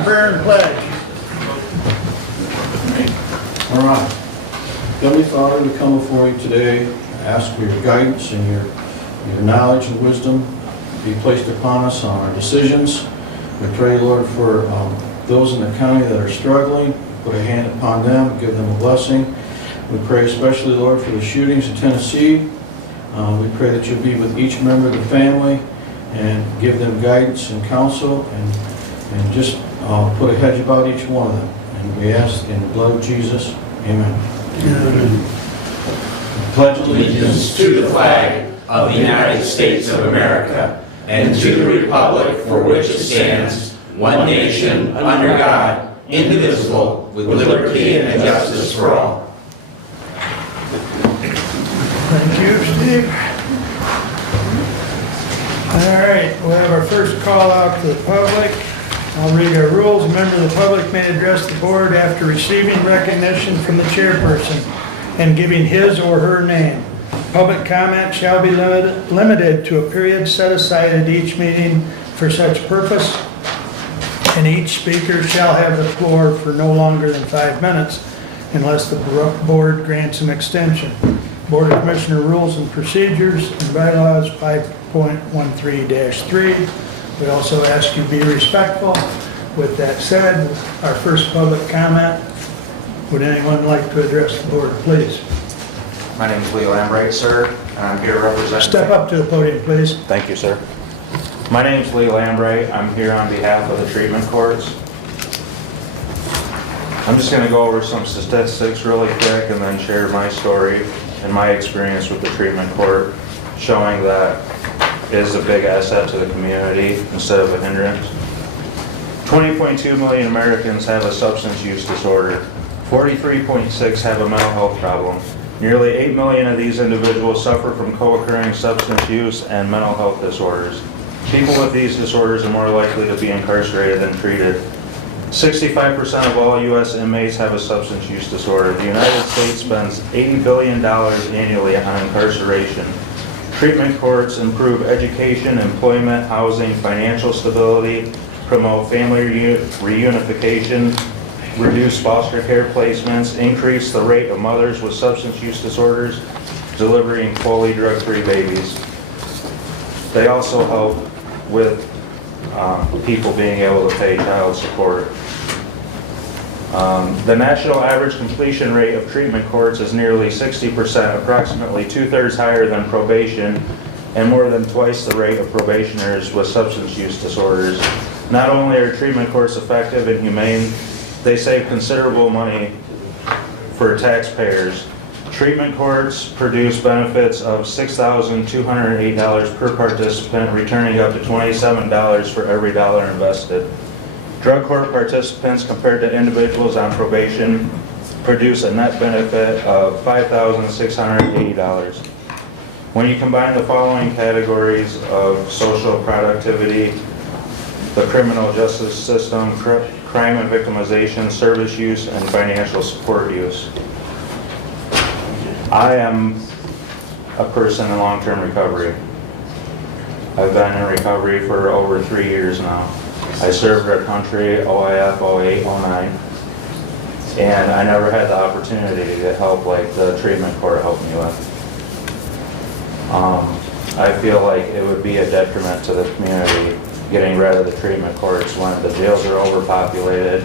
in prayer and pledge. All right. Heavenly Father, we come before you today, ask for your guidance and your knowledge and wisdom be placed upon us on our decisions. We pray, Lord, for those in the county that are struggling, put a hand upon them, give them a blessing. We pray especially, Lord, for the shootings in Tennessee. We pray that you'll be with each member of the family and give them guidance and counsel and just put a hedge about each one of them. And we ask in the blood of Jesus, amen. Amen. Pledge allegiance to the flag of the United States of America and to the republic for which it stands, one nation, under God, indivisible, with liberty and justice for all. Thank you, Steve. All right, we'll have our first call out to the public. I'll read our rules. A member of the public may address the board after receiving recognition from the chairperson and giving his or her name. Public comment shall be limited to a period set aside at each meeting for such purpose, and each speaker shall have the floor for no longer than 5 minutes unless the board grants an extension. Board of Commissioner Rules and Procedures and Bylaws 5.13-3. We also ask you to be respectful. With that said, our first public comment. Would anyone like to address the board, please? My name is Leo Lambright, sir, and I'm here representing... Step up to the podium, please. Thank you, sir. My name is Leo Lambright. I'm here on behalf of the treatment courts. I'm just going to go over some statistics really quick and then share my story and my experience with the treatment court, showing that it is a big asset to the community instead of a hindrance. 20.2 million Americans have a substance use disorder. 43.6 have a mental health problem. Nearly 8 million of these individuals suffer from co-occurring substance use and mental health disorders. People with these disorders are more likely to be incarcerated than treated. 65% of all U.S. inmates have a substance use disorder. The United States spends $80 billion annually on incarceration. Treatment courts improve education, employment, housing, financial stability, promote family reunification, reduce foster care placements, increase the rate of mothers with substance use disorders, delivering fully drug-free babies. They also help with people being able to pay child support. The national average completion rate of treatment courts is nearly 60%, approximately 2/3 higher than probation, and more than twice the rate of probationers with substance use disorders. Not only are treatment courts effective and humane, they save considerable money for taxpayers. Treatment courts produce benefits of $6,208 per participant, returning up to $27 for every dollar invested. Drug court participants compared to individuals on probation produce a net benefit of $5,680. When you combine the following categories of social productivity, the criminal justice system, crime and victimization, service use, and financial support use. I am a person in long-term recovery. I've been in recovery for over 3 years now. I served our country OIF 08, 09, and I never had the opportunity to help like the treatment court helped me with. I feel like it would be a detriment to the community getting rid of the treatment courts when the jails are overpopulated.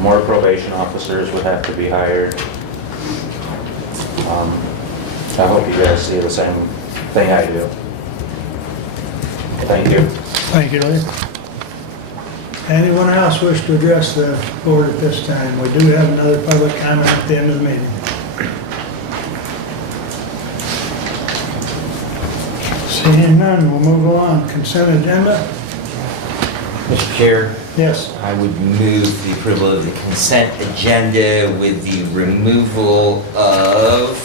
More probation officers would have to be hired. I hope you guys see the same thing I do. Thank you. Thank you, Lee. Anyone else wish to address the board at this time? We do have another public comment at the end of the meeting. Seeing none, we'll move along. Consent agenda? Mr. Chair, Yes. I would move the approval of the consent agenda with the removal of,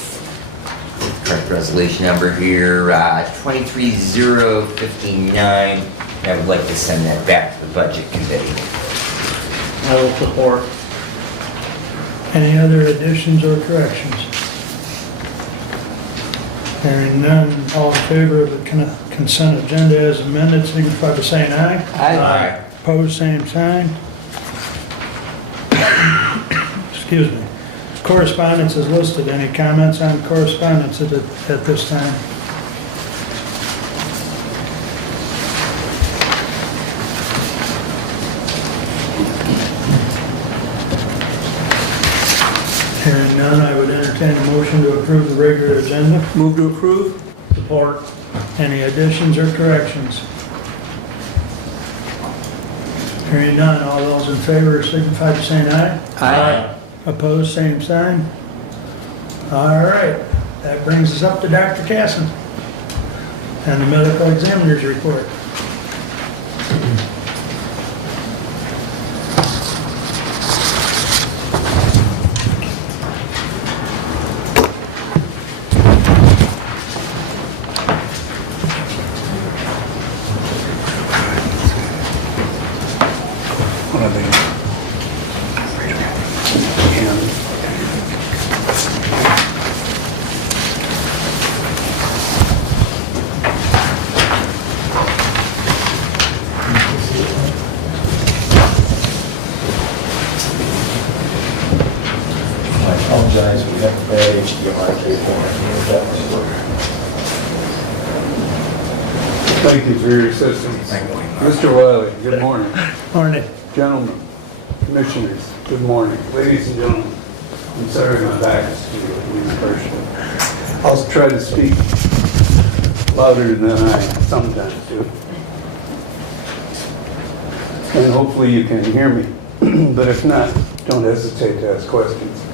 correct resolution number here, 23059. I would like to send that back to the Budget Committee. I will support. Any other additions or corrections? Hearing none, all in favor of the consent agenda as amended, signify by saying aye. Aye. Opposed, same sign. Excuse me. Correspondence is listed. Any comments on correspondence at this time? Hearing none, I would entertain a motion to approve the regular agenda. Move to approve. Support. Any additions or corrections? Hearing none, all those in favor signify by saying aye. Aye. Opposed, same sign. All right, that brings us up to Dr. Casson and the medical examiner's report. I apologize, we have a bad HDMI cable. Thank you for your assistance. Mr. Wiley, good morning. Morning. Gentlemen, commissioners, good morning. Ladies and gentlemen, I'm sorry my back is to you, at least partially. I'll try to speak louder than I sometimes do. And hopefully you can hear me, but if not, don't hesitate to ask questions.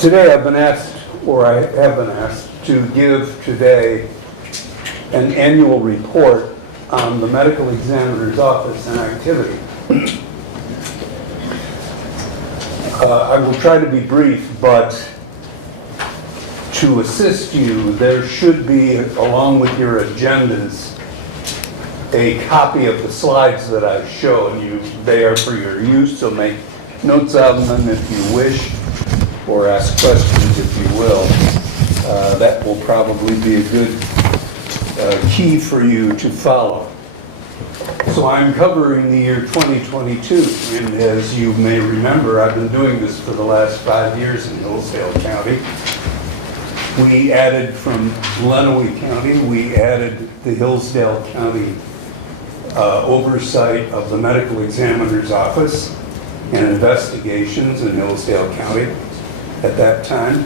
Today I've been asked, or I have been asked, to give today an annual report on the medical examiner's office and activity. I will try to be brief, but to assist you, there should be, along with your agendas, a copy of the slides that I've shown you. They are for your use, so make notes of them if you wish, or ask questions if you will. That will probably be a good key for you to follow. So I'm covering the year 2022, and as you may remember, I've been doing this for the last 5 years in Hillsdale County. We added from Lenawee County, we added the Hillsdale County oversight of the medical examiner's office and investigations in Hillsdale County at that time.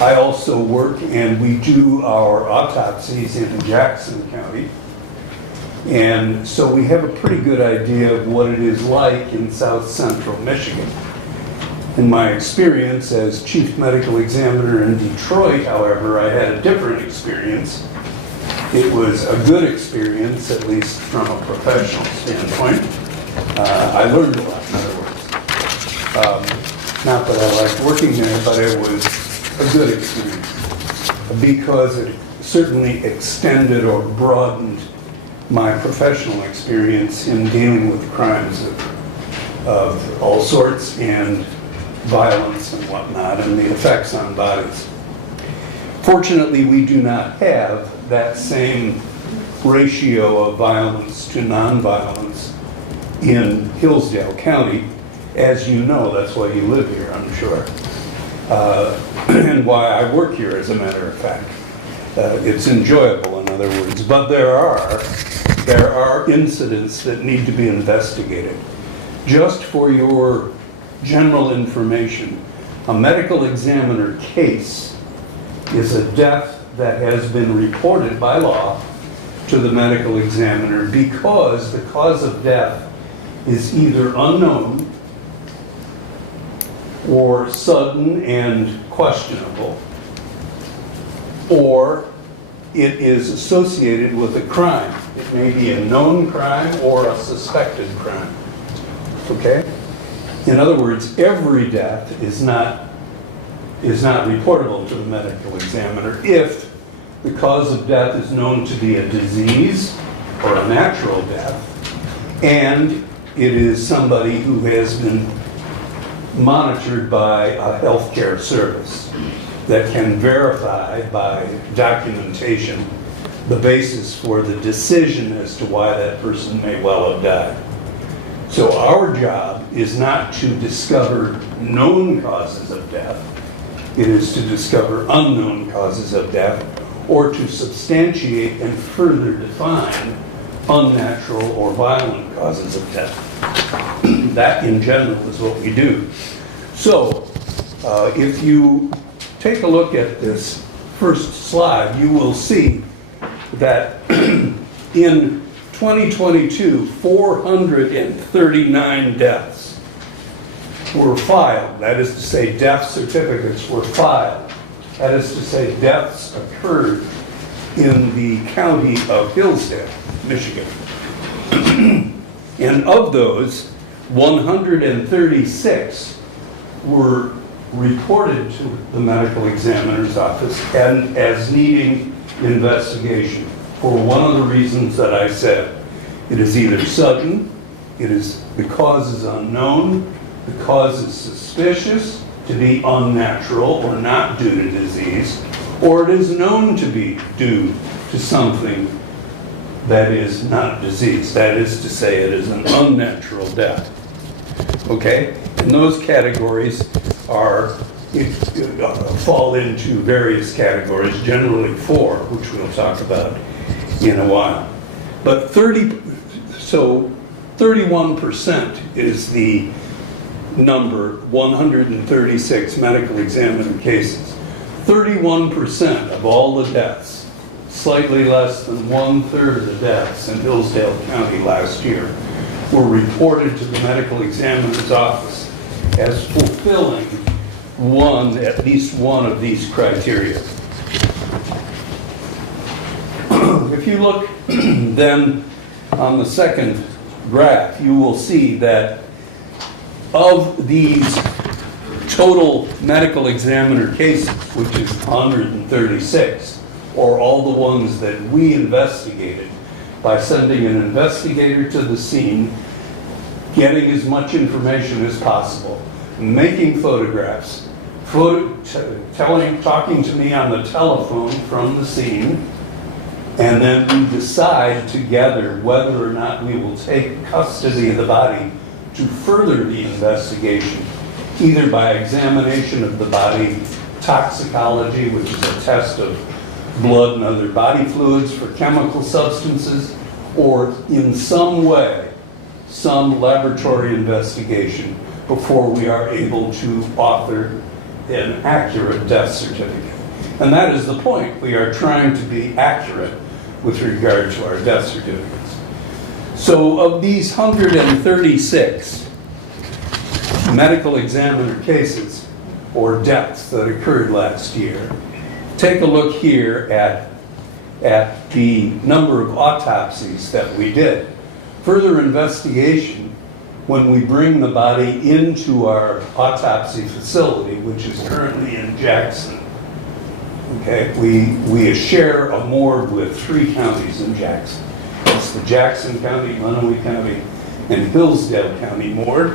I also work and we do our autopsies in Jackson County. And so we have a pretty good idea of what it is like in south central Michigan. In my experience as chief medical examiner in Detroit, however, I had a different experience. It was a good experience, at least from a professional standpoint. I learned a lot, in other words. Not that I liked working there, but it was a good experience because it certainly extended or broadened my professional experience in dealing with crimes of all sorts and violence and whatnot and the effects on bodies. Fortunately, we do not have that same ratio of violence to nonviolence in Hillsdale County. As you know, that's why you live here, I'm sure, and why I work here, as a matter of fact. It's enjoyable, in other words, but there are incidents that need to be investigated. Just for your general information, a medical examiner case is a death that has been reported by law to the medical examiner because the cause of death is either unknown or sudden and questionable, or it is associated with a crime. It may be a known crime or a suspected crime. Okay? In other words, every death is not reportable to the medical examiner if the cause of death is known to be a disease or a natural death, and it is somebody who has been monitored by a healthcare service that can verify by documentation the basis for the decision as to why that person may well have died. So our job is not to discover known causes of death. It is to discover unknown causes of death, or to substantiate and further define unnatural or violent causes of death. That in general is what we do. So if you take a look at this first slide, you will see that in 2022, 439 deaths were filed. That is to say, death certificates were filed. That is to say, deaths occurred in the county of Hillsdale, Michigan. And of those, 136 were reported to the medical examiner's office and as needing investigation for one of the reasons that I said. It is either sudden, the cause is unknown, the cause is suspicious to be unnatural or not due to disease, or it is known to be due to something that is not disease. That is to say, it is an unnatural death. Okay? And those categories fall into various categories, generally 4, which we'll talk about in a while. But 31% is the number, 136 medical examiner cases. 31% of all the deaths, slightly less than 1/3 of the deaths in Hillsdale County last year, were reported to the medical examiner's office as fulfilling at least one of these criteria. If you look then on the second graph, you will see that of these total medical examiner cases, which is 136, or all the ones that we investigated by sending an investigator to the scene, getting as much information as possible, making photographs, talking to me on the telephone from the scene, and then we decide together whether or not we will take custody of the body to further the investigation, either by examination of the body, toxicology, which is a test of blood and other body fluids for chemical substances, or in some way, some laboratory investigation before we are able to author an accurate death certificate. And that is the point. We are trying to be accurate with regard to our death certificates. So of these 136 medical examiner cases or deaths that occurred last year, take a look here at the number of autopsies that we did. Further investigation, when we bring the body into our autopsy facility, which is currently in Jackson, okay, we share a morgue with 3 counties in Jackson. It's the Jackson County, Lenawee County, and Hillsdale County morgue.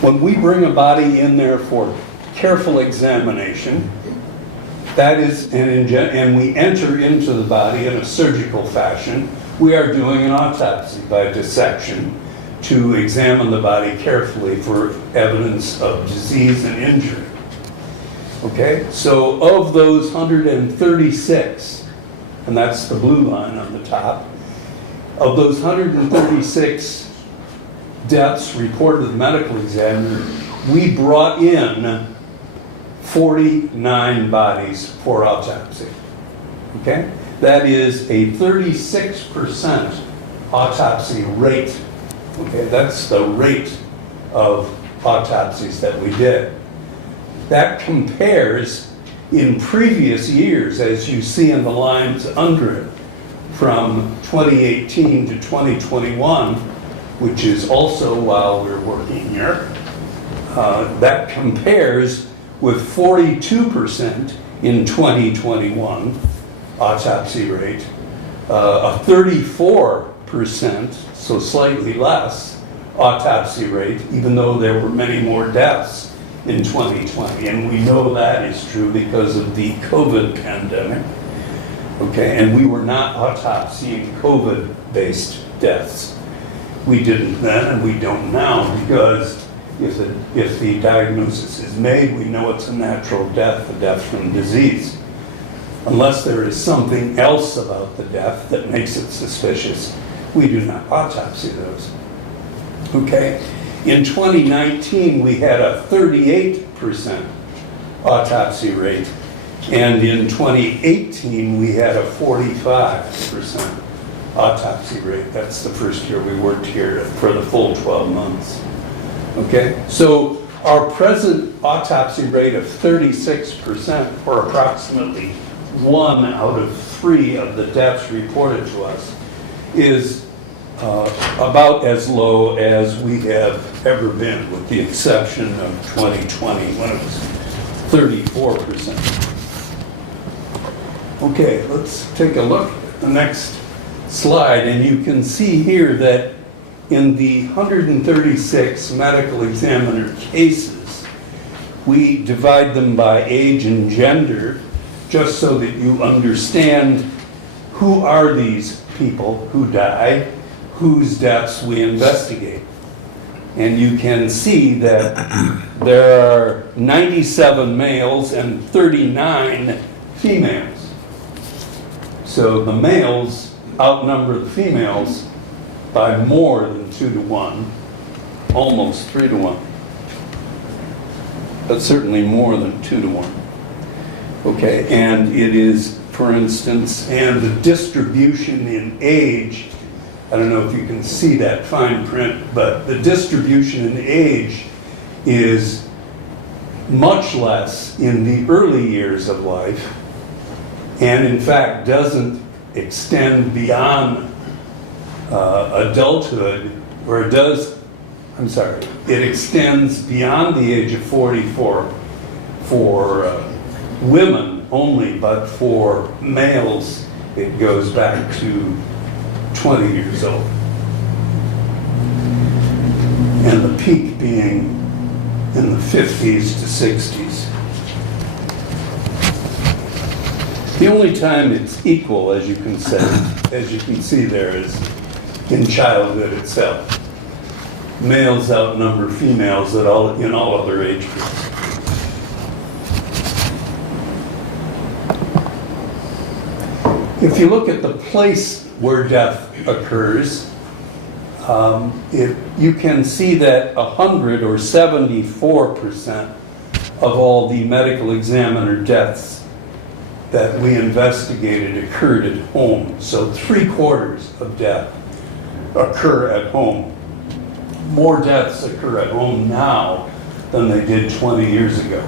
When we bring a body in there for careful examination, that is, and we enter into the body in a surgical fashion, we are doing an autopsy by dissection to examine the body carefully for evidence of disease and injury. Okay, so of those 136, and that's the blue line on the top, of those 136 deaths reported to the medical examiner, we brought in 49 bodies for autopsy. Okay? That is a 36% autopsy rate. Okay, that's the rate of autopsies that we did. That compares in previous years, as you see in the lines under it, from 2018 to 2021, which is also while we're working here. That compares with 42% in 2021 autopsy rate, a 34%, so slightly less, autopsy rate, even though there were many more deaths in 2020. And we know that is true because of the COVID pandemic. Okay, and we were not autopsying COVID-based deaths. We didn't then, and we don't now, because if the diagnosis is made, we know it's a natural death, a death from disease. Unless there is something else about the death that makes it suspicious, we do not autopsy those. Okay? In 2019, we had a 38% autopsy rate, and in 2018, we had a 45% autopsy rate. That's the first year we worked here for the full 12 months. Okay? So our present autopsy rate of 36%, or approximately 1 out of 3 of the deaths reported to us, is about as low as we have ever been, with the exception of 2020, when it was 34%. Okay, let's take a look at the next slide, and you can see here that in the 136 medical examiner cases, we divide them by age and gender, just so that you understand who are these people who die, whose deaths we investigate. And you can see that there are 97 males and 39 females. So the males outnumber the females by more than 2 to 1, almost 3 to 1, but certainly more than 2 to 1. Okay, and it is, for instance, and the distribution in age, I don't know if you can see that fine print, but the distribution in age is much less in the early years of life, and in fact doesn't extend beyond adulthood, or it does, I'm sorry, it extends beyond the age of 44 for women only, but for males it goes back to 20 years old. And the peak being in the 50s to 60s. The only time it's equal, as you can see there, is in childhood itself. Males outnumber females in all other age groups. If you look at the place where death occurs, you can see that 100 or 74% of all the medical examiner deaths that we investigated occurred at home. So 3/4 of death occur at home. More deaths occur at home now than they did 20 years ago,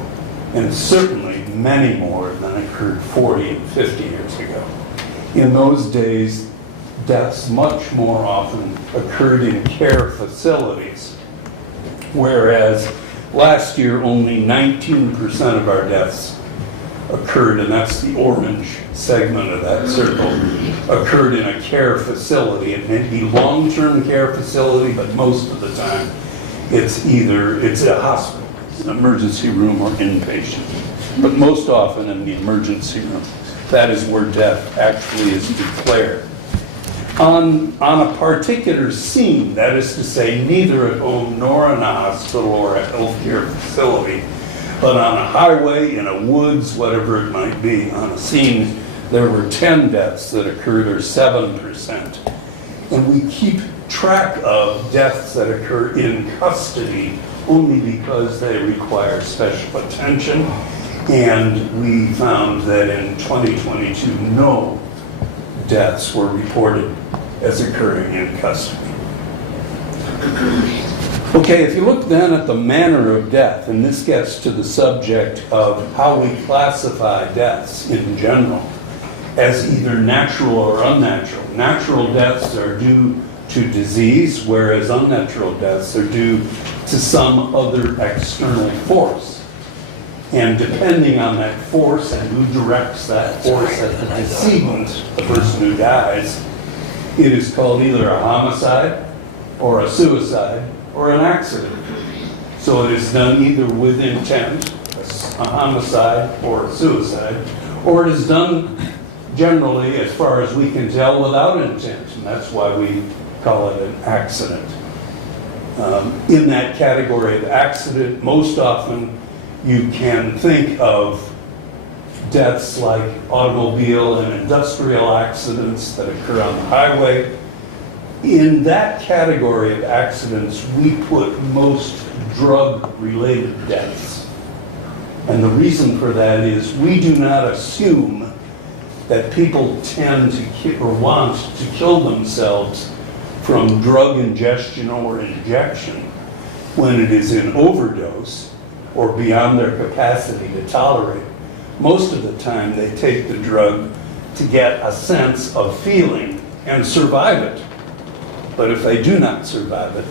and certainly many more than occurred 40 and 50 years ago. In those days, deaths much more often occurred in care facilities, whereas last year only 19% of our deaths occurred, and that's the orange segment of that circle, occurred in a care facility. It may be long-term care facility, but most of the time it's a hospital, it's an emergency room or inpatient, but most often in the emergency room. That is where death actually is declared. On a particular scene, that is to say, neither at home nor in a hospital or a healthcare facility, but on a highway, in a woods, whatever it might be, on a scene, there were 10 deaths that occurred, or 7%. And we keep track of deaths that occur in custody only because they require special attention. And we found that in 2022, no deaths were reported as occurring in custody. Okay, if you look then at the manner of death, and this gets to the subject of how we classify deaths in general as either natural or unnatural. Natural deaths are due to disease, whereas unnatural deaths are due to some other external force. And depending on that force and who directs that force at the decedent, the person who dies, it is called either a homicide or a suicide or an accident. So it is done either with intent, a homicide or a suicide, or it is done generally, as far as we can tell, without intent, and that's why we call it an accident. In that category of accident, most often you can think of deaths like automobile and industrial accidents that occur on the highway. In that category of accidents, we put most drug-related deaths. And the reason for that is we do not assume that people tend to or want to kill themselves from drug ingestion or injection when it is in overdose or beyond their capacity to tolerate. Most of the time they take the drug to get a sense of feeling and survive it. But if they do not survive it,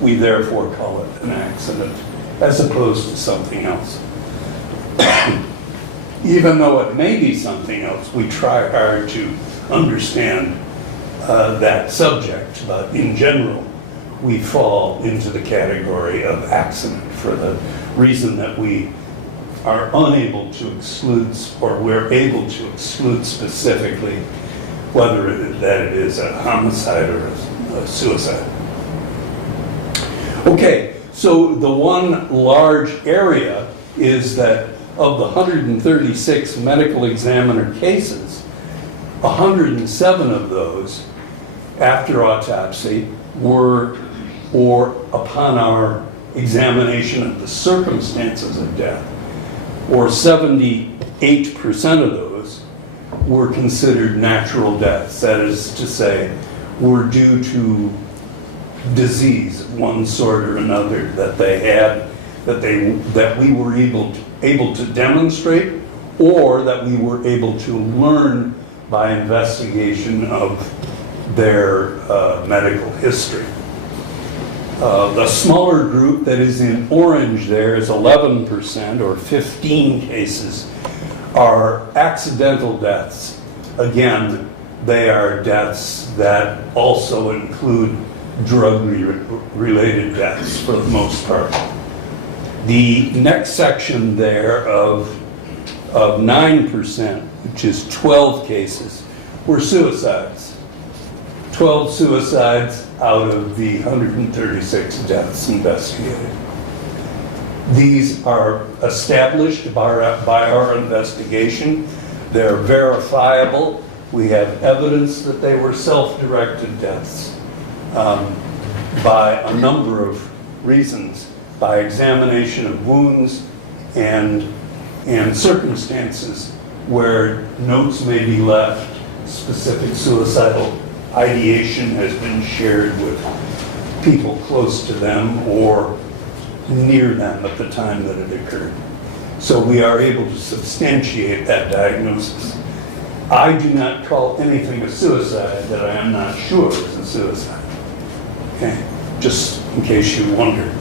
we therefore call it an accident as opposed to something else. Even though it may be something else, we try hard to understand that subject, but in general, we fall into the category of accident for the reason that we are unable to exclude, or we're able to exclude specifically whether that it is a homicide or a suicide. Okay, so the one large area is that of the 136 medical examiner cases, 107 of those after autopsy were, or upon our examination of the circumstances of death, or 78% of those were considered natural deaths. That is to say, were due to disease of one sort or another that they had, that we were able to demonstrate, or that we were able to learn by investigation of their medical history. The smaller group that is in orange there is 11%, or 15 cases, are accidental deaths. Again, they are deaths that also include drug-related deaths for the most part. The next section there of 9%, which is 12 cases, were suicides. 12 suicides out of the 136 deaths investigated. These are established by our investigation. They're verifiable. We have evidence that they were self-directed deaths by a number of reasons, by examination of wounds and circumstances where notes may be left, specific suicidal ideation has been shared with people close to them or near them at the time that it occurred. So we are able to substantiate that diagnosis. I do not call anything a suicide that I am not sure is a suicide. Okay, just in case you wondered.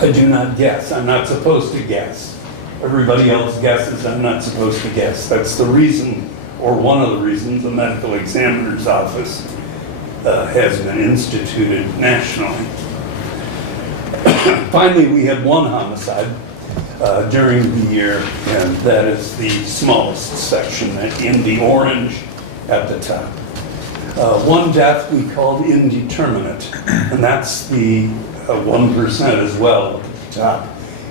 I do not guess. I'm not supposed to guess. Everybody else guesses. I'm not supposed to guess. That's the reason, or one of the reasons, the medical examiner's office has been instituted nationally. Finally, we had one homicide during the year, and that is the smallest section in the orange at the top. One death we called indeterminate, and that's the 1% as well at the top.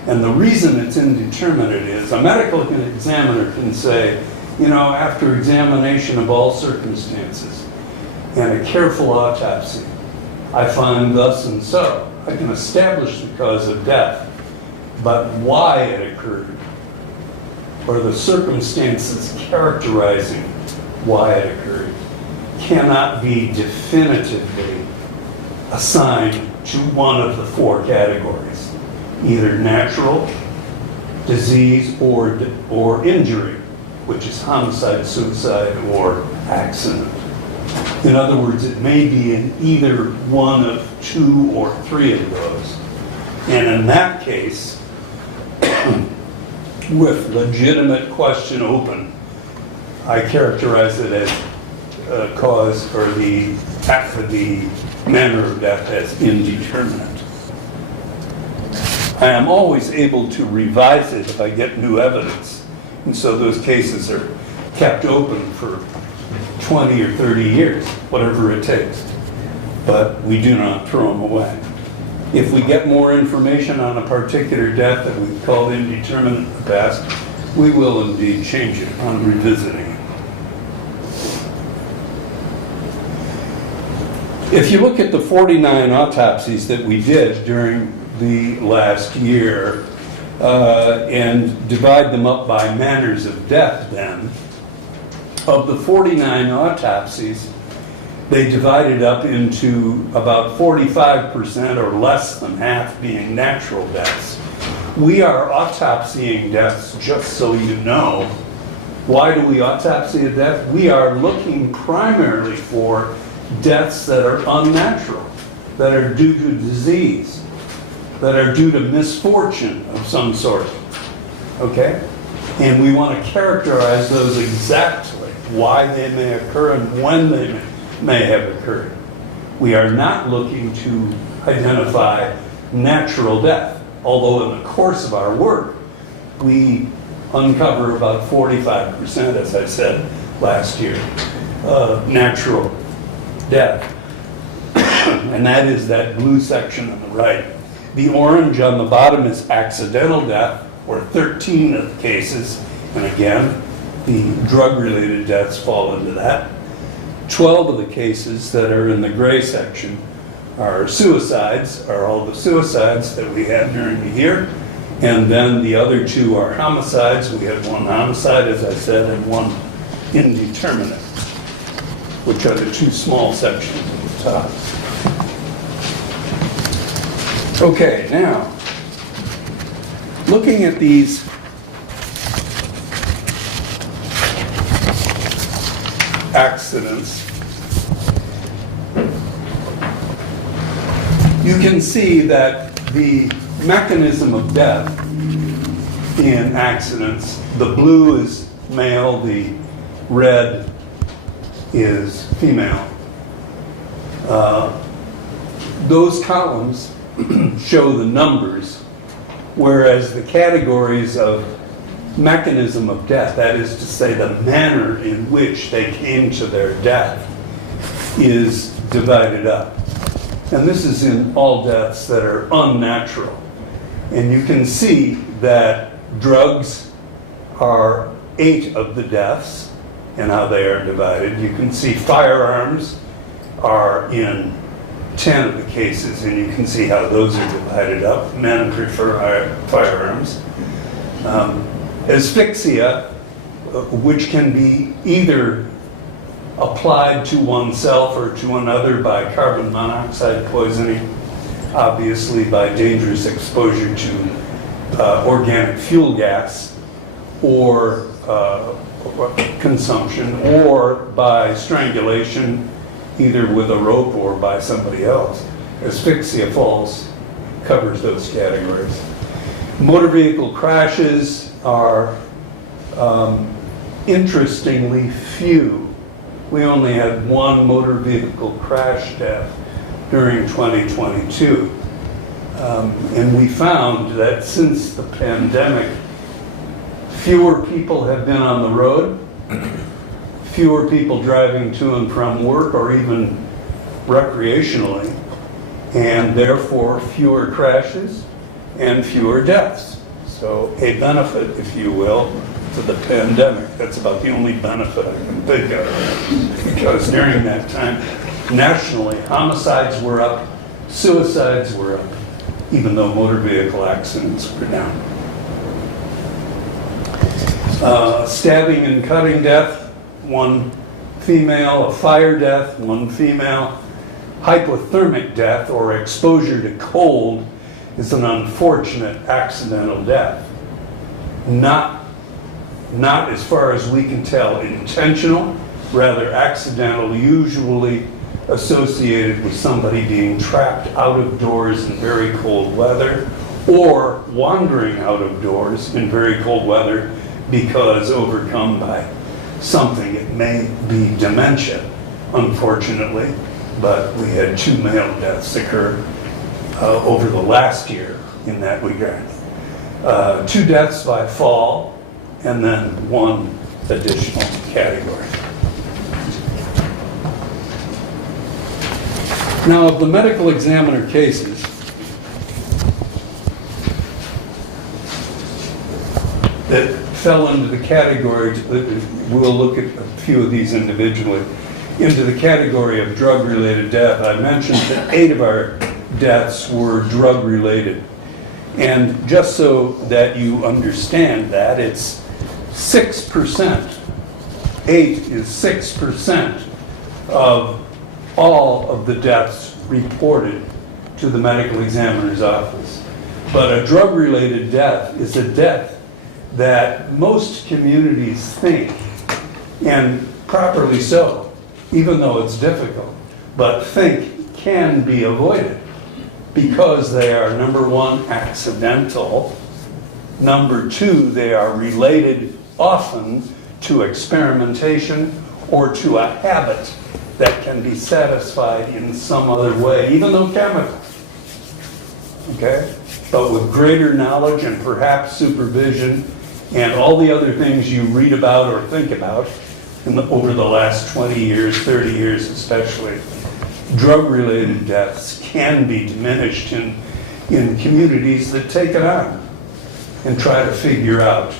And the reason it's indeterminate is a medical examiner can say, you know, after examination of all circumstances and a careful autopsy, I find thus and so. I can establish the cause of death, but why it occurred, or the circumstances characterizing why it occurred, cannot be definitively assigned to one of the four categories, either natural, disease, or injury, which is homicide, suicide, or accident. In other words, it may be in either one of two or three of those. And in that case, with legitimate question open, I characterize it as cause, or the manner of death, as indeterminate. I am always able to revise it if I get new evidence. And so those cases are kept open for 20 or 30 years, whatever it takes. But we do not throw them away. If we get more information on a particular death that we've called indeterminate in the past, we will indeed change it on revisiting it. If you look at the 49 autopsies that we did during the last year and divide them up by manners of death then, of the 49 autopsies, they divided up into about 45% or less than half being natural deaths. We are autopsying deaths, just so you know. Why do we autopsy a death? We are looking primarily for deaths that are unnatural, that are due to disease, that are due to misfortune of some sort. Okay? And we want to characterize those exactly, why they may occur and when they may have occurred. We are not looking to identify natural death, although in the course of our work, we uncover about 45%, as I said last year, natural death. And that is that blue section on the right. The orange on the bottom is accidental death, or 13 of the cases. And again, the drug-related deaths fall into that. 12 of the cases that are in the gray section are suicides, are all the suicides that we had during the year. And then the other two are homicides. We had one homicide, as I said, and one indeterminate, which are the two small sections at the top. Okay, now, looking at these accidents, you can see that the mechanism of death in accidents, the blue is male, the red is female. Those columns show the numbers, whereas the categories of mechanism of death, that is to say the manner in which they came to their death, is divided up. And this is in all deaths that are unnatural. And you can see that drugs are 8 of the deaths and how they are divided. You can see firearms are in 10 of the cases, and you can see how those are divided up. Men prefer firearms. Asphyxia, which can be either applied to oneself or to another by carbon monoxide poisoning, obviously by dangerous exposure to organic fuel gas, or consumption, or by strangulation, either with a rope or by somebody else. Asphyxia covers those categories. Motor vehicle crashes are interestingly few. We only had one motor vehicle crash death during 2022. And we found that since the pandemic, fewer people have been on the road, fewer people driving to and from work or even recreationally, and therefore fewer crashes and fewer deaths. So a benefit, if you will, to the pandemic. That's about the only benefit I can think of. Because during that time, nationally, homicides were up, suicides were up, even though motor vehicle accidents were down. Stabbing and cutting death, 1 female. A fire death, 1 female. Hypothermic death, or exposure to cold, is an unfortunate accidental death. Not as far as we can tell intentional, rather accidental, usually associated with somebody being trapped out of doors in very cold weather, or wandering out of doors in very cold weather because overcome by something. It may be dementia, unfortunately, but we had 2 male deaths occur over the last year in that regard. 2 deaths by fall, and then 1 additional category. Now, of the medical examiner cases, that fell into the category, we'll look at a few of these individually, into the category of drug-related death. I mentioned that 8 of our deaths were drug-related. And just so that you understand that, it's 6%. 8 is 6% of all of the deaths reported to the medical examiner's office. But a drug-related death is a death that most communities think, and properly so, even though it's difficult, but think can be avoided because they are, number one, accidental, number two, they are related often to experimentation or to a habit that can be satisfied in some other way, even though chemical. Okay? But with greater knowledge and perhaps supervision and all the other things you read about or think about over the last 20 years, 30 years especially, drug-related deaths can be diminished in communities that take it on and try to figure out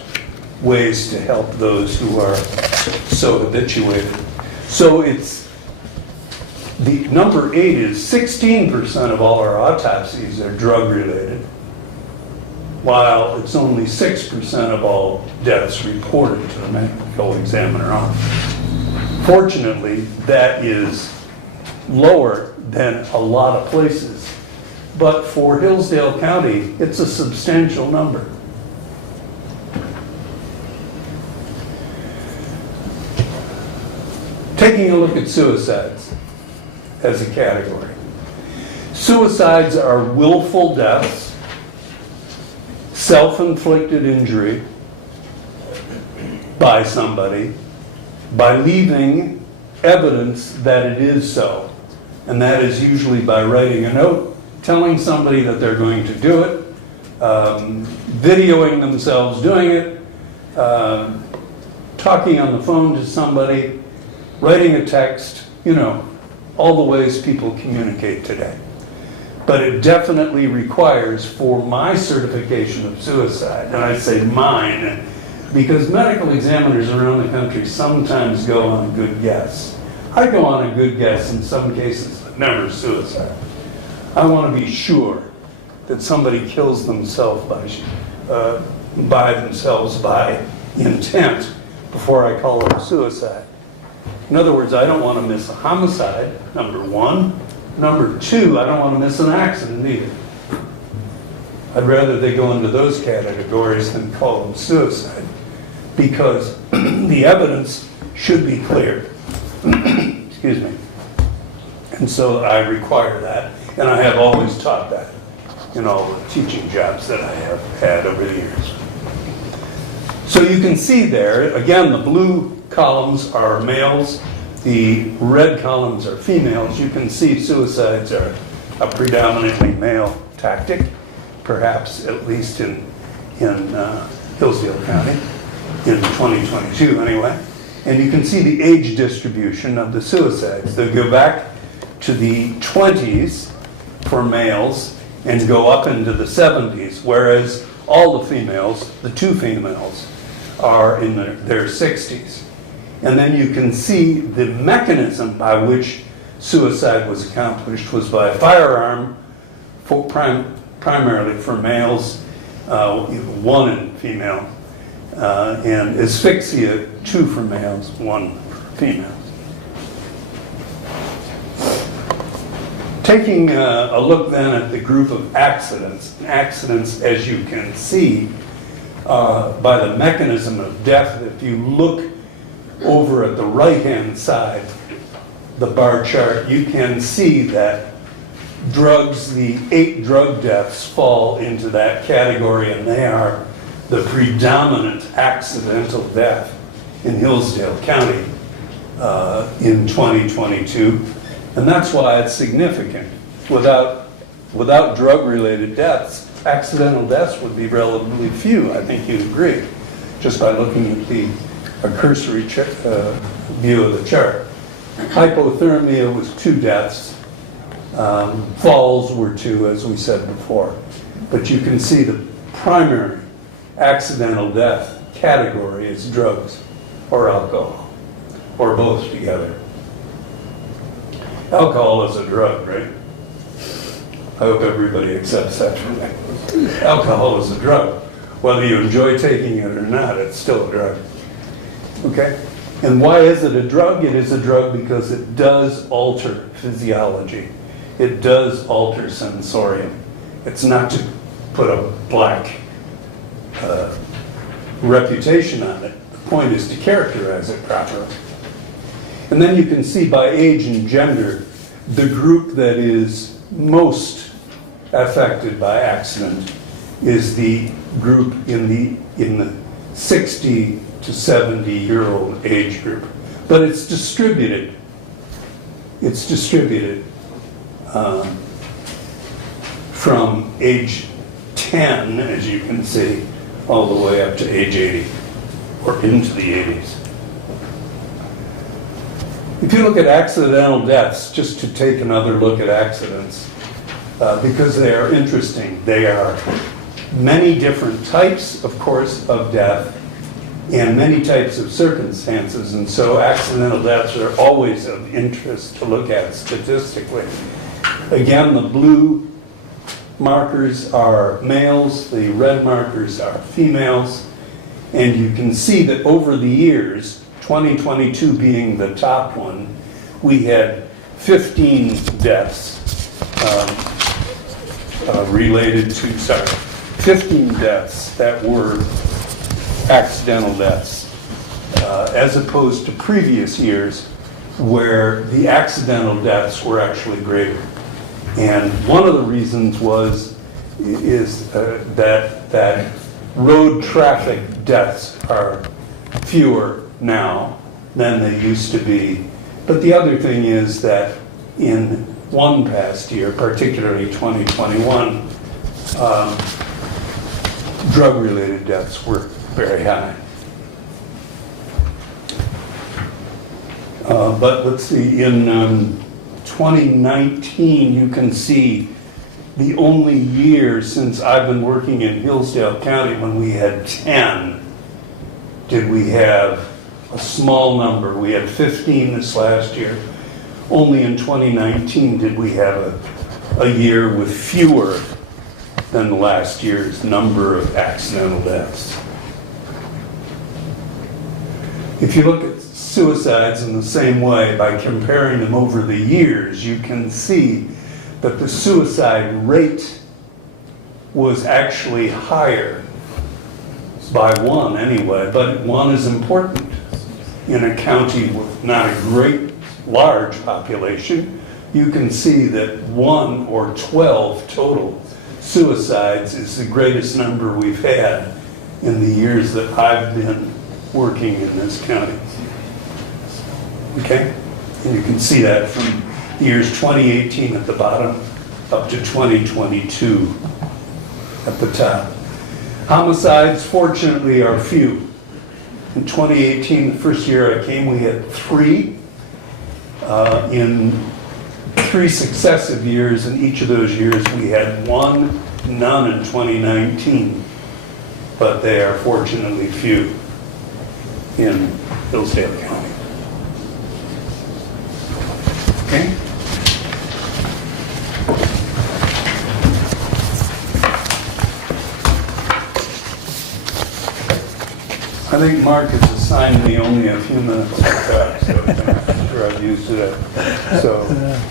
ways to help those who are so habituated. So it's, the number 8 is 16% of all our autopsies are drug-related, while it's only 6% of all deaths reported to the medical examiner office. Fortunately, that is lower than a lot of places, but for Hillsdale County, it's a substantial number. Taking a look at suicides as a category. Suicides are willful deaths, self-inflicted injury by somebody, by leaving evidence that it is so. And that is usually by writing a note, telling somebody that they're going to do it, videoing themselves doing it, talking on the phone to somebody, writing a text, you know, all the ways people communicate today. But it definitely requires, for my certification of suicide, and I say mine, because medical examiners around the country sometimes go on a good guess. I go on a good guess in some cases, but never suicide. I want to be sure that somebody kills themselves by intent before I call it a suicide. In other words, I don't want to miss a homicide, number one. Number two, I don't want to miss an accident either. I'd rather they go into those categories than call them suicide, because the evidence should be clear. Excuse me. And so I require that, and I have always taught that in all the teaching jobs that I have had over the years. So you can see there, again, the blue columns are males, the red columns are females. You can see suicides are a predominantly male tactic, perhaps at least in Hillsdale County, in 2022 anyway. And you can see the age distribution of the suicides. They go back to the 20s for males and go up into the 70s, whereas all the females, the 2 females, are in their 60s. And then you can see the mechanism by which suicide was accomplished was by firearm, primarily for males, 1 in female, and asphyxia, 2 for males, 1 for females. Taking a look then at the group of accidents, as you can see by the mechanism of death, if you look over at the right-hand side, the bar chart, you can see that drugs, the 8 drug deaths fall into that category, and they are the predominant accidental death in Hillsdale County in 2022. And that's why it's significant. Without drug-related deaths, accidental deaths would be relatively few. I think you'd agree, just by looking at the a cursory view of the chart. Hypothermia was 2 deaths. Falls were 2, as we said before. But you can see the primary accidental death category is drugs or alcohol, or both together. Alcohol is a drug, right? I hope everybody accepts that from me. Alcohol is a drug. Whether you enjoy taking it or not, it's still a drug. Okay? And why is it a drug? It is a drug because it does alter physiology. It does alter sensorium. It's not to put a black reputation on it. The point is to characterize it properly. And then you can see by age and gender, the group that is most affected by accident is the group in the 60 to 70-year-old age group. But it's distributed. It's distributed from age 10, as you can see, all the way up to age 80, or into the 80s. If you look at accidental deaths, just to take another look at accidents, because they are interesting, they are many different types, of course, of death, and many types of circumstances, and so accidental deaths are always of interest to look at statistically. Again, the blue markers are males, the red markers are females, and you can see that over the years, 2022 being the top one, we had 15 deaths related to, 15 deaths that were accidental deaths, as opposed to previous years where the accidental deaths were actually greater. And one of the reasons is that road traffic deaths are fewer now than they used to be. But the other thing is that in one past year, particularly 2021, drug-related deaths were very high. But let's see, in 2019, you can see the only year since I've been working in Hillsdale County when we had 10, did we have a small number. We had 15 this last year. Only in 2019 did we have a year with fewer than last year's number of accidental deaths. If you look at suicides in the same way, by comparing them over the years, you can see that the suicide rate was actually higher, by 1 anyway, but 1 is important. In a county with not a great large population, you can see that 1 or 12 total suicides is the greatest number we've had in the years that I've been working in this county. Okay? And you can see that from the years 2018 at the bottom up to 2022 at the top. Homicides, fortunately, are few. In 2018, the first year I came, we had 3. In 3 successive years, in each of those years, we had 1, none in 2019. But they are fortunately few in Hillsdale County. Okay? I think Mark has assigned me only a few minutes of time, so I'm sure I've used it up. So,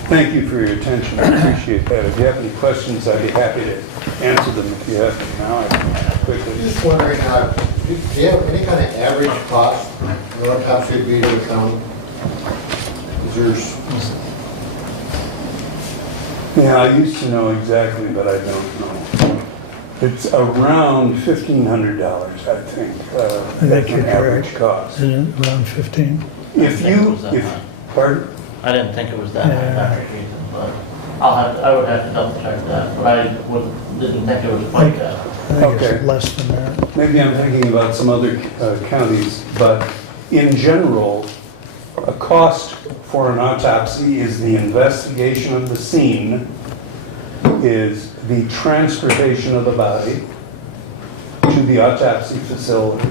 thank you for your attention. I appreciate that. If you have any questions, I'd be happy to answer them if you have them now. I can quickly. Just wondering, do you have any kind of average cost an autopsy would be to the county? Is yours? Yeah, I used to know exactly, but I don't know. It's around $1,500, I think. think you're an average correct. cost. Isn't it around 15? If think it you, was that high. pardon? I didn't think it was that Yeah. high, but I would have to double check that, but I didn't think it was quite that. I think Okay. it's less than that. Maybe I'm thinking about some other counties, but in general, a cost for an autopsy is the investigation of the scene, is the transportation of the body to the autopsy facility,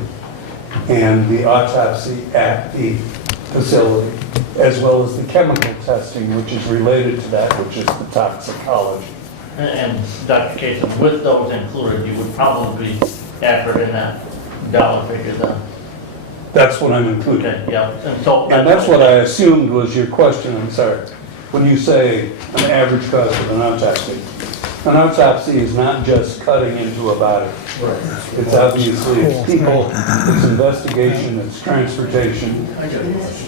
and the autopsy at the facility, as well as the chemical testing, which is related to that, which is the toxicology. And Dr. Casey, with those included, you would probably be accurate in that dollar figure then? That's what I'm including. Okay, yeah, and so. And that's what I assumed was your question, I'm sorry. When you say an average cost of an autopsy is not just cutting into a body. It's obviously, it's people, it's investigation, it's transportation.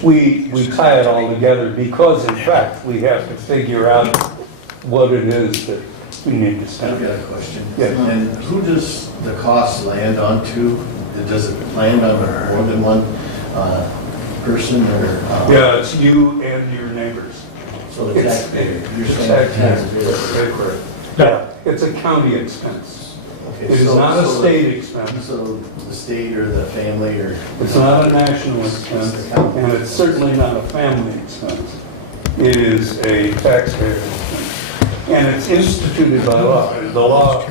We tie it all together because in fact, we have to figure out what it is that we need to I've spend. got a question. Yeah. And who does the cost land onto? Does it land on more than one person or? Yeah, it's you and your neighbors. So the It's- taxpayer, you're it's saying taxpayer. Yeah, it's a county expense. Okay, It is so- not a so- state expense. So the state or the family or? It's not a national expense, and it's certainly not a family expense. It is a taxpayer expense. And it's instituted by law. The law,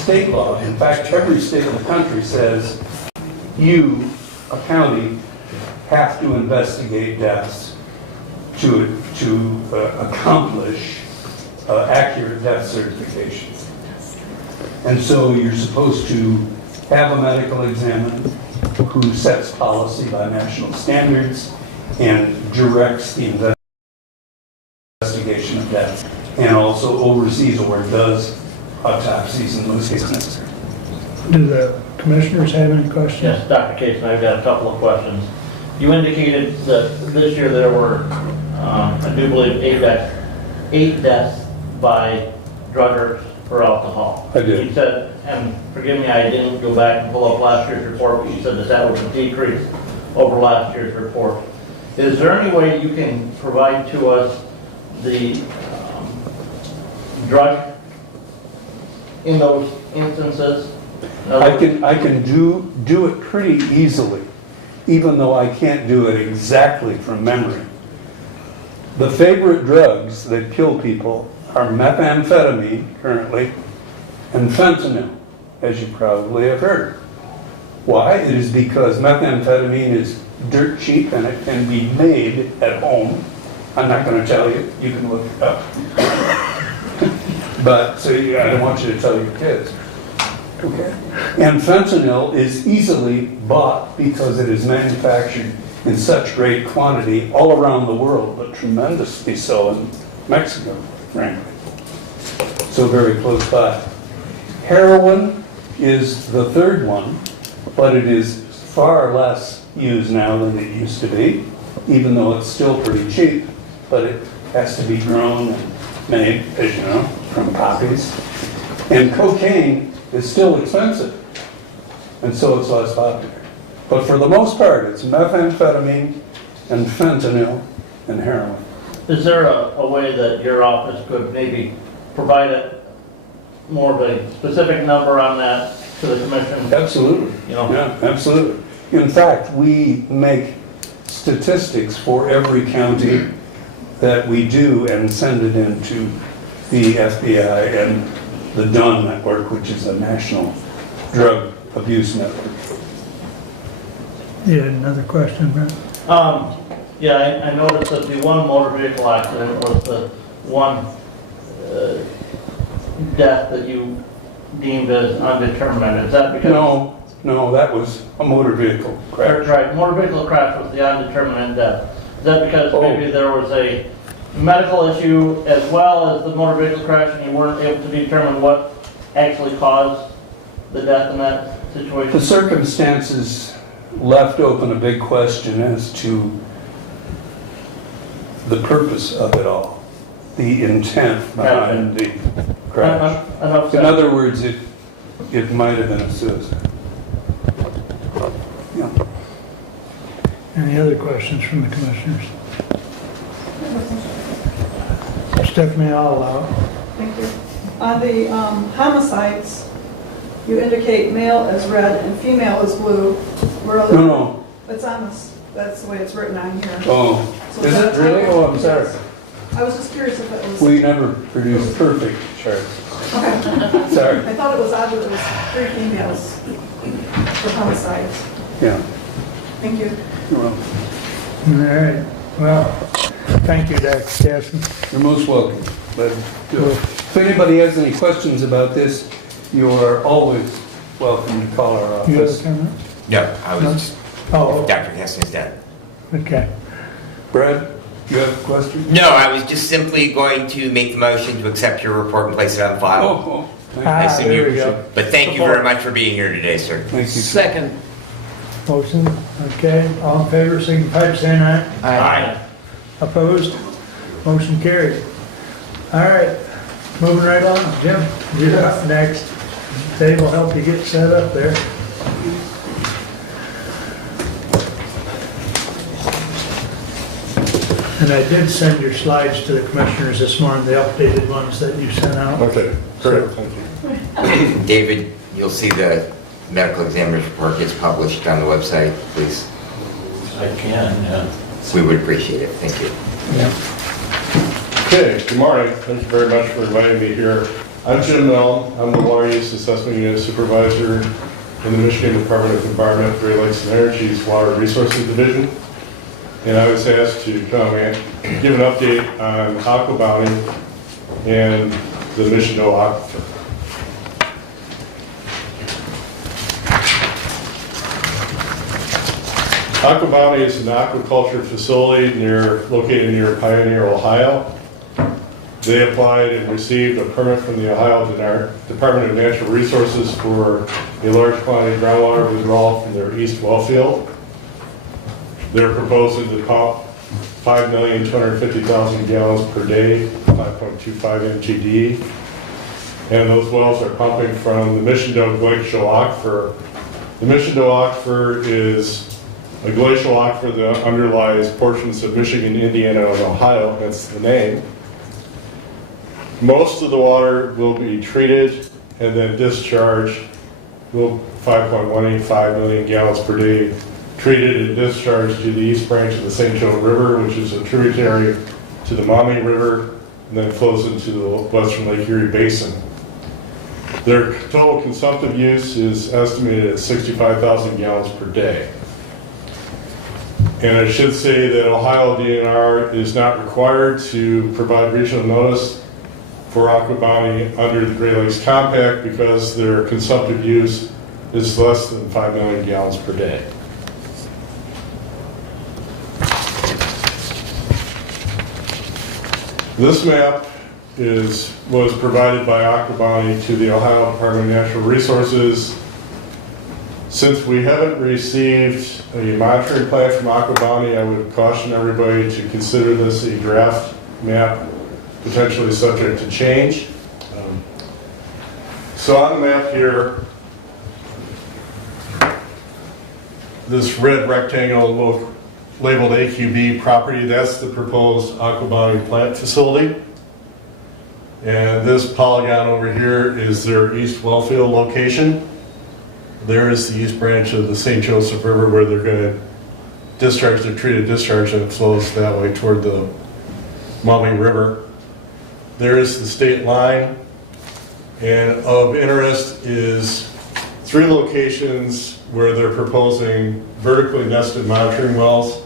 state law, in fact, every state in the country says you, a county, have to investigate deaths to accomplish accurate death certification. And so you're supposed to have a medical examiner who sets policy by national standards and directs the investigation of death, and also oversees or does autopsies in those cases necessary. Do the commissioners have any questions? Yes, Dr. Casey, I've got a couple of questions. You indicated that this year there were, I do believe, 8 deaths by druggers or alcohol. I did. You said, and forgive me, I didn't go back and pull up last year's report, but you said that that was a decrease over last year's report. Is there any way you can provide to us the drug in those instances? I can do it pretty easily, even though I can't do it exactly from memory. The favorite drugs that kill people are methamphetamine, currently, and fentanyl, as you probably have heard. Why? It is because methamphetamine is dirt cheap and it can be made at home. I'm not going to tell you, you can look it up. But, so I don't want you to tell your kids. Okay. And fentanyl is easily bought because it is manufactured in such great quantity all around the world, but tremendously so in Mexico, frankly. So very close by. Heroin is the third one, but it is far less used now than it used to be, even though it's still pretty cheap, but it has to be grown and made, as you know, from poppies. And cocaine is still expensive, and so it's less popular. But for the most part, it's methamphetamine and fentanyl and heroin. Is there a way that your office could maybe provide more of a specific number on that to the commission? Absolutely. You know? Yeah, absolutely. In fact, we make statistics for every county that we do and send it into the FBI and the DUN network, which is a national drug abuse network. You had another question, Brent? Yeah, I noticed that the one motor vehicle accident was the one death that you deemed as undetermined. Is that because? No, that was a motor vehicle crash. Right, motor vehicle crash was the undetermined death. Is that because maybe there was a medical issue as well as the motor vehicle crash and you weren't able to determine what actually caused the death in that situation? The circumstances left open a big question as to the purpose of it all, the intent behind the crash. In other words, it might have been a suicide. Yeah. Any other questions from the commissioners? Stephanie, I'll allow it. Thank you. On the homicides, you indicate male as red and female as blue. Where are the- No, It's on this, that's the way it's written on here. Oh, So is that's it really? how- Oh, I'm sorry. I was just curious if it was, We never produce perfect charts. okay. Sorry. I thought it was odd that it was 3 females for homicides. Yeah. Thank you. Well, All right, well, thank you, Dr. Casson. you're most welcome. But if anybody has any questions about this, you are always welcome to call our You have office. a comment? No, I was, Oh, Dr. Heston is done. okay. Brad, you have a question? No, I was just simply going to make the motion to accept your report and place it on file. Oh, thank I Ah, assume there you- we go. But thank you very much for being here today, sir. you. Second. Motion, okay, all in favor, signify by saying aye. Aye. Opposed? Motion carried. All right, moving right on. Jim, you're up next. Dave will help you get set up there. And I did send your slides to the commissioners this morning, the updated ones that you sent out. Okay, great, thank you. David, you'll see the medical examiner's report gets published on the website, please. I can, yeah. We would appreciate it, thank you. Okay, good morning. Thank you very much for inviting me here. I'm Jim Milne. I'm the Water Use Assessment Unit Supervisor in the Michigan Department of Environment, Great Lakes and Energy's Water Resources Division. And I was asked to come and give an update on Aqua Bounty and the Mission-O Aquifer. Aqua Bounty is an aquaculture facility located near Pioneer, Ohio. They applied and received a permit from the Ohio Department of Natural Resources for a large quantity of groundwater withdrawal from their east well field. They're proposing to pump 5,250,000 gallons per day, 5.25 MGD. And those wells are pumping from the Mission-O Glacial Aquifer. The Mission-O Aquifer is a glacial aquifer that underlies portions of Michigan, Indiana, and Ohio, that's the name. Most of the water will be treated and then discharged, 5.185 million gallons per day, treated and discharged to the east branch of the St. Joe River, which is a tributary to the Maumee River, and then flows into the western Lake Erie Basin. Their total consumptive use is estimated at 65,000 gallons per day. And I should say that Ohio DNR is not required to provide regional notice for Aqua Bounty under the Great Lakes Compact because their consumptive use is less than 5 million gallons per day. This map was provided by Aqua Bounty to the Ohio Department of Natural Resources. Since we haven't received a monitoring plan from Aqua Bounty, I would caution everybody to consider this a draft map, potentially subject to change. So on the map here, this red rectangle labeled AQB property, that's the proposed Aqua Bounty plant facility. And this polygon over here is their east wellfield location. There is the east branch of the St. Joseph River where they're going to discharge their treated discharge, and it flows that way toward the Maumee River. There is the state line, and of interest is 3 locations where they're proposing vertically nested monitoring wells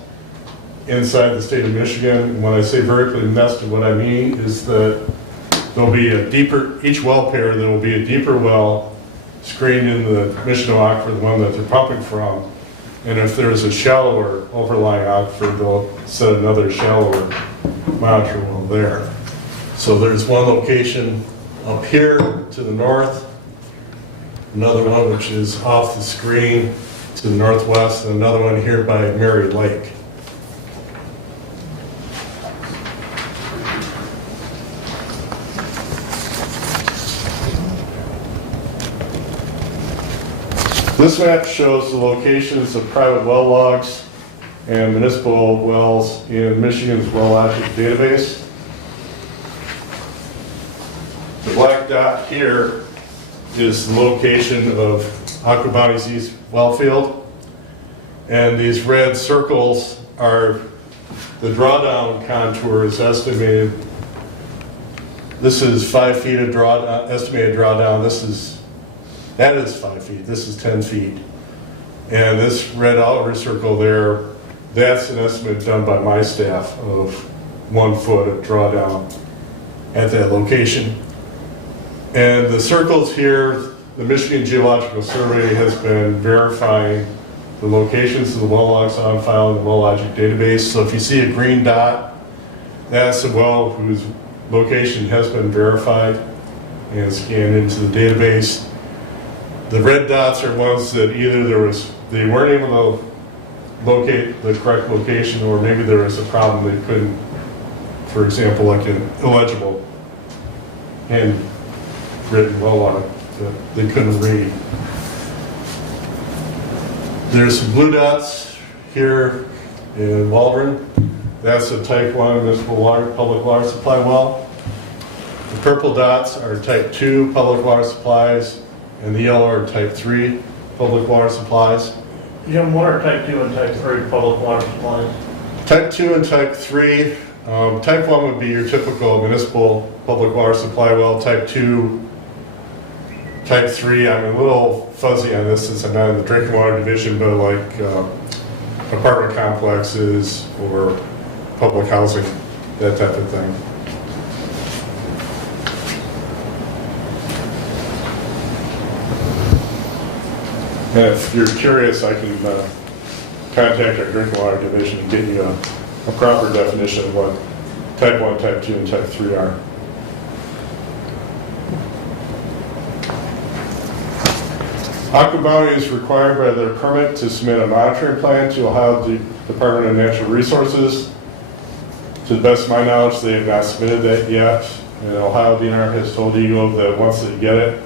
inside the state of Michigan. And when I say vertically nested, what I mean is that there'll be a deeper, each well pair, there will be a deeper well screened in the Mission-O Aquifer, the one that they're pumping from. And if there's a shallower overlying aquifer, they'll set another shallower monitoring well there. So there's one location up here to the north, another one which is off the screen to the northwest, and another one here by Mary Lake. This map shows the locations of private well logs and municipal wells in Michigan's well object database. The black dot here is the location of Aqua Bounty's east well field. And these red circles are the drawdown contour is estimated. This is 5 feet of estimated drawdown. That is 5 feet. This is 10 feet. And this red outer circle there, that's an estimate done by my staff of 1 foot of drawdown at that location. And the circles here, the Michigan Geological Survey has been verifying the locations of the well logs on file in the well logic database. So if you see a green dot, that's a well whose location has been verified and scanned into the database. The red dots are ones that either they weren't able to locate the correct location, or maybe there was a problem they couldn't, for example, like an illegible handwritten well log that they couldn't read. There's some blue dots here in Waldron. That's a type 1 municipal water, public water supply well. The purple dots are type 2 public water supplies, and the yellow are type 3 public water supplies. Jim, what are type 2 and type 3 public water supplies? Type 2 and type 3, type 1 would be your typical municipal public water supply well. Type 2, type 3, I'm a little fuzzy on this since I'm not in the drinking water division, but like apartment complexes or public housing, that type of thing. And if you're curious, I can contact our drinking water division and get you a proper definition of what type 1, type 2, and type 3 are. Aqua Bounty is required by their permit to submit a monitoring plan to Ohio Department of Natural Resources. To the best of my knowledge, they have not submitted that yet. And Ohio DNR has told Eagle that once they get it,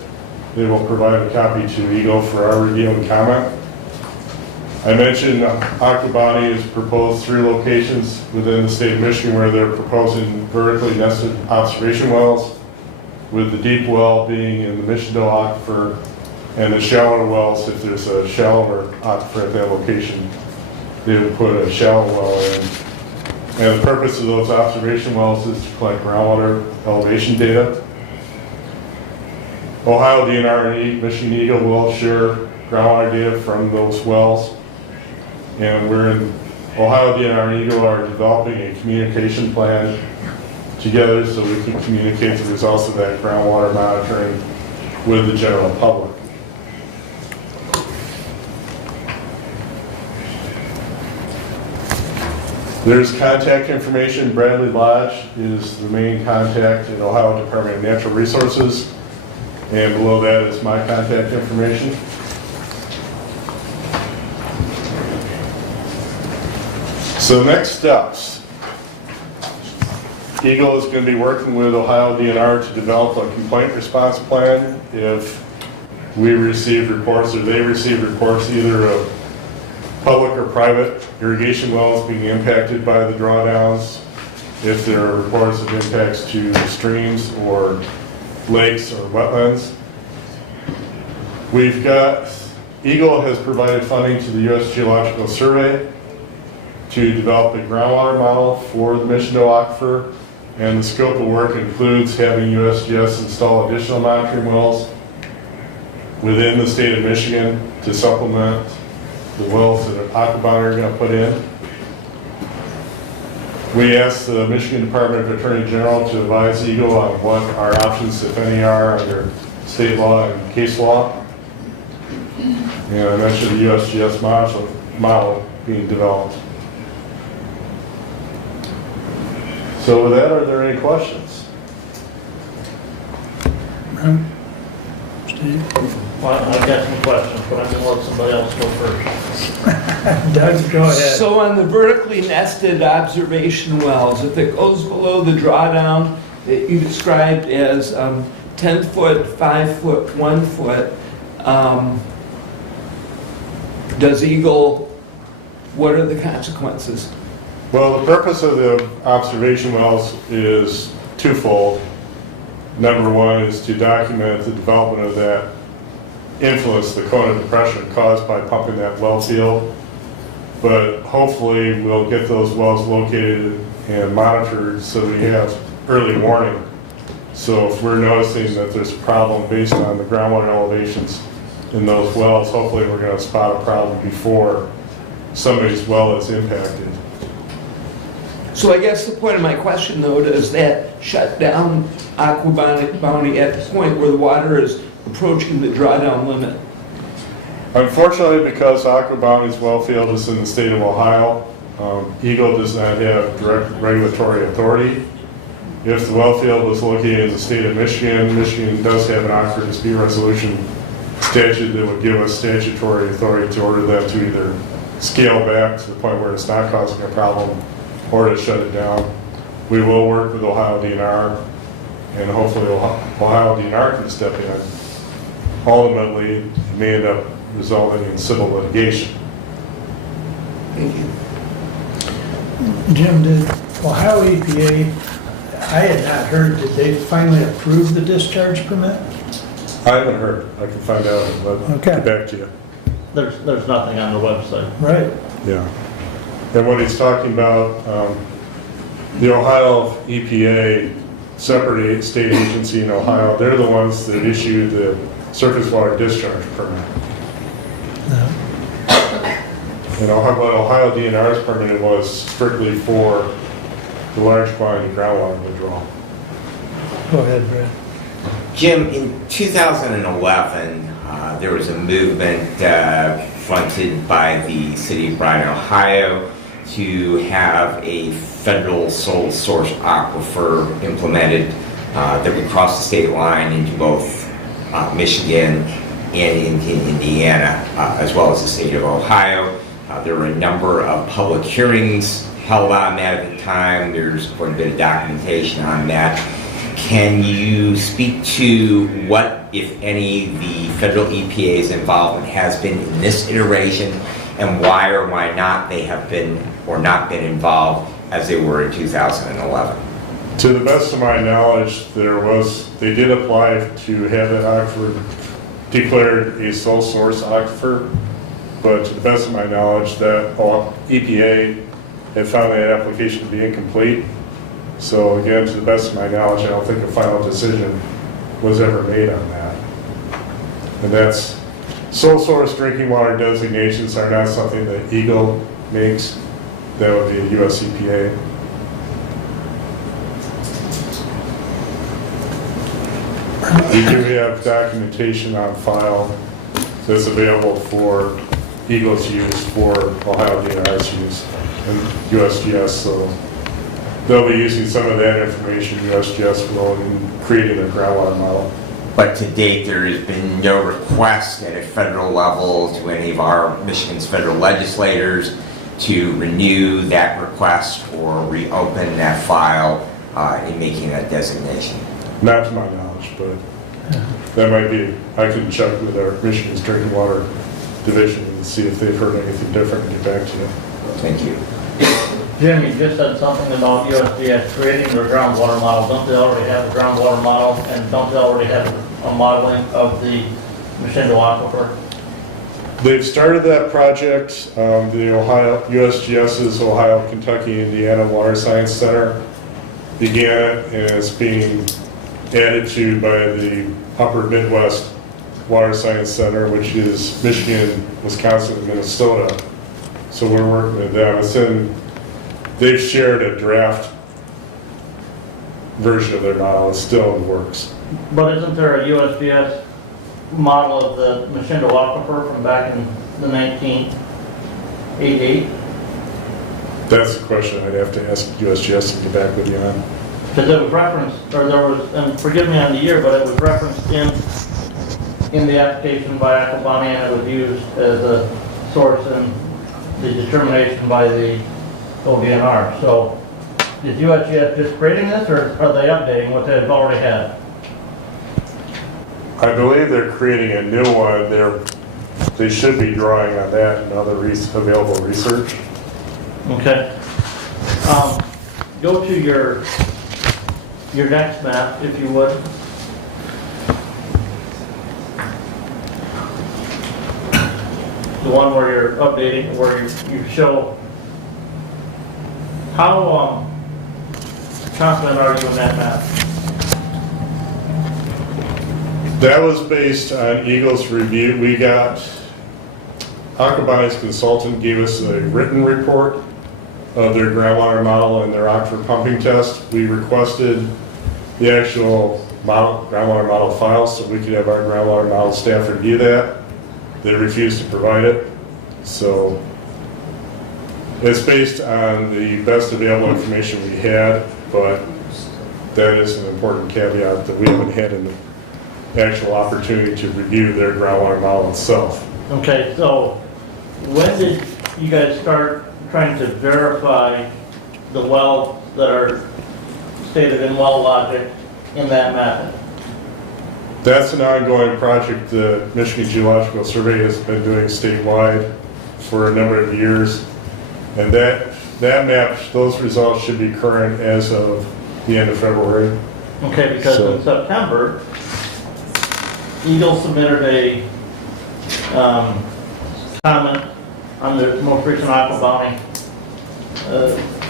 they will provide a copy to Eagle for our review and comment. I mentioned Aqua Bounty has proposed 3 locations within the state of Michigan where they're proposing vertically nested observation wells, with the deep well being in the Hillsdale aquifer, and the shallower wells, if there's a shallower aquifer at that location, they would put a shallow well in. And the purpose of those observation wells is to collect groundwater elevation data. Ohio DNR and Michigan Eagle will share groundwater data from those wells. And Ohio DNR and Eagle are developing a communication plan together so we can communicate the results of that groundwater monitoring with the general public. There's contact information. Bradley Lodge is the main contact at Ohio Department of Natural Resources. And below that is my contact information. So next steps. Eagle is going to be working with Ohio DNR to develop a complaint response plan if we receive reports or they receive reports either of public or private irrigation wells being impacted by the drawdowns, if there are reports of impacts to streams or lakes or wetlands. Eagle has provided funding to the U.S. Geological Survey to develop a groundwater model for the Hillsdale aquifer, and the scope of work includes having USGS install additional monitoring wells within the state of Michigan to supplement the wells that Aqua Bounty are going to put in. We asked the Michigan Department of Attorney General to advise Eagle on what our options, if any, are under state law and case law. And I mentioned the USGS model being developed. So with that, are there any questions? Steve? Well, I've got some questions, but I'm going to let somebody else go first. Doug, go ahead. So on the vertically nested observation wells, if it goes below the drawdown that you described as 10 foot, 5 foot, 1 foot, does Eagle, what are the consequences? Well, the purpose of the observation wells is twofold. Number one is to document the development of that influence, the cone of depression caused by pumping that well field. but hopefully we'll get those wells located and monitored so we have early warning. So if we're noticing that there's a problem based on the groundwater elevations in those wells, hopefully we're gonna spot a problem before somebody's well is impacted. So I guess the point of my question though, does that shut down Aqua Bounty at the point where the water is approaching the drawdown limit? Unfortunately, because Aqua Bounty's well field is in the state of Ohio, Eagle does not have direct regulatory authority. If the well field was located in the state of Michigan, Michigan does have an aquifer dispute resolution statute that would give us statutory authority to order them to either scale back to the point where it's not causing a problem or to shut it down. We will work with Ohio DNR, and hopefully Ohio DNR can step in. Ultimately, it may end up resulting in civil litigation. Thank you. Jim, did Ohio EPA, I had not heard, did they finally approve the discharge permit? I haven't heard. I can find out and Okay. get back to you. There's nothing on the website. Right. Yeah. And what he's talking about, the Ohio EPA, separate state agency in Ohio, they're the ones that issued the surface water discharge permit. And what Ohio DNR's permit was strictly for the large quantity groundwater withdrawal. Go ahead, Brad. Jim, in 2011, there was a movement fronted by the city of Bryan, Ohio, to have a federal sole source aquifer implemented that would cross the state line into both Michigan and into Indiana, as well as the state of Ohio. There were a number of public hearings held on that at the time. There's quite a bit of documentation on that. Can you speak to what, if any, the federal EPA's involvement has been in this iteration, and why or why not they have been or not been involved as they were in 2011? To the best of my knowledge, they did apply to have that aquifer declared a sole source aquifer, but to the best of my knowledge, that EPA had found that application to be incomplete. So again, to the best of my knowledge, I don't think a final decision was ever made on that. And that's, sole source drinking water designations are not something that Eagle makes. That would be a US EPA. We do have documentation on file that's available for Eagle's use, for Ohio DNR's use, and USGS, so they'll be using some of that information, USGS will, in creating their groundwater model. But to date, there has been no request at a federal level to any of our Michigan's federal legislators to renew that request or reopen that file in making that designation. Not to my knowledge, but that might be, I can check with our Michigan's Drinking Water Division and see if they've heard anything different and get back to you. Thank you. Jim, you just said something about USGS creating their groundwater model. Don't they already have a groundwater model, and don't they already have a modeling of the Meshendo Aquifer? They've started that project. The USGS's Ohio, Kentucky, Indiana Water Science Center began it, and it's being added to by the Upper Midwest Water Science Center, which is Michigan, Wisconsin, and Minnesota. So we're working with them. They've shared a draft version of their model. It's still in the works. But isn't there a USGS model of the Meshendo Aquifer from back in the 1988? That's the question I'd have to ask USGS to get back with you on. Because it was referenced, or there was, and forgive me on the year, but it was referenced in the application by Aqua Bounty, and it was used as a source in the determination by the ODNR. So is USGS just creating this, or are they updating what they've already had? I believe they're creating a new one. They should be drawing on that and other available research. Okay. Go to your next map, if you would. the one where you're updating, where you show, how confident are you in that map? That was based on Eagle's review. We got, Aquaboni's consultant gave us a written report of their groundwater model and their aquifer pumping test. We requested the actual model, groundwater model file so we could have our groundwater model staff review that. They refused to provide it. So it's based on the best available information we had, but that is an important caveat that we haven't had an actual opportunity to review their groundwater model itself. Okay, so when did you guys start trying to verify the wells that are stated in well logic in that method? That's an ongoing project the Michigan Geological Survey has been doing statewide for a number of years. And that map, those results should be current as of the end of February. Okay, because So- in September, Eagle submitted a comment on the most recent Aquaboni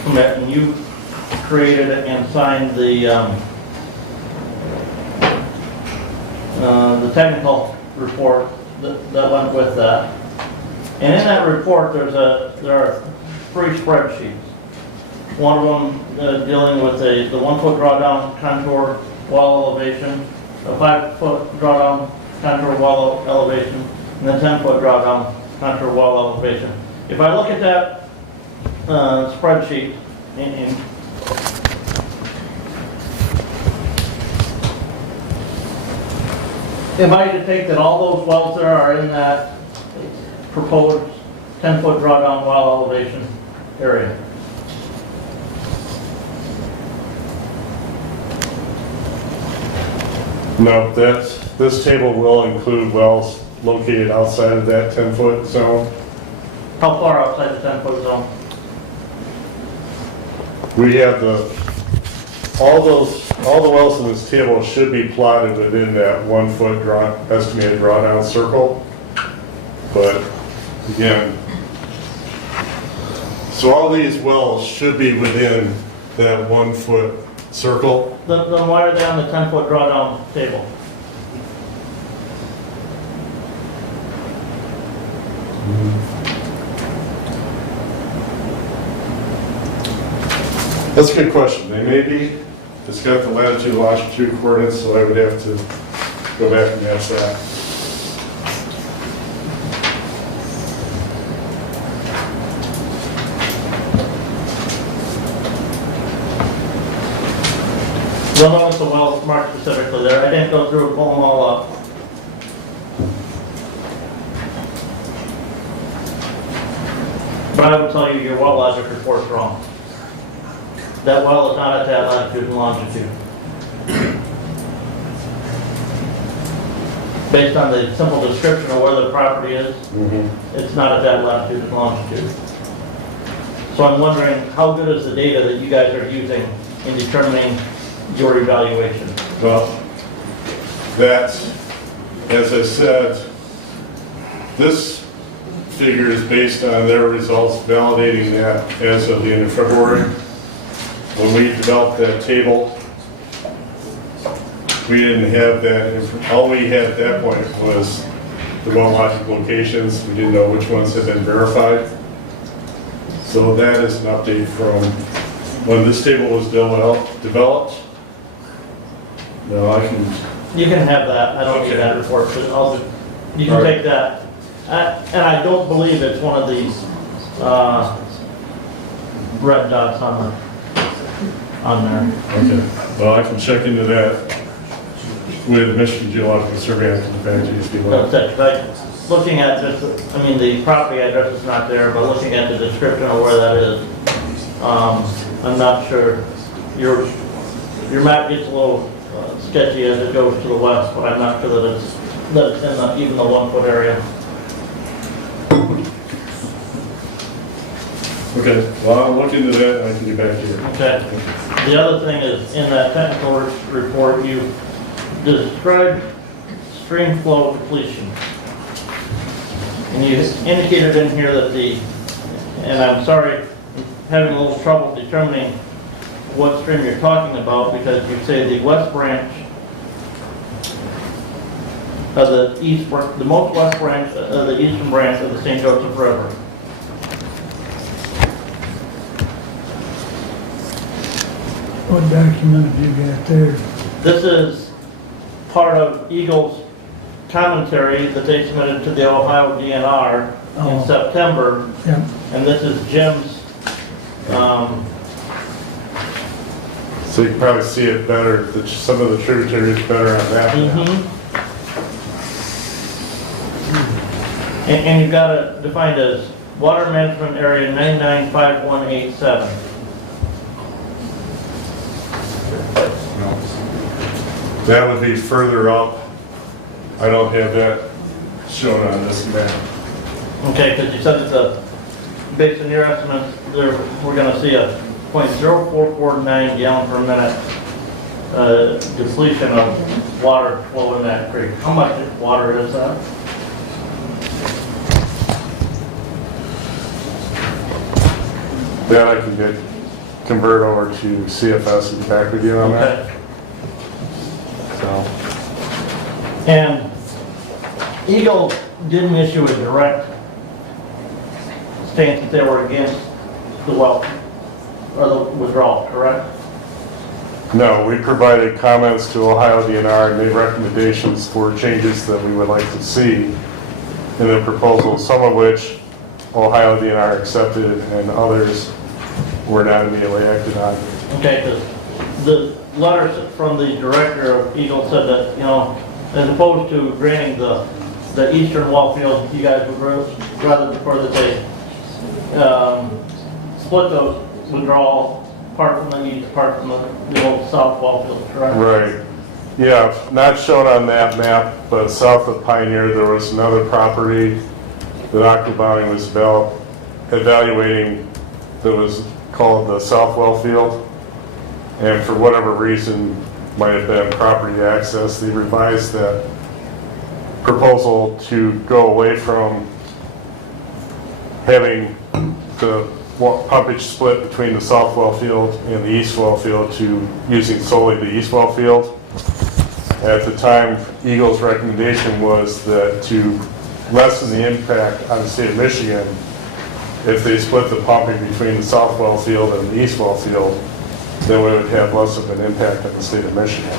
permit, and you created it and signed the technical report that went with that. And in that report, there are 3 spreadsheets. One of them dealing with the 1-foot drawdown contour wall elevation, a 5-foot drawdown contour wall elevation, and a 10-foot drawdown contour wall elevation. If I look at that spreadsheet, am I to take that all those wells there are in that proposed 10-foot drawdown wall elevation area? No, this table will include wells located outside of that 10-foot zone. How far outside the 10-foot zone? We have all the wells in this table should be plotted within that 1-foot estimated drawdown circle. But again, so all these wells should be within that 1-foot circle. Then why are they on the 10-foot drawdown table? That's a good question. They may be. It's got the latitude, longitude coordinates, so I would have to go back and ask that. You'll notice the wells marked specifically there. I didn't go through and pull them all up. But I would tell you your well logic report's wrong. That well is not at that latitude and longitude. Based on the simple description of where the property is, it's not at that latitude and longitude. So I'm wondering, how good is the data that you guys are using in determining your evaluation? Well, that's, as I said, this figure is based on their results validating that as of the end of February. When we developed that table, we didn't have that. All we had at that point was the well logic locations. We didn't know which ones had been verified. So that is an update from when this table was developed. No, I can. You can have that. I don't need that report, but you can take that. And I don't believe it's one of these red dots on there. Okay. Well, I can check into that with Michigan Geological Survey after the fact if you want. Looking at just, the property address is not there, but looking at the description of where that is, I'm not sure. Your map gets a little sketchy as it goes to the west, but I'm not sure that it's in even the 1-foot area. Okay, well, I'll look into that and I can get back to you. Okay. The other thing is, in that technical report, you described stream flow depletion. And you indicated in here that and I'm sorry, I'm having a little trouble determining what stream you're talking about, because you say the west branch of the most west branch of the eastern branch of the St. Joseph River. What document have you got there? This is part of Eagle's commentary that they submitted to the Ohio DNR Oh. in September, Yeah. and this is Jim's, So you can probably see it better, some of the tributaries better on that map. mhm. And you've got it defined as Water Management Area 995187. That would be further up. I don't have that shown on this map. Okay, because you said that based on your estimates, we're going to see a 0.0449 gallon per minute depletion of water flow in that creek. How much water is that? That I can convert over to CFS and back with you on that. Okay. So, And Eagle didn't issue a direct stance that they were against the well, or the withdrawal, correct? no, we provided comments to Ohio DNR and made recommendations for changes that we would like to see in the proposal, some of which Ohio DNR accepted and others were not immediately acted on. Okay, because the letters from the director of Eagle said that, as opposed to granting the eastern well field, you guys would rather prefer that they split those withdrawal, part from the east, part from the old south well field, correct? Right. Yeah, not shown on that map, but south of Pioneer, there was another property that Aquabonning was evaluating that was called the South Well Field. And for whatever reason, might have been property access, they revised that proposal to go away from having the pumpage split between the South Well Field and the East Well Field to using solely the East Well Field. At the time, Eagle's recommendation was that to lessen the impact on the state of Michigan, if they split the pumping between the South Well Field and the East Well Field, then we would have less of an impact on the state of Michigan.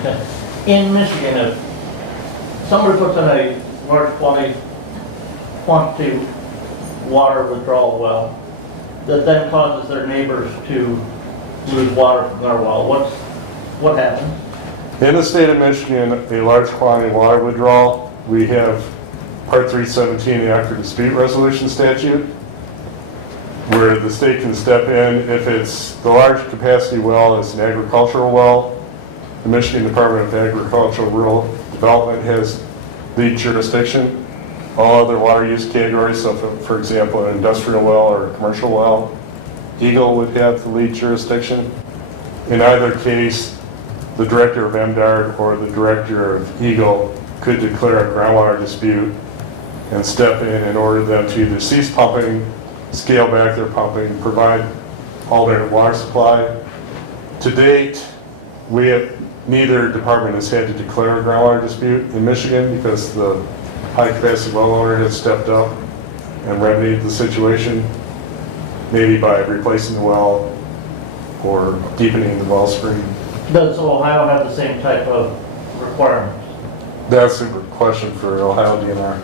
Okay. In Michigan, if somebody puts in a large quantity water withdrawal well, that then causes their neighbors to lose water from their well, what happens? In the state of Michigan, a large quantity of water withdrawal, we have Part 317, the Aquifer Dispute Resolution Statute, where the state can step in if it's the large capacity well is an agricultural well. The Michigan Department of Agricultural Rural Development has lead jurisdiction. All other water use categories, so for example, an industrial well or a commercial well, Eagle would have the lead jurisdiction. In either case, the director of MDARD or the director of Eagle could declare a groundwater dispute and step in order them to either cease pumping, scale back their pumping, provide alternate water supply. To date, neither department has had to declare a groundwater dispute in Michigan because the high capacity well owner has stepped up and remedied the situation, maybe by replacing the well or deepening the well screen. Does Ohio have the same type of requirements? That's a question for Ohio DNR.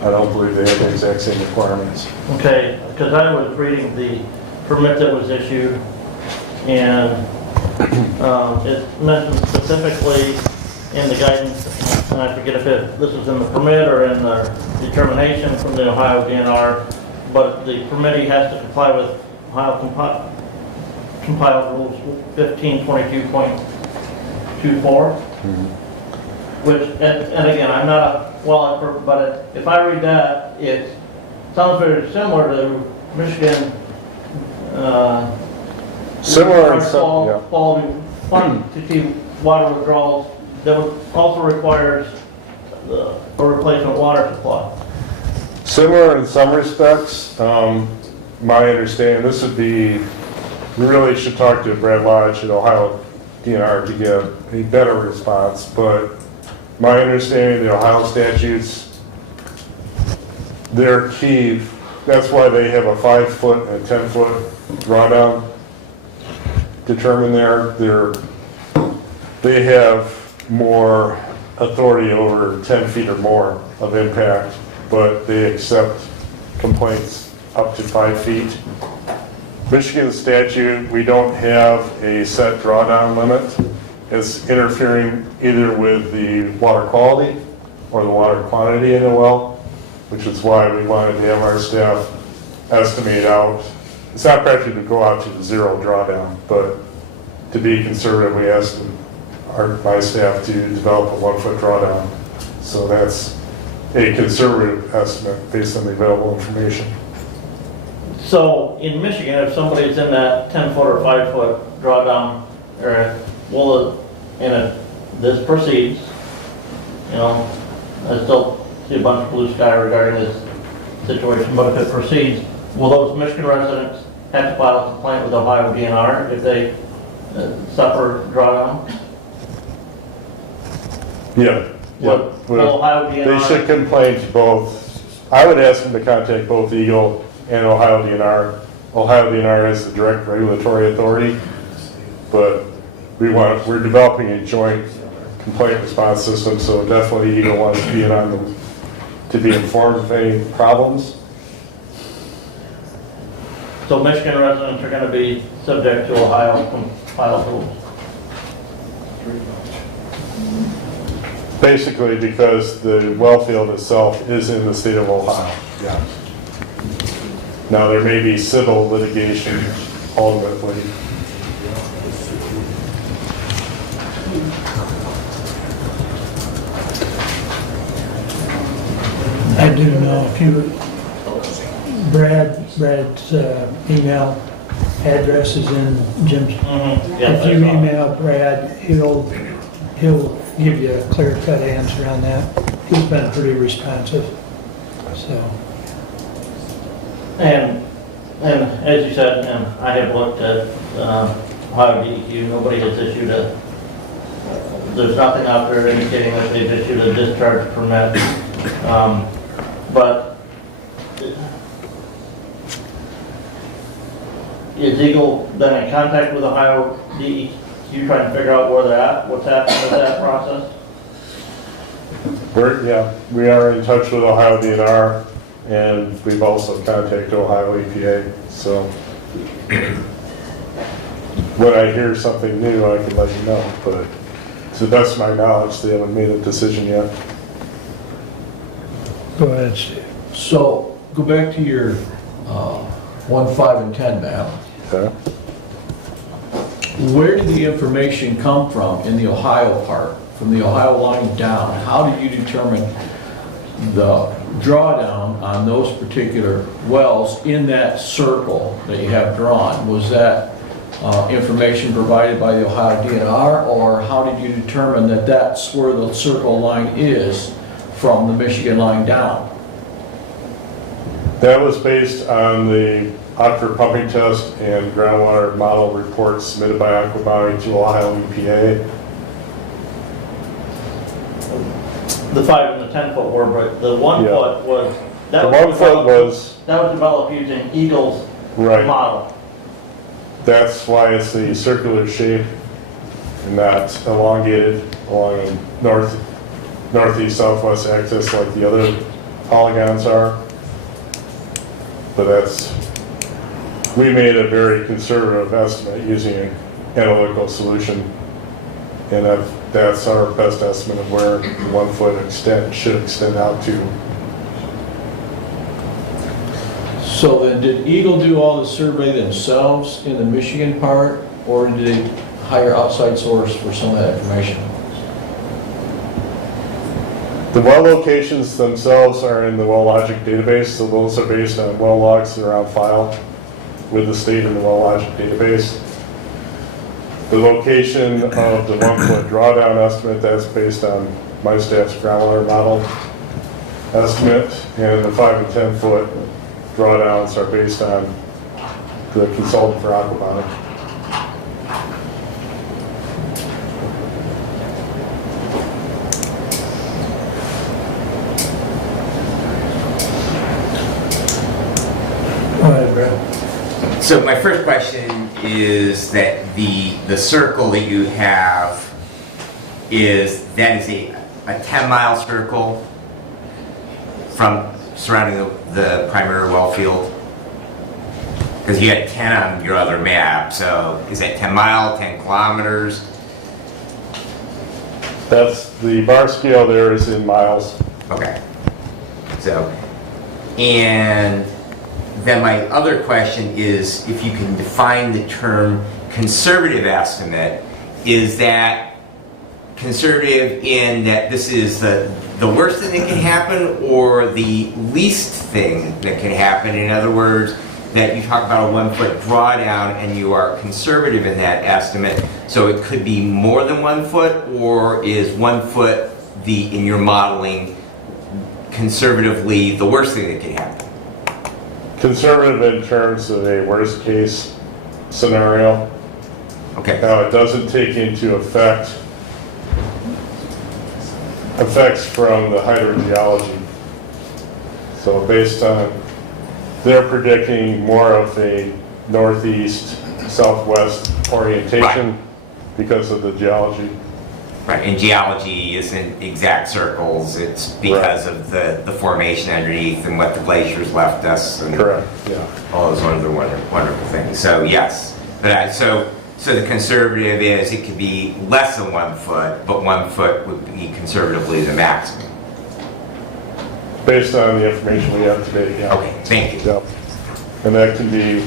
I don't believe they have the exact same requirements. Okay, because I was reading the permit that was issued, and it mentioned specifically in the guidance, and I forget if this was in the permit or in the determination from the Ohio DNR, but the permittee has to comply with Ohio compiled rules 1522.24. Which, and again, I'm not a well expert, but if I read that, it sounds very similar to Michigan. Similar in some, yeah. Quantity water withdrawals that also requires a replacement water supply. Similar in some respects. My understanding, this would be, we really should talk to Brad Lodge at Ohio DNR to get a better response, but my understanding of the Ohio statutes, they're key. That's why they have a 5-foot and a 10-foot drawdown determined there. They have more authority over 10 feet or more of impact, but they accept complaints up to 5 feet. Michigan statute, we don't have a set drawdown limit. It's interfering either with the water quality or the water quantity in the well, which is why we wanted to have our staff estimate out. It's not practical to go out to the 0 drawdown, but to be conservative, we asked my staff to develop a 1-foot drawdown. So that's a conservative estimate based on the available information. So in Michigan, if somebody's in that 10-foot or 5-foot drawdown area, this proceeds, I still see a bunch of blue sky regarding this situation, but if it proceeds, will those Michigan residents have to file a complaint with Ohio DNR if they suffer drawdown? Yeah. Will Ohio DNR? They should complain to both. I would ask them to contact both Eagle and Ohio DNR. Ohio DNR has the direct regulatory authority, but we're developing a joint complaint response system, so definitely Eagle wants to be in on them to be informed of any problems. So Michigan residents are going to be subject to Ohio compiled rules? Basically, because the well field itself is in the state of Ohio. Yeah. Now, there may be civil litigation ultimately. I do know if you, Brad's email address is in Jim's. If you email Brad, he'll give you a clear-cut answer on that. He's been pretty responsive, so. And as you said, and I have looked at Ohio DEQ, nobody has issued there's nothing out there indicating that they've issued a discharge permit. But is Eagle been in contact with Ohio DEQ trying to figure out where they're at? What's happening with that process? We are in touch with Ohio DNR, and we've also contacted Ohio EPA. So when I hear something new, I can let you know. But to the best of my knowledge, they haven't made a decision yet. Go ahead, Steve. So, go back to your 1, 5, and 10 map. Okay. Where did the information come from in the Ohio part? From the Ohio line down? How did you determine the drawdown on those particular wells in that circle that you have drawn? Was that information provided by the Ohio DNR, or how did you determine that that's where the circle line is from the Michigan line down? That was based on the aquifer pumping test and groundwater model reports submitted by Aquabounty to Ohio EPA. The 5 and the 10-foot were, but the 1 foot was... The 1 foot was... That was developed using Eagle's model. That's why it's the circular shape and not elongated along the northeast southwest axis like the other polygons are. But we made a very conservative estimate using an analytical solution, and that's our best estimate of where the 1 foot extent should extend out to. So then, did Eagle do all the survey themselves in the Michigan part, or did they hire outside source for some of that information? The well locations themselves are in the WellLogic database, so those are based on well logs that are on file with the state in the WellLogic database. The location of the 1 foot drawdown estimate, that's based on my staff's groundwater model. estimate, and the 5 and 10 foot drawdowns are based on the consultant for Aquabonic. Go ahead, Brett. So my first question is that the circle that you have is a 10-mile circle from surrounding the primary well field? Because you had 10 on your other map, so is that 10 mile, 10 kilometers? That's, the bar scale there is in miles. Okay. So, and then my other question is if you can define the term conservative estimate. Is that conservative in that this is the worst thing that can happen or the least thing that can happen? In other words, that you talk about a 1 foot drawdown and you are conservative in that estimate, so it could be more than 1 foot, or is 1 foot in your modeling conservatively the worst thing that can happen? Conservative in terms of a worst case scenario. Okay. Now, it doesn't take into effects from the hydrogeology. So based on, they're predicting more of a northeast, southwest orientation because of the geology. Right, and geology isn't exact circles, it's because of the formation underneath and what the glaciers left us. And correct, yeah. All those other wonderful things. So yes, but so the conservative is it could be less than 1 foot, but 1 foot would be conservatively the maximum. Based on the information we have today, yeah. Okay, thank you. Yep. And that can be,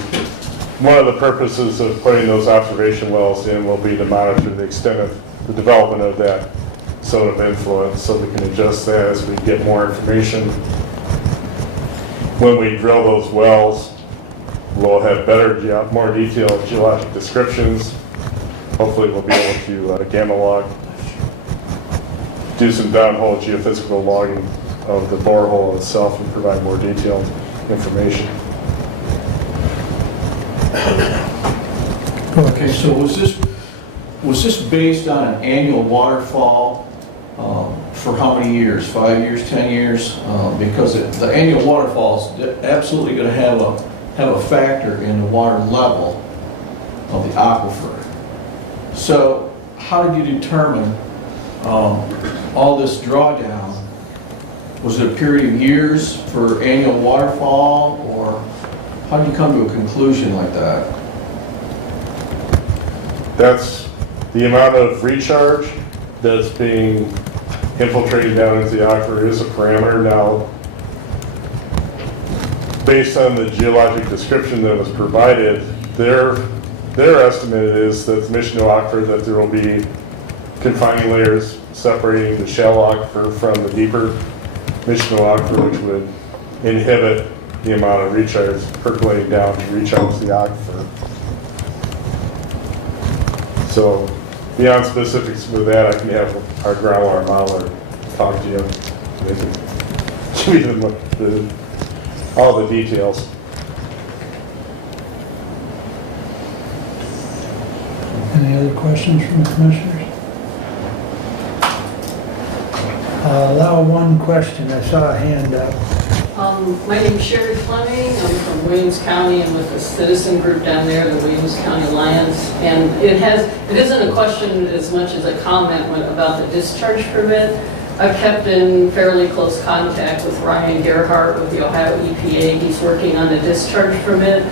one of the purposes of putting those observation wells in will be to monitor the extent of the development of that zone of influence, so we can adjust that as we get more information. When we drill those wells, we'll have better, more detailed geologic descriptions. Hopefully we'll be able to gamma log, do some downhole geophysical logging of the borehole itself and provide more detailed information. Okay, so was this based on an annual waterfall for how many years? 5 years, 10 years? Because the annual waterfall is absolutely going to have a factor in the water level of the aquifer. So how did you determine all this drawdown? Was it a period of years for annual waterfall, or how did you come to a conclusion like that? That's the amount of recharge that's being infiltrated down into the aquifer is a parameter. Now, based on the geologic description that was provided, their estimate is that the Michigan aquifer, that there will be confining layers separating the shallow aquifer from the deeper Michigan aquifer, which would inhibit the amount of recharge percolating down to recharge the aquifer. So beyond specifics with that, I can have our groundwater modeler talk to you. They can give you all the details. Any other questions from the commissioners? I'll allow one question. I saw a hand up. My name's Sherry Fleming. I'm from Williams County and with a citizen group down there, the Williams County Alliance. And it isn't a question as much as a comment about the discharge permit. I've kept in fairly close contact with Ryan Gerhardt with the Ohio EPA. He's working on a discharge permit.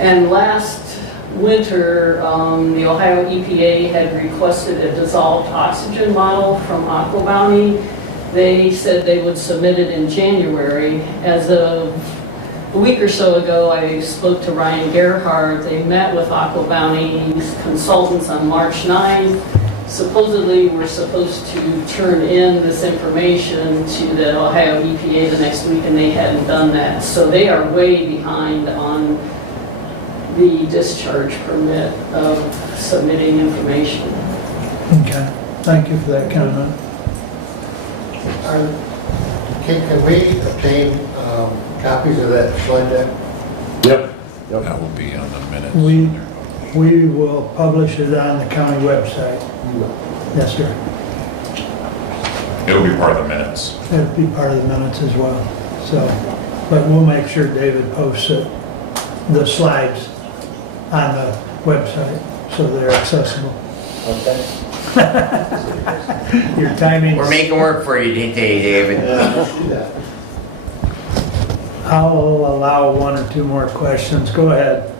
And last winter, the Ohio EPA had requested a dissolved oxygen model from Aquabounty. They said they would submit it in January. As of a week or so ago, I spoke to Ryan Gerhardt. They met with Aquabounty's consultants on March 9th. Supposedly, we're supposed to turn in this information to the Ohio EPA the next week, and they hadn't done that. So they are way behind on the discharge permit of submitting information. Okay, thank you for that comment. Can we obtain copies of that slide deck? Yep. That will be on the minutes. We will publish it on the county website. Yes, sir. It'll be part of the minutes. That'd be part of the minutes as well. So, but we'll make sure David posts it, the slides on the website so they're accessible. Okay. Your timing. We're making work for you today, David. Yeah, I see that. I'll allow one or two more questions. Go ahead.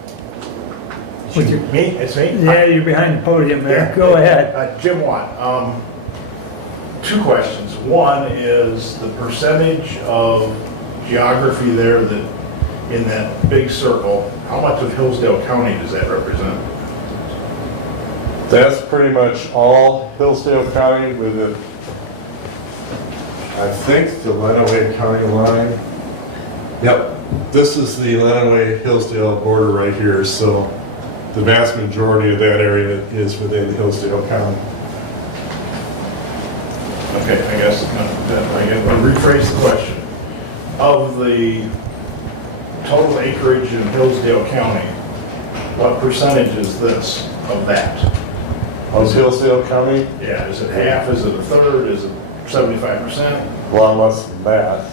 Me? It's me? Yeah, you're behind the podium there. Go ahead. Jim Watt. Two questions. One is the percentage of geography there that, in that big circle, how much of Hillsdale County does that represent? That's pretty much all Hillsdale County with it. I think the Lenawee County line. Yep, this is the Lenawee-Hillsdale border right here, so the vast majority of that area is within Hillsdale County. Okay, I guess I'll rephrase the question. Of the total acreage in Hillsdale County, what percentage is this of that? Of Hillsdale County, Yeah, is it half, is it a third, is it 75%? a lot less than that.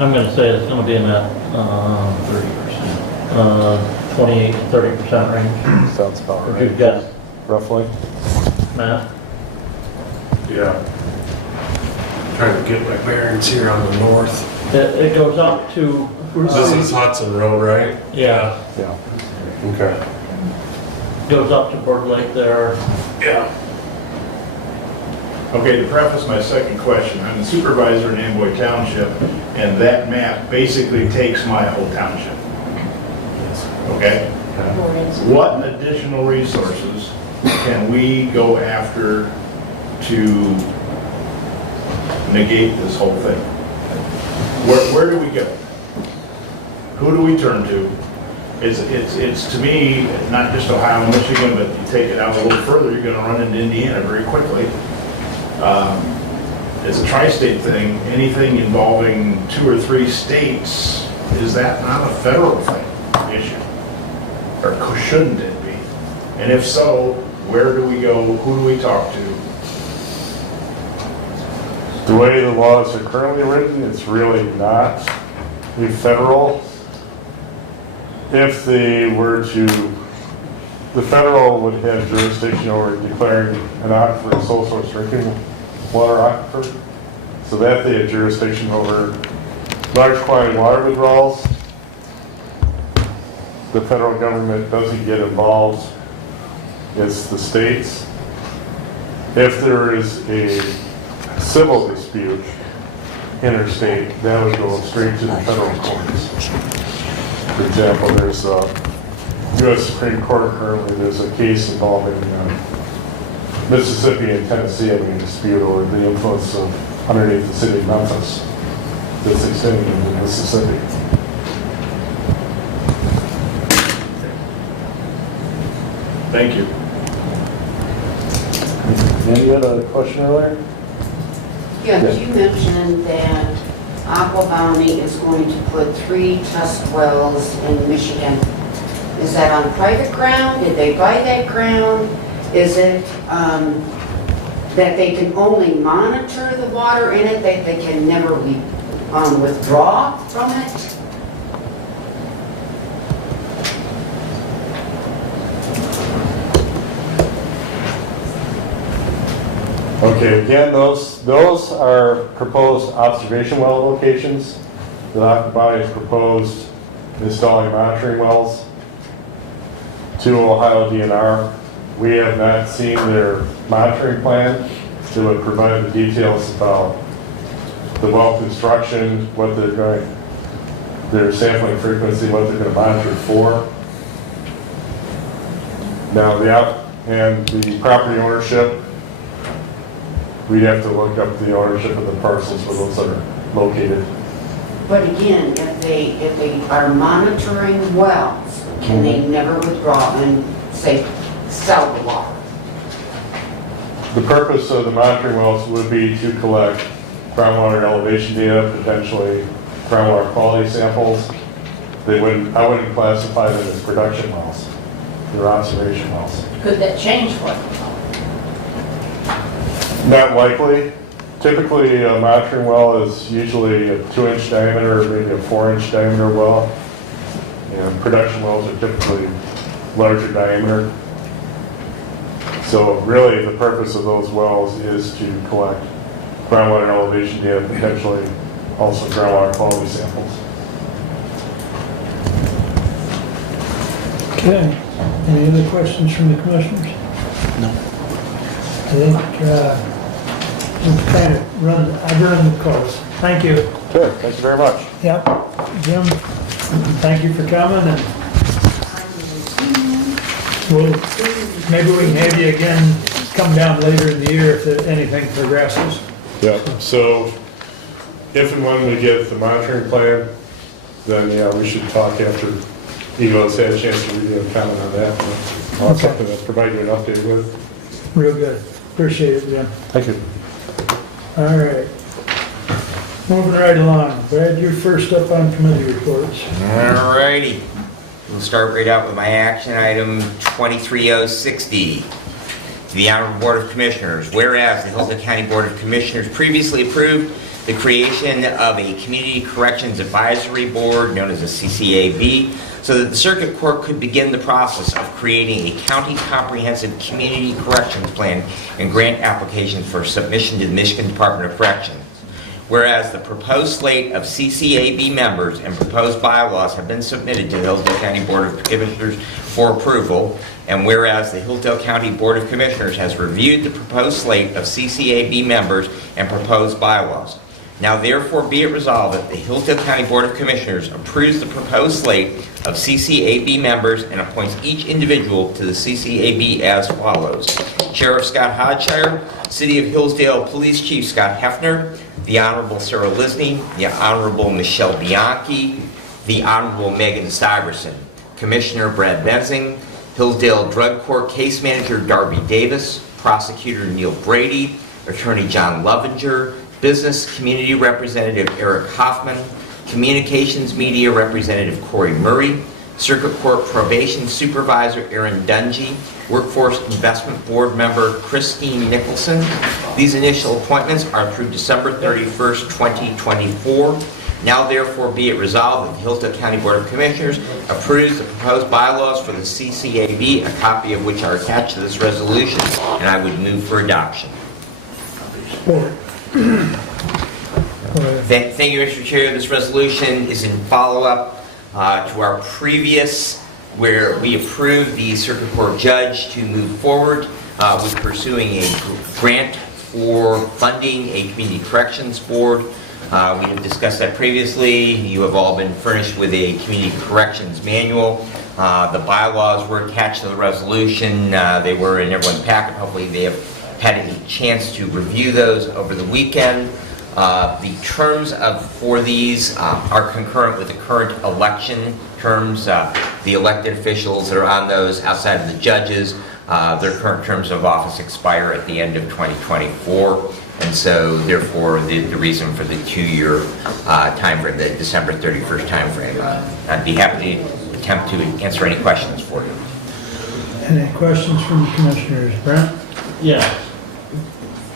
I'm gonna say it's gonna be in that 30%, 28 to 30% range. Sounds about If right. you've got Roughly. math. Yeah. Trying to get my bearings here on the north. It goes up to. This is Hudson Road, right? Yeah, Yeah. Okay. goes up to Bird Lake there. Yeah. Okay, to preface my second question, I'm the supervisor in Amboy Township, and that map basically takes my whole township. Okay? What additional resources can we go after to negate this whole thing? Where do we go? Who do we turn to? It's to me, not just Ohio and Michigan, but you take it out a little further, you're gonna run into Indiana very quickly. It's a tri-state thing. Anything involving 2 or 3 states, is that not a federal thing, issue? Or shouldn't it be? And if so, where do we go? Who do we talk to? The way the laws are currently written, it's really not a federal. If they were to, the federal would have jurisdiction over declaring an aquifer a sole source drinking water aquifer. So that they have jurisdiction over large quantity water withdrawals. The federal government doesn't get involved. It's the states. If there is a civil dispute interstate, that would go straight to the federal courts. For example, there's a U.S. Supreme Court currently, there's a case involving Mississippi and Tennessee having a dispute over the influence of underneath the city of Memphis that's extending into Mississippi. Thank you. And you had a question earlier? Yeah, you mentioned that Aqua Bounty is going to put 3 test wells in Michigan. Is that on private ground? Did they buy that ground? Is it that they can only monitor the water in it, that they can never withdraw from it? Okay, again, those are proposed observation well locations. The Aqua Bounty has proposed installing monitoring wells to Ohio DNR. We have not seen their monitoring plan that would provide the details about the well construction, what they're going, their sampling frequency, what they're going to monitor for. Now, the property ownership, we'd have to look up the ownership of the parcels where those are located. But again, if they are monitoring wells, can they never withdraw and say, sell the water? The purpose of the monitoring wells would be to collect groundwater elevation data, potentially groundwater quality samples. I wouldn't classify them as production wells. They're observation wells. Could that change for them? Not likely. Typically, a monitoring well is usually a 2-inch diameter, maybe a 4-inch diameter well. And production wells are typically larger diameter. So really, the purpose of those wells is to collect groundwater elevation data, potentially also groundwater quality samples. Okay, any other questions from the commissioners? No. I think, we've kind of I've run the course. Thank you. Good, thank you very much. Yep, Jim, thank you for coming, and maybe we can have you again, come down later in the year if anything progresses. Yeah, so if and when we get the monitoring plan, then yeah, we should talk after Eagle's had a chance to review and comment on that. I'll have something to provide you an update with. Real good. Appreciate it, Jim. Thank you. All right. Moving right along. Brad, you're first up on committee reports. All righty. We'll start right out with my action item 23060. To the Honorable Board of Commissioners, whereas the Hillsdale County Board of Commissioners previously approved the creation of a Community Corrections Advisory Board, known as a CCAB, so that the Circuit Court could begin the process of creating a county comprehensive community corrections plan and grant applications for submission to the Michigan Department of Corrections. Whereas the proposed slate of CCAB members and proposed bylaws have been submitted to the Hillsdale County Board of Commissioners for approval, and whereas the Hillsdale County Board of Commissioners has reviewed the proposed slate of CCAB members and proposed bylaws. Now therefore be it resolved that the Hillsdale County Board of Commissioners approves the proposed slate of CCAB members and appoints each individual to the CCAB as follows. Sheriff Scott Hodshire, City of Hillsdale Police Chief Scott Hefner, the Honorable Sarah Lisney, the Honorable Michelle Bianchi, the Honorable Megan Syverson, Commissioner Brad Benzing, Hillsdale Drug Court Case Manager Darby Davis, Prosecutor Neil Brady, Attorney John Lovinger, Business Community Representative Eric Hoffman, Communications Media Representative Corey Murray, Circuit Court Probation Supervisor Aaron Dungy, Workforce Investment Board Member Christine Nicholson. These initial appointments are through December 31st, 2024. Now therefore be it resolved that the Hillsdale County Board of Commissioners approves the proposed bylaws for the CCAB, a copy of which are attached to this resolution, and I would move for adoption. Support. Thank you, Mr. Chair. This resolution is in follow-up to our previous, where we approved the Circuit Court judge to move forward with pursuing a grant for funding a community corrections board. We have discussed that previously. You have all been furnished with a community corrections manual. The bylaws were attached to the resolution. They were in everyone's packet. Hopefully they have had a chance to review those over the weekend. The terms for these are concurrent with the current election terms. The elected officials that are on those outside of the judges, their current terms of office expire at the end of 2024. And so therefore the reason for the 2-year time frame, the December 31st time frame. I'd be happy to attempt to answer any questions for you. Any questions from the commissioners? Brent? Yes.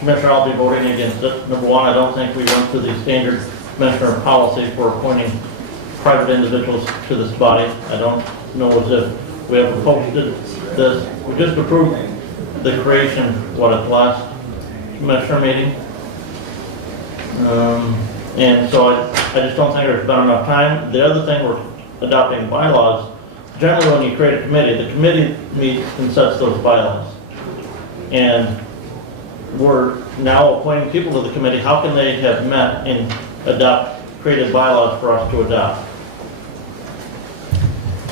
Commissioner, I'll be voting against it. Number one, I don't think we went through the standard commissioner policy for appointing private individuals to this body. I don't know as if we ever posted this. We just approved the creation, at the last commissioner meeting? And so I just don't think there's been enough time. The other thing, we're adopting bylaws. Generally, when you create a committee, the committee meets and sets those bylaws. And we're now appointing people to the committee. How can they have met and created bylaws for us to adopt?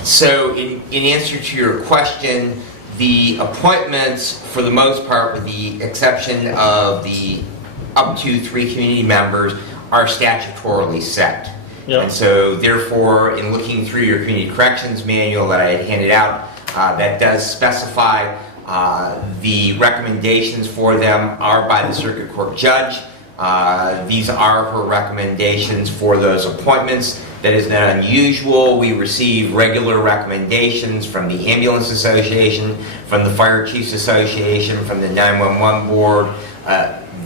So in answer to your question, the appointments, for the most part, with the exception of the up to 3 community members, are statutorily set. Yep. And so therefore, in looking through your community corrections manual that I had handed out, that does specify The recommendations for them are by the circuit court judge. These are her recommendations for those appointments. That is not unusual. We receive regular recommendations from the Ambulance Association, from the Fire Chiefs Association, from the 911 Board,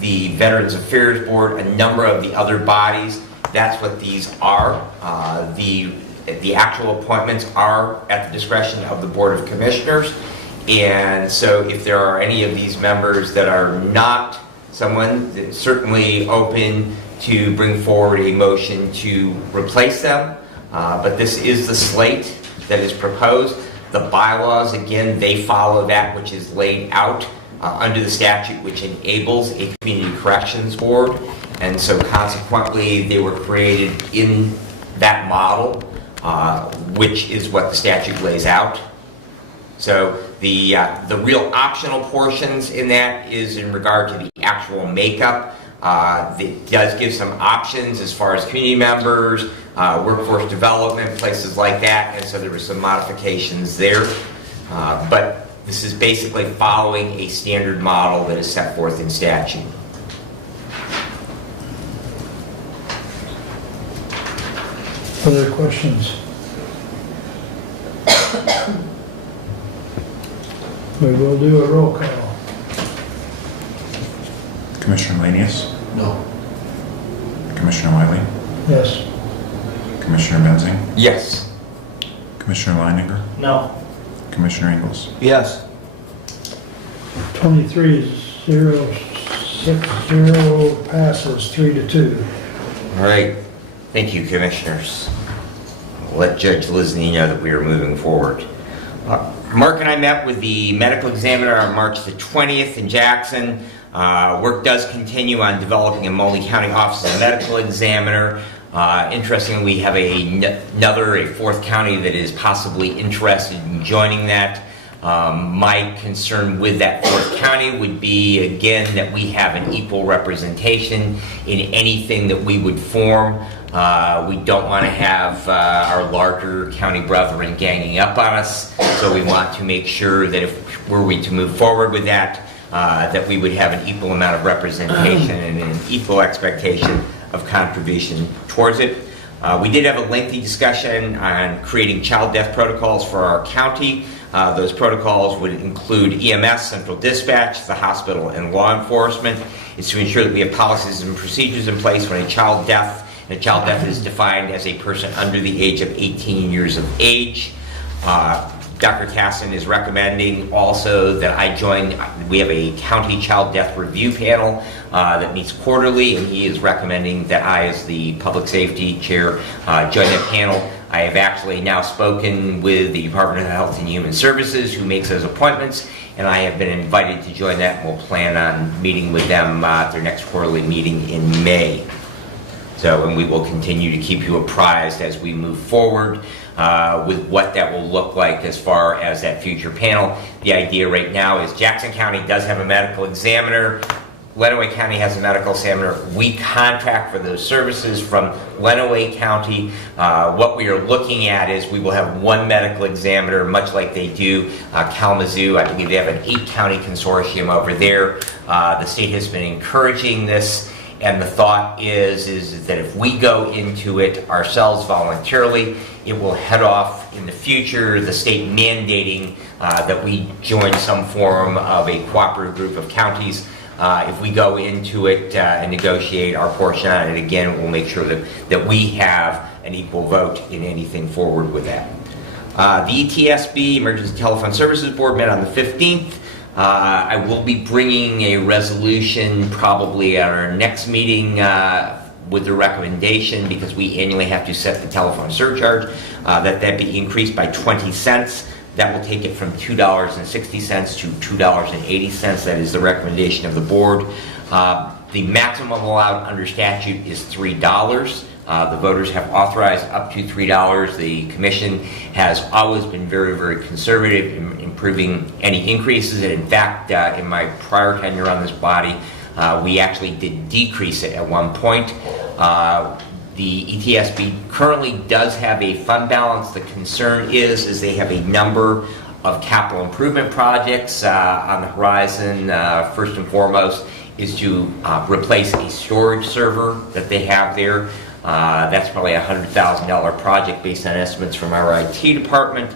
the Veterans Affairs Board, a number of the other bodies. That's what these are. The actual appointments are at the discretion of the Board of Commissioners. And so if there are any of these members that are not someone, that's certainly open to bring forward a motion to replace them. But this is the slate that is proposed. The bylaws, again, they follow that which is laid out under the statute, which enables a community corrections board. And so consequently, they were created in that model, which is what the statute lays out. So the real optional portions in that is in regard to the actual makeup. It does give some options as far as community members, workforce development, places like that, and so there were some modifications there. But this is basically following a standard model that is set forth in statute. Other questions? We will do a roll call. Commissioner Lanius? No. Commissioner Wiley? Yes. Commissioner Benzing? Yes. Commissioner Leininger? No. Commissioner Ingles? Yes. 23-060 passes 3-2. All right. Thank you, Commissioners. I'll let Judge Lisney know that we are moving forward. Mark and I met with the medical examiner on March the 20th in Jackson. Work does continue on developing a Multnomah County Office of Medical Examiner. Interestingly, we have a fourth county that is possibly interested in joining that. My concern with that fourth county would be, again, that we have an equal representation in anything that we would form. We don't want to have our larger county brethren ganging up on us, so we want to make sure that if were we to move forward with that, that we would have an equal amount of representation and an equal expectation of contribution towards it. We did have a lengthy discussion on creating child death protocols for our county. Those protocols would include EMS, central dispatch, the hospital, and law enforcement. It's to ensure that we have policies and procedures in place when a child death is defined as a person under the age of 18 years of age. Dr. Tassin is recommending also that I join. We have a county child death review panel that meets quarterly, and he is recommending that I, as the public safety chair, join that panel. I have actually now spoken with the Department of Health and Human Services, who makes those appointments, and I have been invited to join that. We'll plan on meeting with them at their next quarterly meeting in May. So, and we will continue to keep you apprised as we move forward with what that will look like as far as that future panel. The idea right now is Jackson County does have a medical examiner. Lenawee County has a medical examiner. We contract for those services from Lenawee County. What we are looking at is we will have one medical examiner, much like they do Kalamazoo. I believe they have an 8-county consortium over there. The state has been encouraging this. And the thought is that if we go into it ourselves voluntarily, it will head off in the future the state mandating that we join some form of a cooperative group of counties. If we go into it and negotiate our portion on it, again, we'll make sure that we have an equal vote in anything forward with that. The ETSB, Emergency Telephone Services Board, met on the 15th. I will be bringing a resolution probably at our next meeting with the recommendation, because we annually have to set the telephone surcharge, that be increased by 20 cents. That will take it from $2.60 to $2.80. That is the recommendation of the board. The maximum allowed under statute is $3. The voters have authorized up to $3. The commission has always been very, very conservative in improving any increases. And in fact, in my prior tenure on this body, we actually did decrease it at one point. The ETSB currently does have a fund balance. The concern is they have a number of capital improvement projects on the horizon. First and foremost is to replace a storage server that they have there. That's probably a $100,000 project based on estimates from our IT department.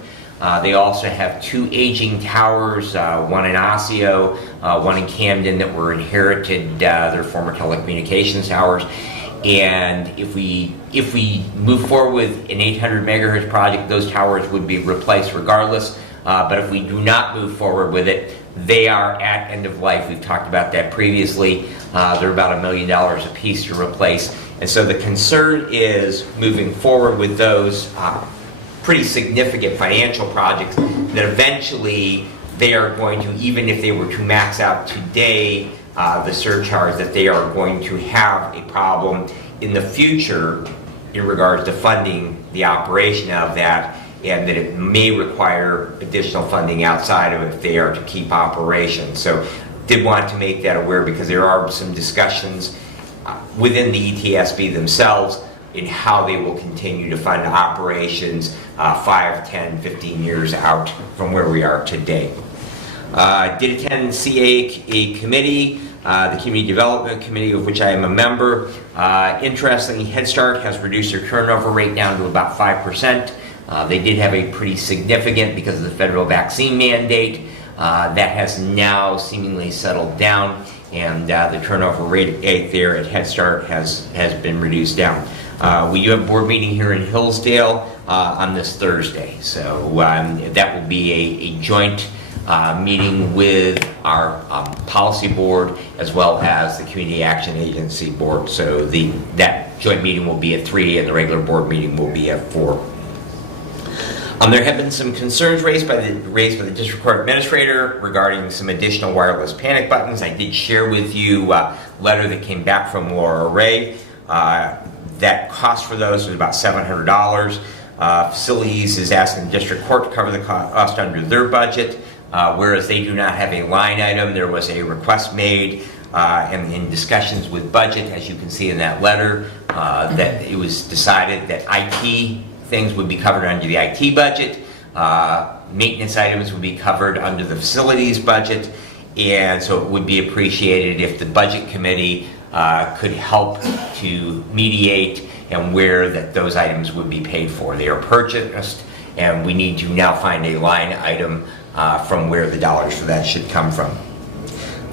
They also have 2 aging towers, one in Osseo, one in Camden, that were inherited, their former telecommunications towers. And if we move forward with an 800 megahertz project, those towers would be replaced regardless. But if we do not move forward with it, they are at end of life. We've talked about that previously. They're about $1 million a piece to replace. And so the concern is moving forward with those pretty significant financial projects that eventually they are going to, even if they were to max out today, the surcharge, that they are going to have a problem in the future in regards to funding the operation of that, and that it may require additional funding outside of it if they are to keep operations. So did want to make that aware, because there are some discussions within the ETSB themselves in how they will continue to fund operations 5, 10, 15 years out from where we are today. Did attend a committee, the Community Development Committee, of which I am a member. Interestingly, Head Start has reduced their turnover rate down to about 5%. They did have a pretty significant, because of the federal vaccine mandate, that has now seemingly settled down, and the turnover rate there at Head Start has been reduced down. We do have a board meeting here in Hillsdale on this Thursday, so that will be a joint meeting with our policy board as well as the Community Action Agency board. So that joint meeting will be at 3 and the regular board meeting will be at 4. There have been some concerns raised by the District Court Administrator regarding some additional wireless panic buttons. I did share with you a letter that came back from Laura Ray. That cost for those was about $700. Facilities is asking the District Court to cover the cost under their budget, whereas they do not have a line item. There was a request made and in discussions with budget, as you can see in that letter, that it was decided that IT things would be covered under the IT budget, maintenance items would be covered under the facilities budget, and so it would be appreciated if the budget committee could help to mediate and where those items would be paid for. They are purchased, and we need to now find a line item from where the dollars for that should come from.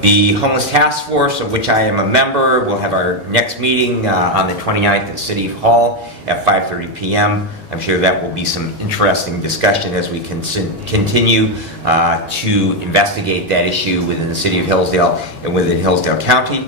The Homeless Task Force, of which I am a member, will have our next meeting on the 29th at City Hall at 5:30 p.m. I'm sure that will be some interesting discussion as we continue to investigate that issue within the City of Hillsdale and within Hillsdale County.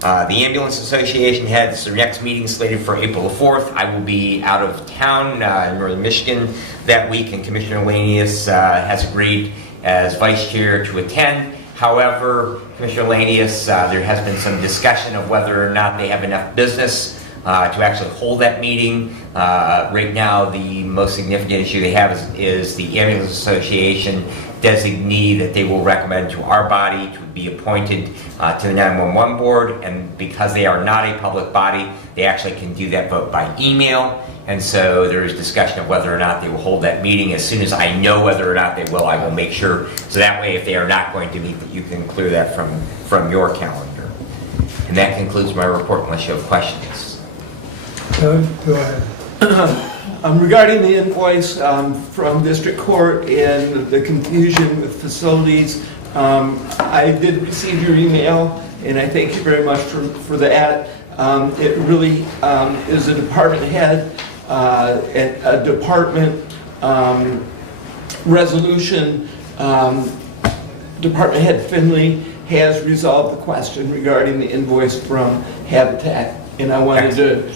The Ambulance Association has their next meeting slated for April the 4th. I will be out of town in northern Michigan that week, and Commissioner Lanius has agreed as Vice Chair to attend. However, Commissioner Lanius, there has been some discussion of whether or not they have enough business to actually hold that meeting. Right now, the most significant issue they have is the Ambulance Association designee that they will recommend to our body to be appointed to the 911 board, and because they are not a public body, they actually can do that vote by email. And so there is discussion of whether or not they will hold that meeting. As soon as I know whether or not they will, I will make sure. So that way, if they are not going to meet, that you can clear that from your calendar. And that concludes my report, unless you have questions. Doug, go ahead. Regarding the invoice from District Court and the confusion with facilities, I did receive your email, and I thank you very much for that. It really is a department head, a department resolution. Department head Finley has resolved the question regarding the invoice from Habitat, and I wanted to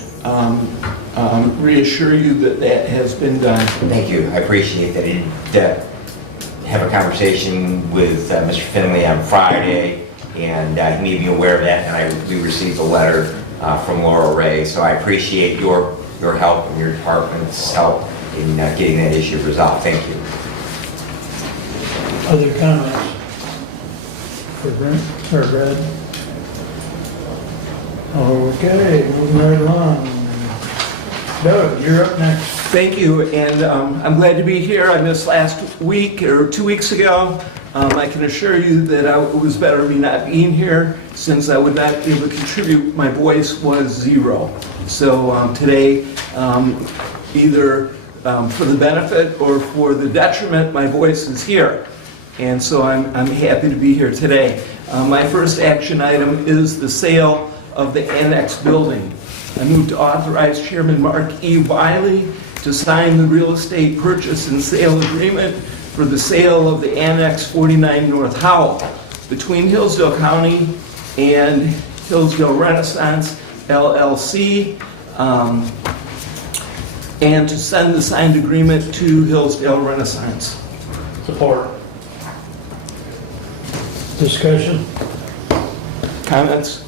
reassure you that has been done. Thank you. I appreciate that. I did have a conversation with Mr. Finley on Friday, and he made me aware of that, and we received a letter from Laura Ray. So I appreciate your help and your department's help in getting that issue resolved. Thank you. Other comments for Brent or Brad? Okay, moving right along. Doug, you're up next. Thank you, and I'm glad to be here. I missed last week, or 2 weeks ago. I can assure you that it was better me not being here, since I would not be able to contribute. My voice was zero. So today, either for the benefit or for the detriment, my voice is here. And so I'm happy to be here today. My first action item is the sale of the annex building. I move to authorize Chairman Mark E. Wiley to sign the real estate purchase and sale agreement for the sale of the Annex 49 North Howell between Hillsdale County and Hillsdale Renaissance LLC, and to send the signed agreement to Hillsdale Renaissance. Support. Discussion? Comments?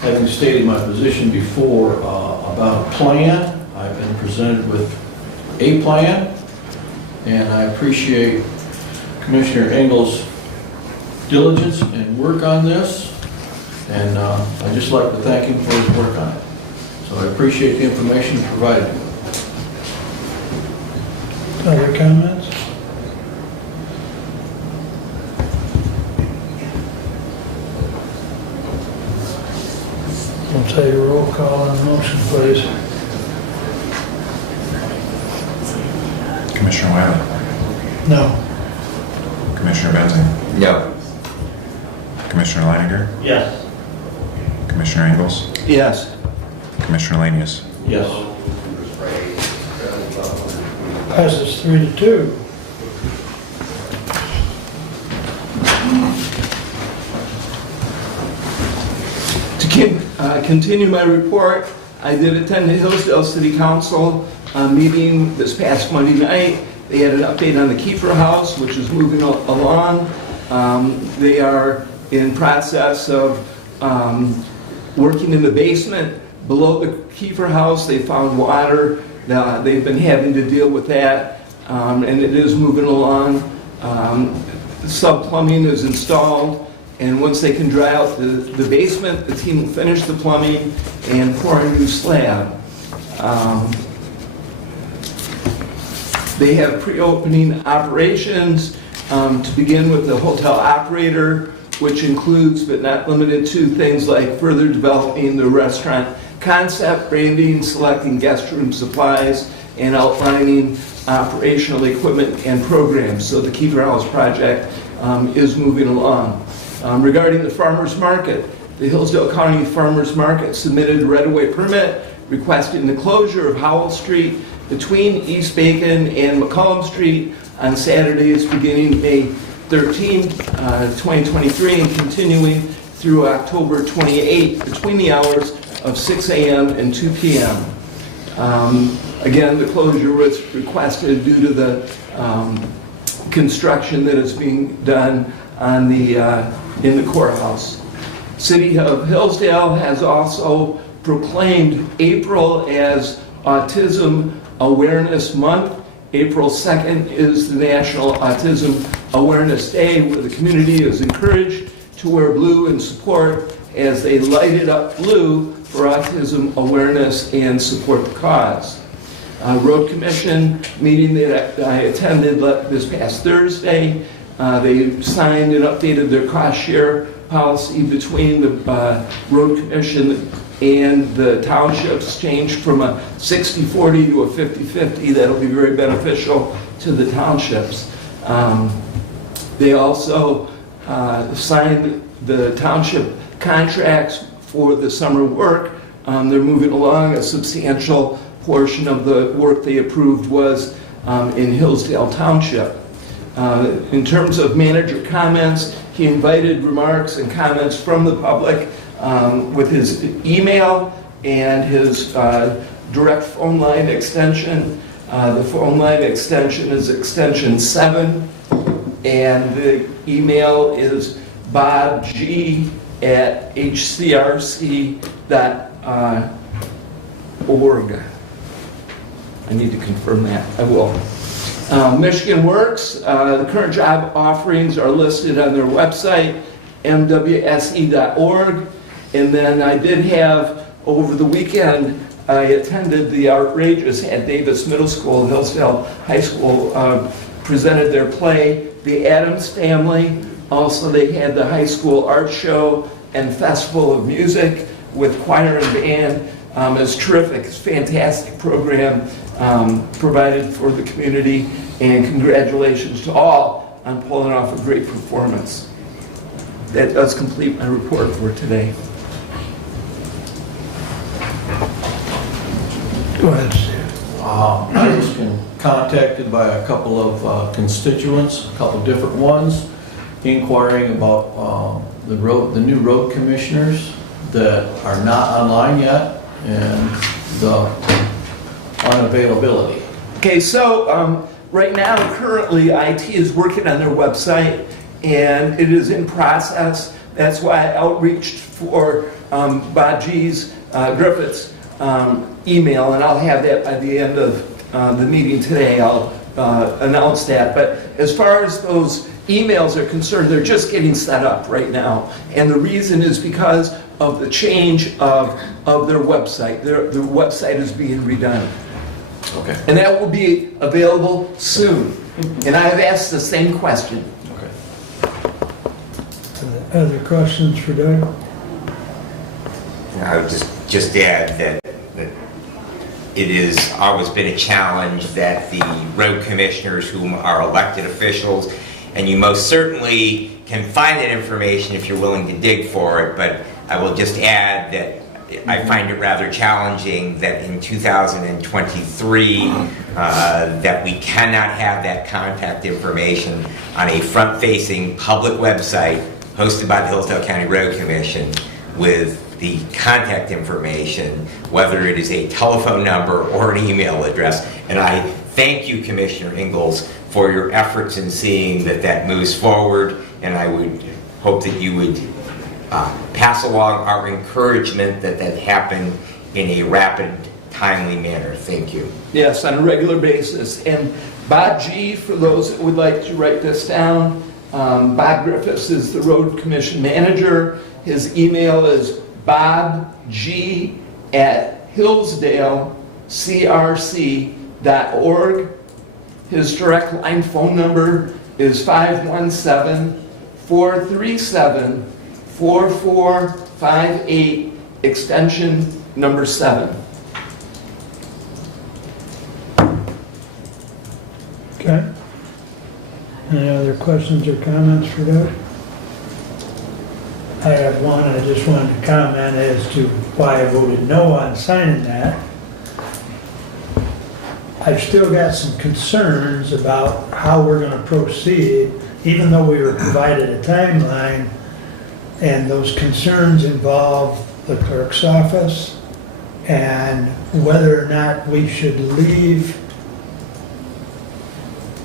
Having stated my position before about a plan, I've been presented with a plan, and I appreciate Commissioner Engel's diligence and work on this, and I'd just like to thank him for his work on it. So I appreciate the information he provided me. Other comments? I'll take a roll call on the motion, please. Commissioner Wiley? No. Commissioner Benzing? No. Commissioner Leininger? Yes. Commissioner Ingles? Yes. Commissioner Lanius? Yes. Passes 3-2. To continue my report, I did attend the Hillsdale City Council meeting this past Monday night. They had an update on the Kiefer House, which is moving along. They are in process of working in the basement below the Kiefer House. They found water. They've been having to deal with that, and it is moving along. Sub-plumbing is installed, and once they can dry out the basement, the team will finish the plumbing and pour a new slab. They have pre-opening operations to begin with the hotel operator, which includes but not limited to things like further developing the restaurant concept, branding, selecting guest room supplies, and outlining operational equipment and programs. So the Kiefer House project is moving along. Regarding the farmers market, the Hillsdale County Farmers Market submitted a right-of-way permit requesting the closure of Howell Street between East Bacon and McCollum Street on Saturdays beginning May 13, 2023, and continuing through October 28 between the hours of 6 a.m. and 2 p.m. Again, the closure was requested due to the construction that is being done on in the courthouse. City of Hillsdale has also proclaimed April as Autism Awareness Month. April 2nd is the National Autism Awareness Day, where the community is encouraged to wear blue in support as they lighted up blue for autism awareness and support the cause. Road Commission meeting that I attended this past Thursday, they signed and updated their cost share policy between the Road Commission and the townships, changed from a 60-40 to a 50-50. That'll be very beneficial to the townships. They also signed the township contracts for the summer work. They're moving along. A substantial portion of the work they approved was in Hillsdale Township. In terms of manager comments, he invited remarks and comments from the public with his email and his direct phone line extension. The phone line extension is extension 7, and the email is bobg@hcrc.org. I need to confirm that. I will. Michigan Works, the current job offerings are listed on their website, mwse.org. And then I did have, over the weekend, I attended the outrageous at Davis Middle School, Hillsdale High School, presented their play, The Addams Family. Also, they had the high school art show and festival of music with choir and band. It's terrific. It's a fantastic program provided for the community, and congratulations to all on pulling off a great performance. That does complete my report for today. Go ahead, Steve. I was contacted by a couple of constituents, a couple different ones, inquiring about the new road commissioners that are not online yet and the unavailability. Okay, so right now, currently, IT is working on their website, and it is in process. That's why I outreached for Baji's Griffith's email, and I'll have that by the end of the meeting today. I'll announce that. But as far as those emails are concerned, they're just getting set up right now. And the reason is because of the change of their website. Their website is being redone. Okay. And that will be available soon. And I have asked the same question. Other questions for Doug? I would just add that it has always been a challenge that the road commissioners, whom are elected officials, and you most certainly can find that information if you're willing to dig for it, but I will just add that I find it rather challenging that in 2023 that we cannot have that contact information on a front-facing public website hosted by the Hillsdale County Road Commission with the contact information, whether it is a telephone number or an email address. And I thank you, Commissioner Ingalls, for your efforts in seeing that that moves forward, and I would hope that you would pass along our encouragement that that happen in a rapid, timely manner. Thank you. Yes, on a regular basis. And Bob G., for those that would like to write this down, Bob Griffiths is the road commission manager. His email is bobg@hillsdalecrc.org. His direct line phone number is 517-437-4458, extension number 7. Okay. Any other questions or comments for Doug? I have one. I just wanted to comment as to why I voted no on signing that. I've still got some concerns about how we're going to proceed, even though we were provided a timeline, and those concerns involve the clerk's office and whether or not we should leave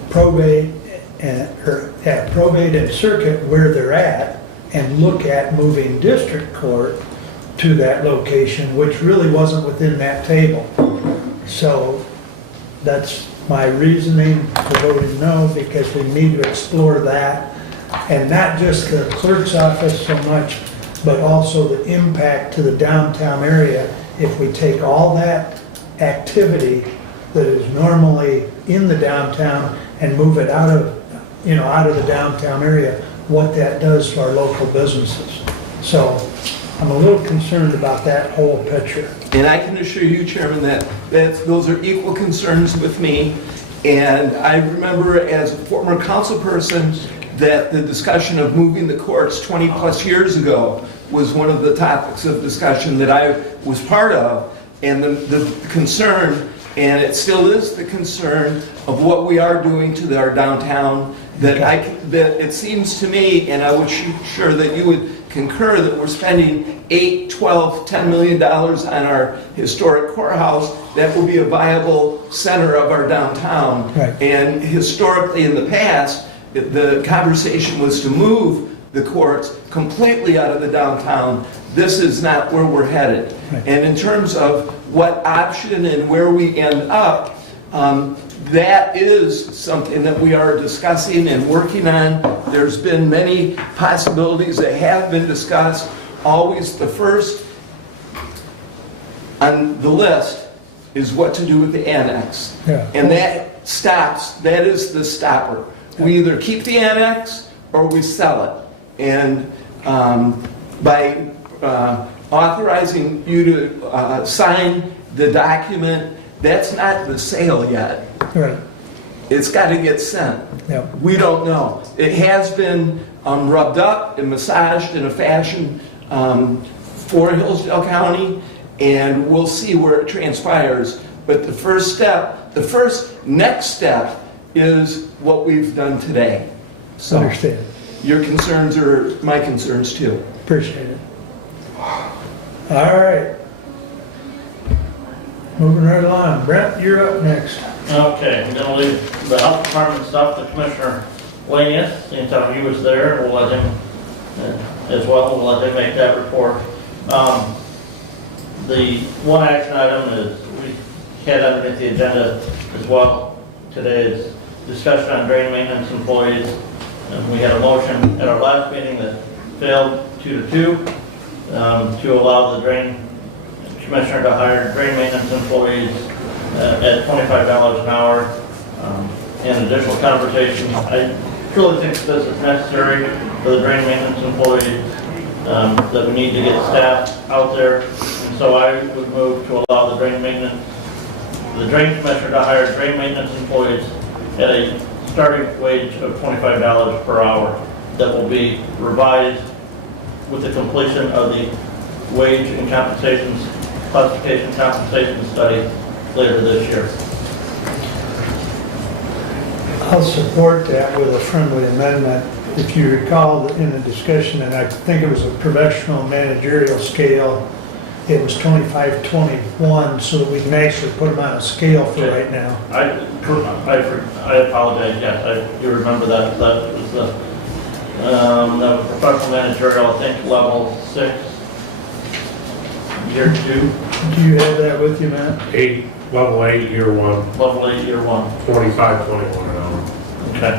probate and circuit where they're at and look at moving district court to that location, which really wasn't within that table. So that's my reasoning for voting no, because we need to explore that, and not just the clerk's office so much, but also the impact to the downtown area. If we take all that activity that is normally in the downtown and move it out of the downtown area, what that does to our local businesses. So I'm a little concerned about that whole picture. And I can assure you, Chairman, that those are equal concerns with me. And I remember as a former council person that the discussion of moving the courts 20 plus years ago was one of the topics of discussion that I was part of. And the concern, and it still is the concern, of what we are doing to our downtown, that it seems to me, and I was sure that you would concur, that we're spending $8, $12, $10 million on our historic courthouse that will be a viable center of our downtown. Right. And historically in the past, the conversation was to move the courts completely out of the downtown. This is not where we're headed. Right. And in terms of what option and where we end up, that is something that we are discussing and working on. There's been many possibilities that have been discussed. Always the first on the list is what to do with the annex. Yeah. And that is the stopper. We either keep the annex or we sell it. And by authorizing you to sign the document, that's not the sale yet. Right. It's got to get sent. Yep. We don't know. It has been rubbed up and massaged in a fashion for Hillsdale County, and we'll see where it transpires. But the first next step is what we've done today. So Understand. your concerns are my concerns too. Appreciate it. All right. Moving right along. Brent, you're up next. Okay, I'm gonna leave the health department stuff to Commissioner Lanius, anytime he was there, we'll let him, as well, we'll let him make that report. The one action item is, we had underneath the agenda as well today, is discussion on drain maintenance employees. And we had a motion at our last meeting that failed 2-2 to allow the drain commissioner to hire drain maintenance employees at $25 an hour. In additional conversation, I truly think this is necessary for the drain maintenance employees, that we need to get staff out there. And so I would move to allow the drain commissioner to hire drain maintenance employees at a starting wage of $25 per hour that will be revised with the completion of the wage and classification compensation study later this year. I'll support that with a friendly amendment. If you recall in the discussion, and I think it was a professional managerial scale, it was 25-21, so that we can actually put them on a scale for right now. I apologize, yes, I do remember that. That was the professional managerial, I think, level 6, year 2. Do you have that with you, Matt? Level 8, year 1. Level 8, year 1. 25, 21 an hour. Okay.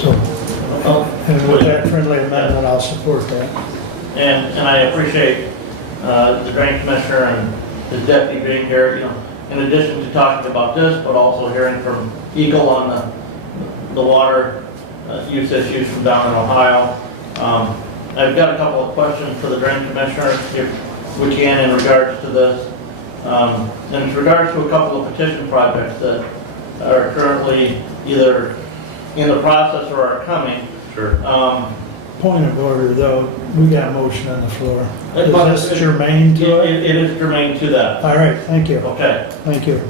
So, and with that friendly amendment, I'll support that. And I appreciate the drain commissioner and his deputy being here, you know, in addition to talking about this, but also hearing from Eagle on the water use issues from down in Ohio. I've got a couple of questions for the drain commissioner, if we can, in regards to this. In regards to a couple of petition projects that are currently either in the process or are coming. Sure. Point of order, though, we got a motion on the floor. But Is this germane to it? It is germane to that. All right, thank you. Okay. Thank you.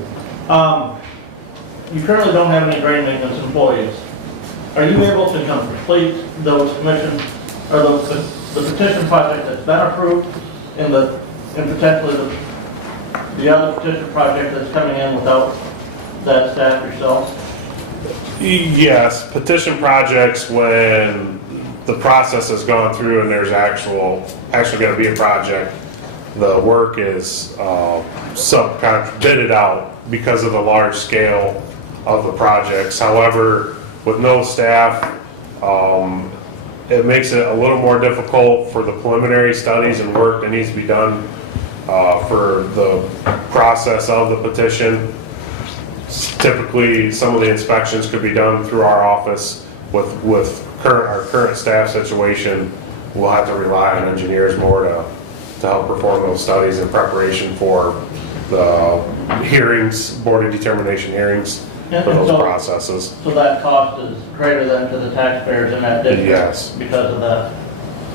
You currently don't have any drain maintenance employees. Are you able to complete those commissions, or the petition project that's been approved and potentially the other petition project that's coming in without that staff yourself? Yes, petition projects, when the process has gone through and there's actually going to be a project, the work is subcontracted out because of the large scale of the projects. However, with no staff, it makes it a little more difficult for the preliminary studies and work that needs to be done for the process of the petition. Typically, some of the inspections could be done through our office. With our current staff situation, we'll have to rely on engineers more to help perform those studies in preparation for the hearings, board of determination hearings for those processes. So that cost is greater than to the taxpayers in that district? Yes. Because of that?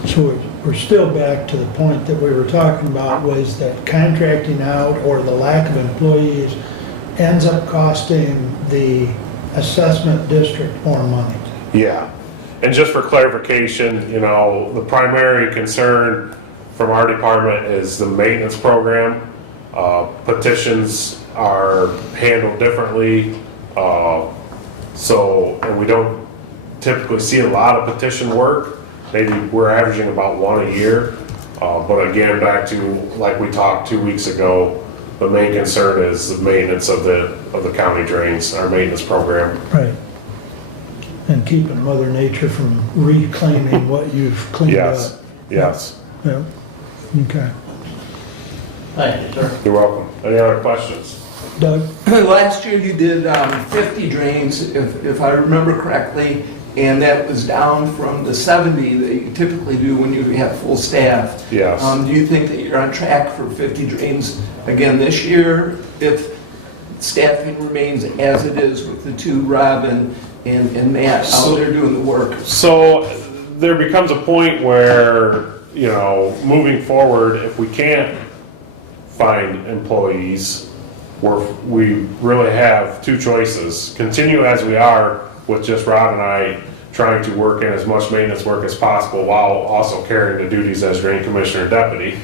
So we're still back to the point that we were talking about, was that contracting out or the lack of employees ends up costing the assessment district more money. Yeah, and just for clarification, the primary concern from our department is the maintenance program. Petitions are handled differently, and we don't typically see a lot of petition work. Maybe we're averaging about one a year. But again, back to like we talked 2 weeks ago, the main concern is the maintenance of the county drains, our maintenance program. Right. And keeping Mother Nature from reclaiming what you've cleaned up. Yes. Yeah, okay. Thank you, sir. You're welcome. Any other questions? Doug? Last year you did 50 drains, if I remember correctly, and that was down from the 70 that you typically do when you have full staff. Yes. Do you think that you're on track for 50 drains again this year if staffing remains as it is with the two, Rob and Matt, out there doing the work? So there becomes a point where, you know, moving forward, if we can't find employees, we really have two choices. Continue as we are with just Rob and I trying to work in as much maintenance work as possible while also carrying the duties as drain commissioner deputy,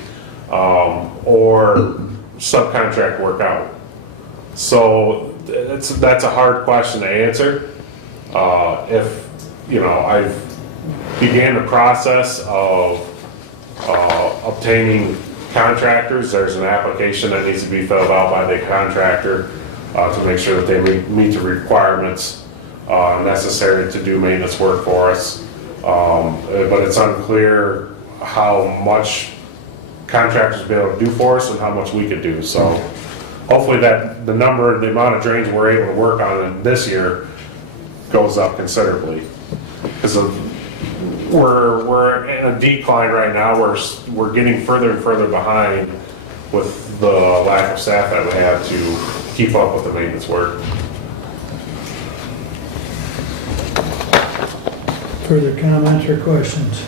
or subcontract work out. So that's a hard question to answer. If, you know, I've began the process of obtaining contractors. There's an application that needs to be filled out by the contractor to make sure that they meet the requirements necessary to do maintenance work for us. But it's unclear how much contractors will be able to do for us and how much we could do. So hopefully that the amount of drains we're able to work on this year goes up considerably. Because we're in a decline right now. We're getting further and further behind with the lack of staff that we have to keep up with the maintenance work. Further comments or questions?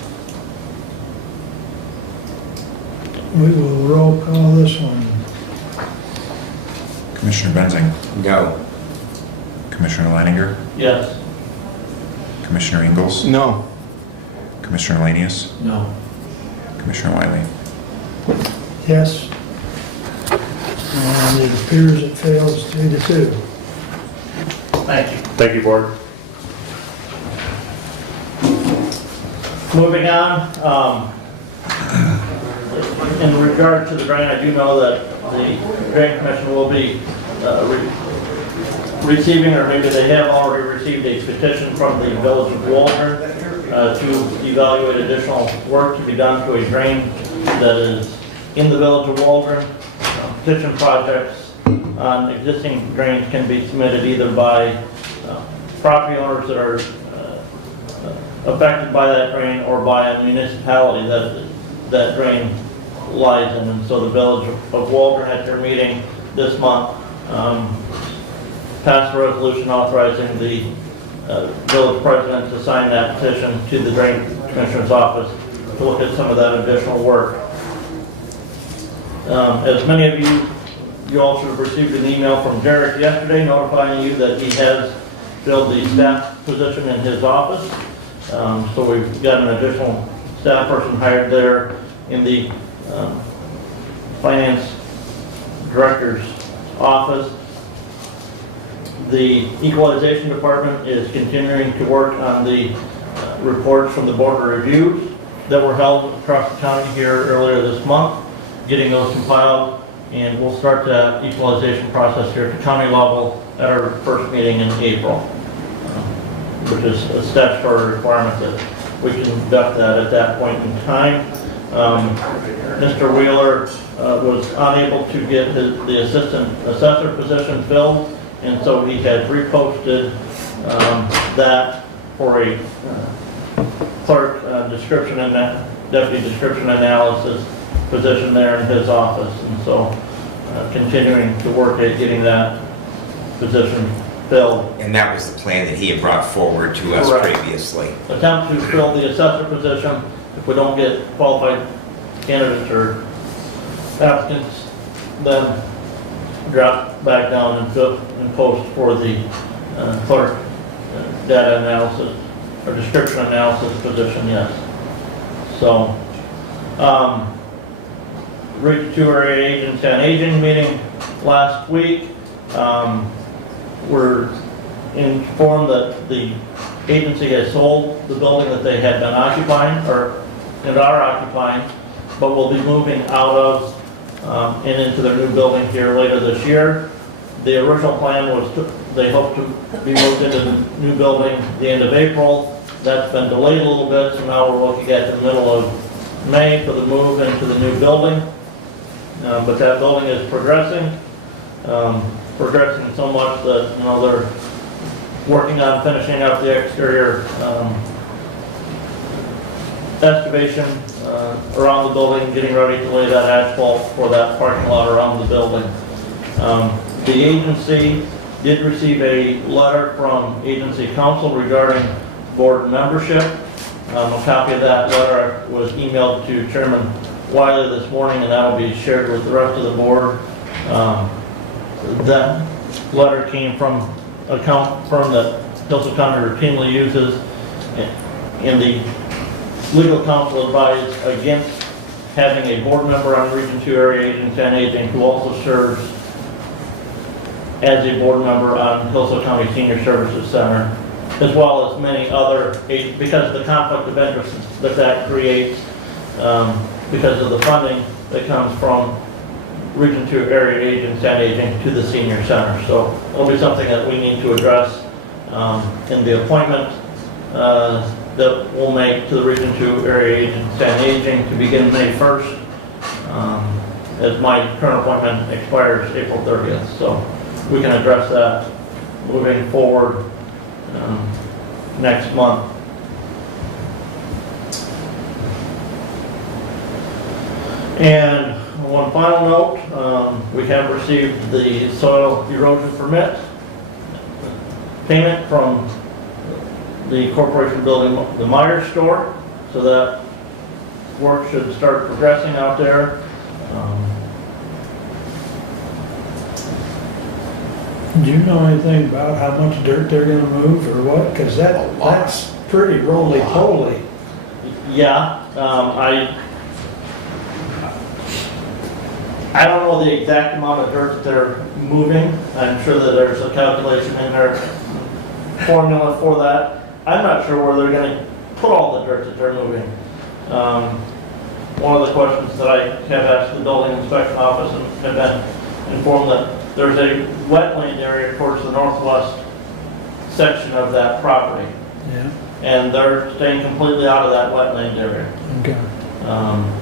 We will roll call this one. Commissioner Benzing? No. Commissioner Leininger? Yes. Commissioner Ingalls? No. Commissioner Lanius? No. Commissioner Wiley? Yes. And it appears it fails 3-2. Thank you. Thank you, board. Moving on, in regard to the drain, I do know that the drain commission will be receiving, or maybe they have already received, a petition from the village of Waldron to evaluate additional work to be done to a drain that is in the village of Waldron. Petition projects on existing drains can be submitted either by property owners that are affected by that drain or by a municipality that drain lies in. And so the village of Waldron at their meeting this month passed a resolution authorizing the village president to sign that petition to the drain commissioner's office to look at some of that additional work. As many of you all should have received an email from Derek yesterday notifying you that he has filled the staff position in his office. So we've got an additional staff person hired there in the finance director's office. The equalization department is continuing to work on the reports from the board of reviews that were held across the county here earlier this month, getting those compiled, and we'll start the equalization process here at the county level at our first meeting in April, which is a statutory requirement that we can conduct that at that point in time. Mr. Wheeler was unable to get the assistant assessor position filled, and so he has reposted that for a clerk description and deputy description analysis position there in his office, and so continuing to work at getting that position filled. And that was the plan that he had brought forward to us previously. Attempt to fill the assessor position. If we don't get qualified candidates or applicants, then drop back down and post for the clerk data analysis or description analysis position, yes. So, reached to our agency on aging meeting last week. We're informed that the agency has sold the building that they had been occupying, and are occupying, but will be moving out of and into their new building here later this year. The original plan was they hope to be moved into the new building the end of April. That's been delayed a little bit, so now we're looking at the middle of May for the move into the new building. but that building is progressing, progressing so much that, they're working on finishing up the exterior excavation around the building, getting ready to lay that asphalt for that parking lot around the building. The agency did receive a letter from agency council regarding board membership. A copy of that letter was emailed to Chairman Wiley this morning, and that will be shared with the rest of the board. That letter came from a firm that Hillsdale County routinely uses, and the legal counsel advised against having a board member on Region 2 Area Agency on Aging who also serves as a board member on Hillsdale County Senior Services Center, as well as many other agents, because of the conflict of interest that creates, because of the funding that comes from Region 2 Area Agency on Aging to the Senior Center. So it'll be something that we need to address in the appointment that we'll make to the Region 2 Area Agency on Aging to begin May 1st, as my current appointment expires April 30th. So we can address that moving forward next month. And one final note, we have received the soil erosion permit payment from the corporation building the Myers store, so that work should start progressing out there. Do you know anything about how much dirt they're gonna move or what? Because that's pretty roly-poly. Yeah, I don't know the exact amount of dirt that they're moving. I'm sure that there's a calculation in their formula for that. I'm not sure where they're going to put all the dirt that they're moving. One of the questions that I have asked the building inspection office and have been informed that there's a wetland area towards the northwest section of that property. Yeah. And they're staying completely out of that wetland area. Okay.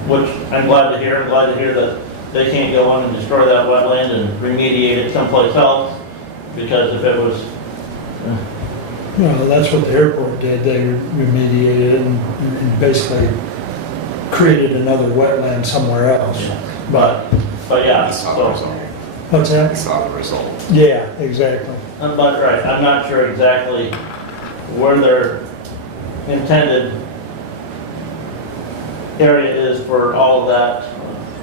Which I'm glad to hear. I'm glad to hear that they can't go in and destroy that wetland and remediate it someplace else, because if it was... Well, that's what the airport did. They remediated it and basically created another wetland somewhere else. But yeah, So, What's that? we saw the result. Yeah, exactly. But right, I'm not sure exactly where their intended area is for all of that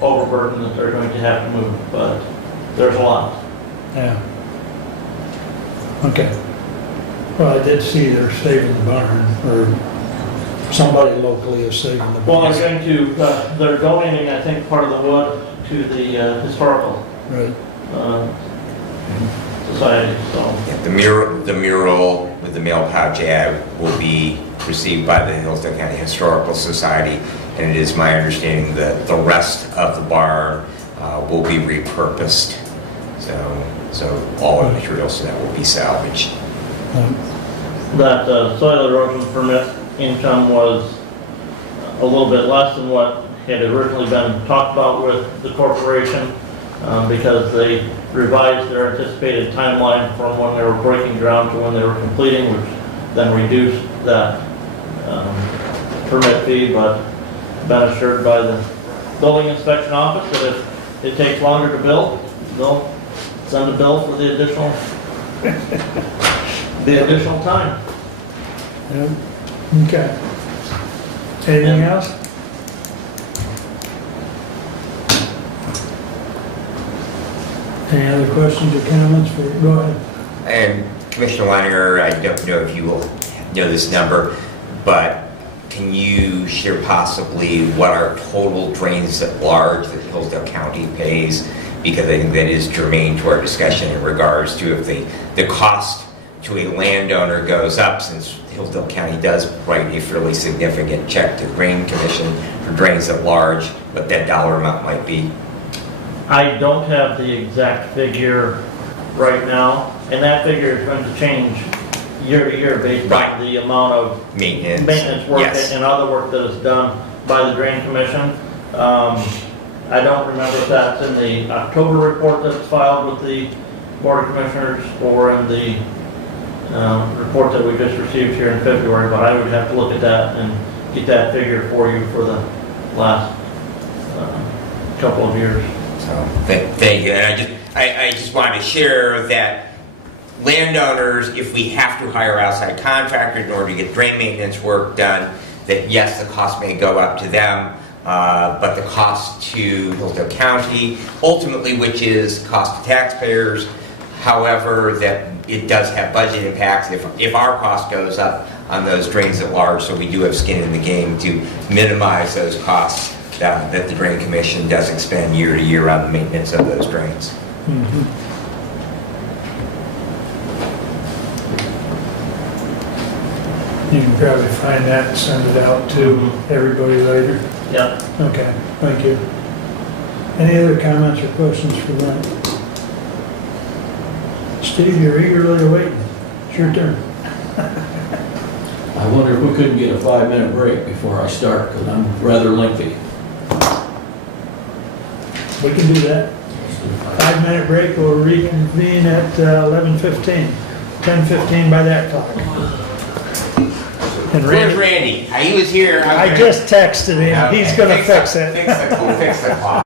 overburden that they're going to have to move, but there's a lot. Yeah. Okay. Well, I did see they're saving the barn, or somebody locally is saving the barn. Well, they're going to, they're donating, I think, part of the wood to the historical Right. society, so. Yeah, the mural with the mail pouch ad will be received by the Hillsdale County Historical Society, and it is my understanding that the rest of the barn will be repurposed. So all of the materials to that will be salvaged. That soil erosion permit income was a little bit less than what had originally been talked about with the corporation, because they revised their anticipated timeline from when they were breaking ground to when they were completing, which then reduced that permit fee, but been assured by the building inspection office that if it takes longer to build, they'll send a bill for the additional time. Yep. Okay. Anything else? Any other questions or comments? Go ahead. And Commissioner Leininger, I don't know if you will know this number, but can you share possibly what our total drains at large that Hillsdale County pays? Because I think that is germane to our discussion in regards to if the cost to a landowner goes up, since Hillsdale County does write a fairly significant check to the Drain Commission for drains at large, what that dollar amount might be. I don't have the exact figure right now, and that figure is going to change year to year based on the amount of maintenance work yes. and other work that is done by the Drain Commission. I don't remember if that's in the October report that's filed with the Board of Commissioners or in the report that we just received here in February, but I would have to look at that and get that figure for you for the last couple of years. So, thank you. And I just wanted to share that landowners, if we have to hire outside contractors in order to get drain maintenance work done, that yes, the cost may go up to them, but the cost to Hillsdale County, ultimately, which is cost to taxpayers, however, that it does have budget impacts if our cost goes up on those drains at large, so we do have skin in the game to minimize those costs that the Drain Commission does expend year to year on the maintenance of those drains. You can probably find that and send it out to everybody later. Yeah. Okay, thank you. Any other comments or questions for Lynn? Steve, you're eagerly awaiting. It's your turn. I wonder if we couldn't get a 5-minute break before I start, because I'm rather lengthy. We can do that. 5-minute break, we'll reconvene at 11:15, 10:15 by that clock. And Where's Randy? He was here. I just texted him, he's gonna fix it. Fix the clock.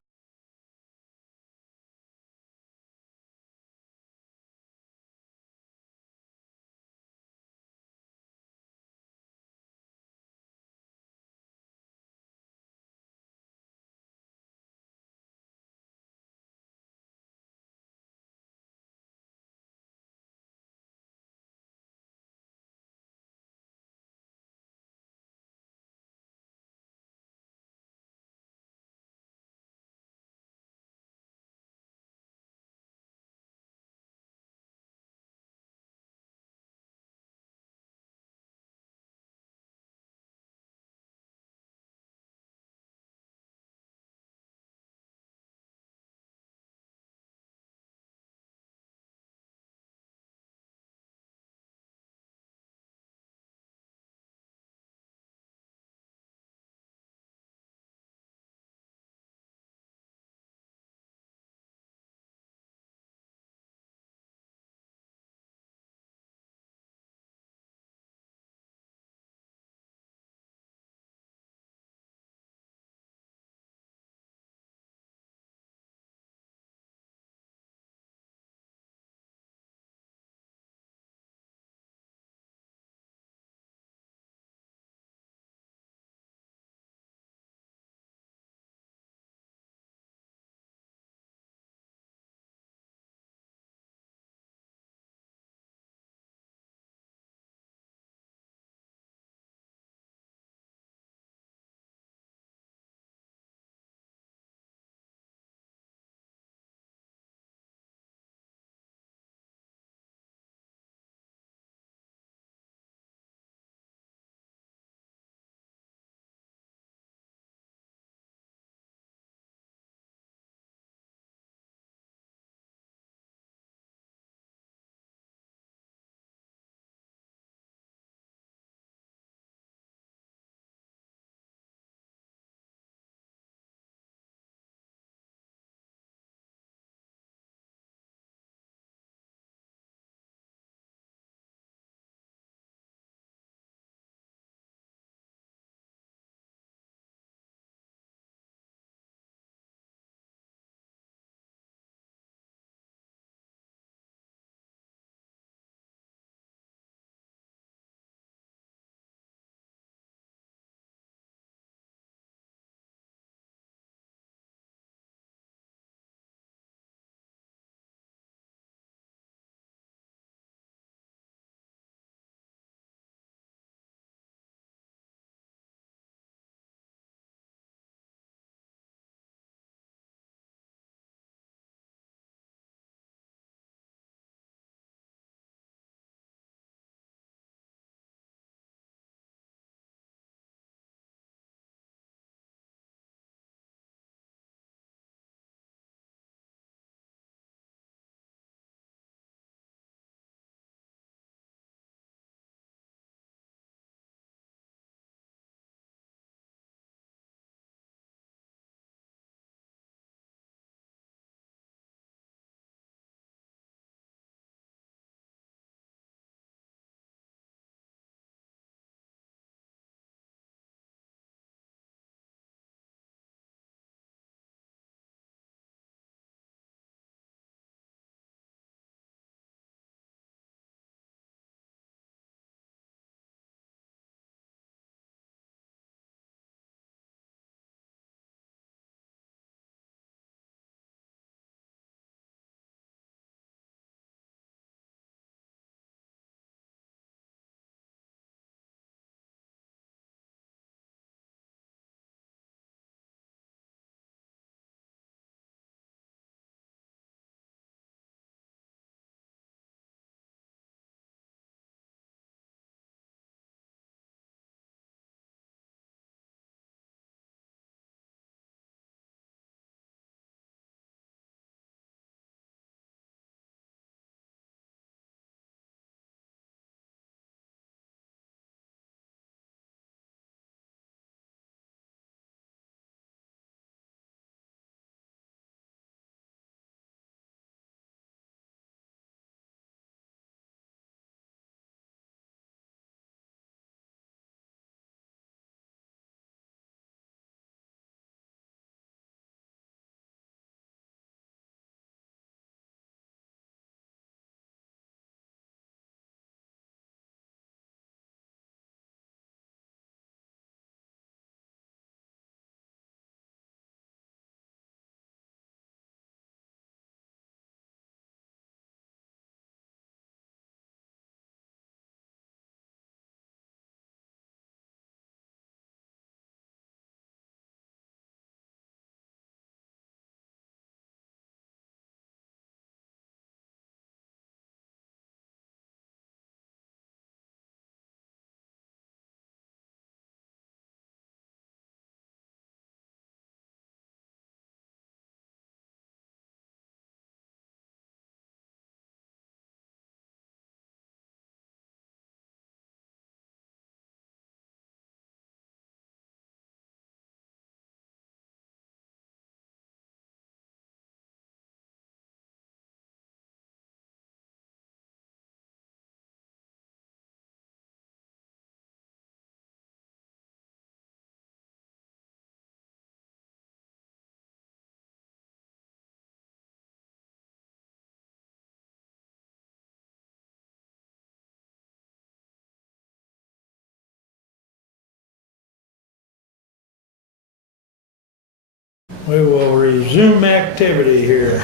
We will resume activity here.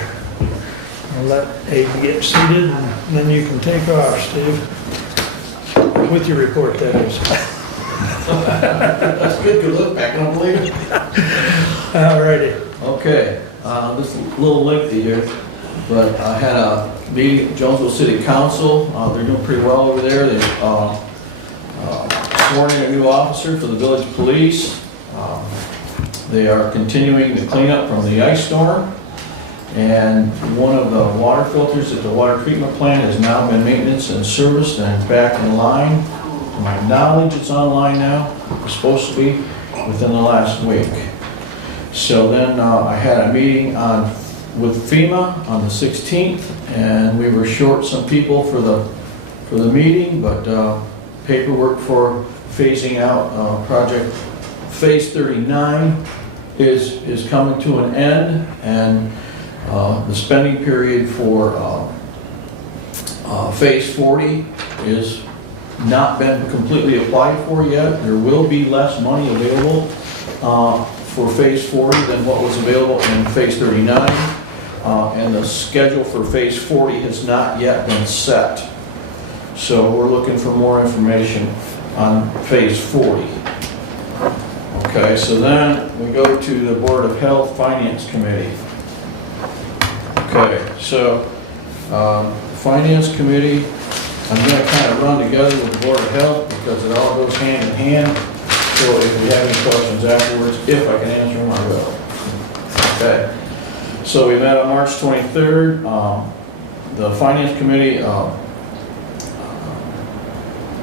I'll let Abe get seated, and then you can take off, Steve. With your report, that is. That's good, good look back, I don't believe it. All righty. Okay, this is a little lengthy here, but I had a meeting at Jonesville City Council. They're doing pretty well over there. They sworn in a new officer for the village police. They are continuing the cleanup from the ice storm. And one of the water filters at the water treatment plant has now been maintenance and serviced and back in line. To my knowledge, it's online now. It's supposed to be within the last week. So then I had a meeting with FEMA on the 16th, and we were short some people for the meeting, but paperwork for phasing out project phase 39 is coming to an end, and the spending period for phase 40 is not been completely applied for yet. There will be less money available for phase 40 than what was available in phase 39. And the schedule for phase 40 has not yet been set. So we're looking for more information on phase 40. Okay, so then we go to the Board of Health Finance Committee. Okay, so Finance Committee, I'm going to kind of run together with the Board of Health because it all goes hand in hand. So if we have any questions afterwards, if I can answer them, I will. Okay. So we met on March 23rd. The Finance Committee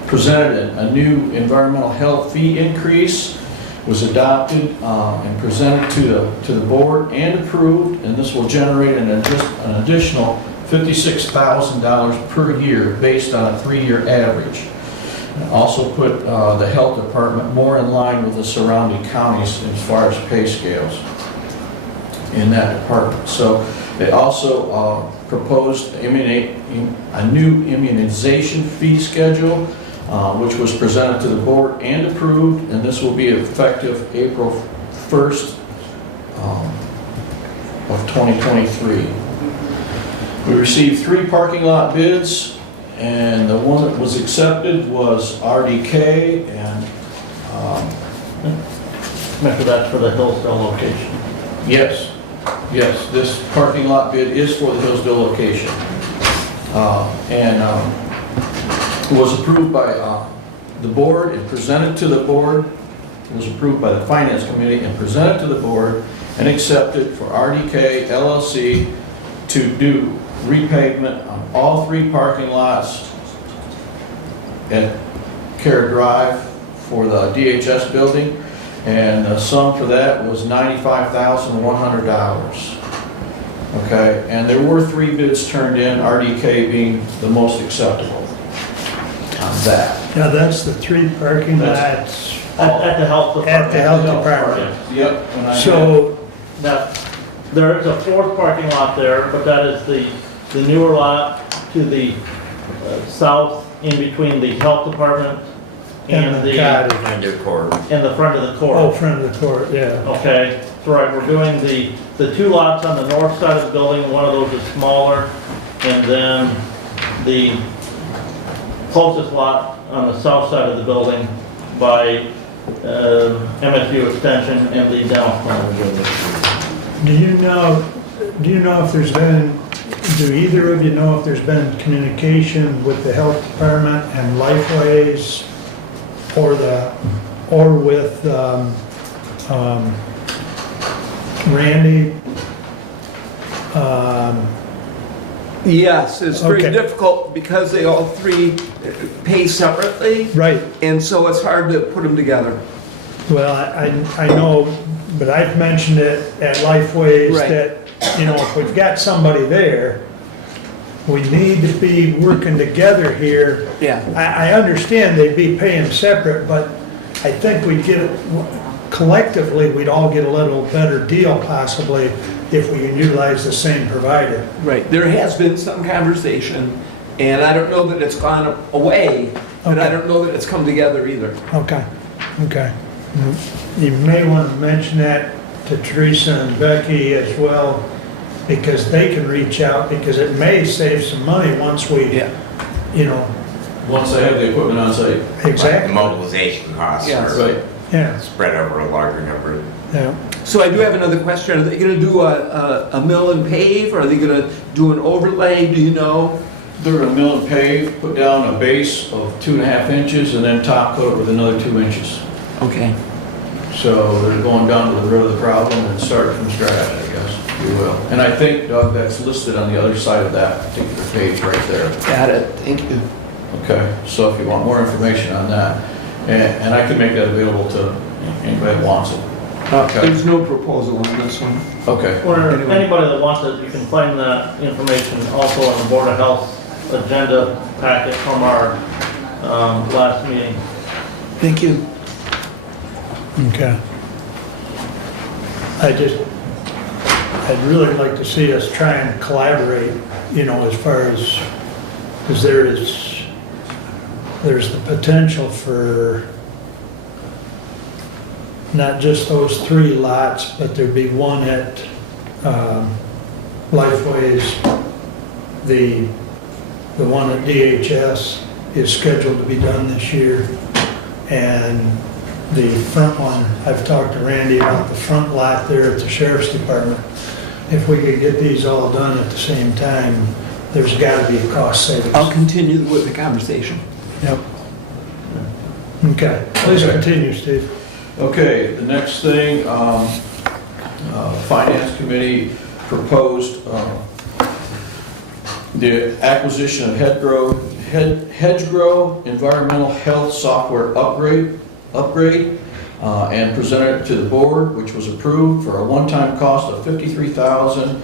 presented a new environmental health fee increase, was adopted and presented to the board and approved, and this will generate an additional $56,000 per year based on a 3-year average. Also put the health department more in line with the surrounding counties as far as pay scales in that department. So they also proposed a new immunization fee schedule, which was presented to the board and approved, and this will be effective April 1st of 2023. We received 3 parking lot bids, and the one that was accepted was RDK, and That's for the Hillsdale location. yes, this parking lot bid is for the Hillsdale location. It was approved by the board and presented to the board. It was approved by the Finance Committee and presented to the board and accepted for RDK LLC to do repavement on all 3 parking lots at Cara Drive for the DHS building, and the sum for that was $95,100. Okay, and there were 3 bids turned in, RDK being the most acceptable on that. Now, that's the 3 parking lots At the health department. at the health department. Yep. So, Now, there is a 4th parking lot there, but that is the newer lot to the south in between the health department and the cottage. Under court. in the front of the court. Oh, front of the court, yeah. Okay, that's right, we're doing the 2 lots on the north side of the building, one of those is smaller, and then the closest lot on the south side of the building by MSU Extension and the dental clinic. Do you know if there's been, do either of you know if there's been communication with the health department and Lifeways or with Randy? Yes, it's very Okay. difficult because they all 3 pay separately. Right. And so it's hard to put them together. Well, I know, but I've mentioned it at Lifeways Right. that, if we've got somebody there, we need to be working together here. Yeah. I understand they'd be paying separate, but I think we'd collectively, we'd all get a little better deal possibly if we can utilize the same provider. Right. There has been some conversation, and I don't know that it's gone away, but I Okay. don't know that it's come together either. Okay. You may want to mention that to to Teresa and Becky as well, because they can reach out, because it may save some money once we, you know. Once they have the equipment on site. Exactly. The mobilization costs Yes. are Right. Yeah. spread over a larger number. Yeah. So I do have another question. Are they gonna do a mill and pave? Are they gonna do an overlay? Do you know? They're gonna mill and pave, put down a base of 2.5 inches and then top coat with another 2 inches. Okay. So they're going down to the root of the problem and start from scratch, I guess, if you will. And I think, Doug, that's listed on the other side of that particular page right there. Got it. Thank you. Okay, so if you want more information on that, and I can make that available to anybody that wants it. Okay. There's no proposal on this one. Okay. Or Anyway. anybody that wants it, you can find that information also on the Board of Health agenda packet from our last meeting. Thank you. Okay. I'd really like to see us try and collaborate, you know, as far as, because there's the potential for not just those 3 lots, but there'd be one at Lifeways. The one at DHS is scheduled to be done this year. And the front one, I've talked to Randy about the front lot there at the Sheriff's Department. If we could get these all done at the same time, there's got to be a cost savings. I'll continue with the conversation. Yep. Okay, please continue, Steve. Okay, the next thing, Finance Committee proposed the acquisition of Hedgegrow Environmental Health Software upgrade, and presented it to the board, which was approved for a one-time cost of $53,000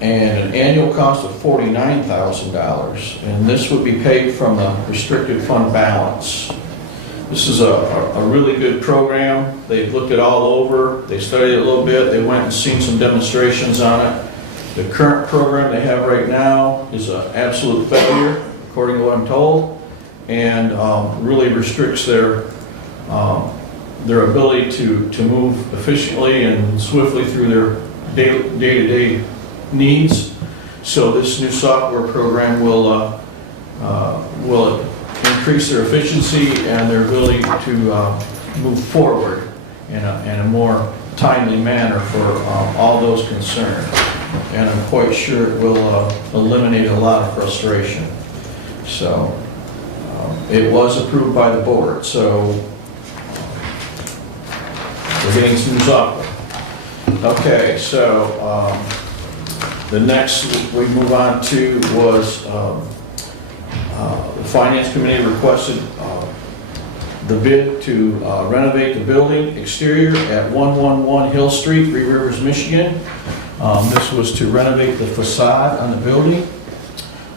and an annual cost of $49,000. And this would be paid from the restricted fund balance. This is a really good program. They've looked it all over. They studied it a little bit. They went and seen some demonstrations on it. The current program they have right now is an absolute failure, according to what I'm told, and really restricts their ability to move efficiently and swiftly through their day-to-day needs. So this new software program will increase their efficiency and their ability to move forward in a more timely manner for all those concerned. And I'm quite sure it will eliminate a lot of frustration. So it was approved by the board, so we're getting some new software. Okay, so the next we move on to was the Finance Committee requested the bid to renovate the building exterior at 111 Hill Street, Three Rivers, Michigan. This was to renovate the facade on the building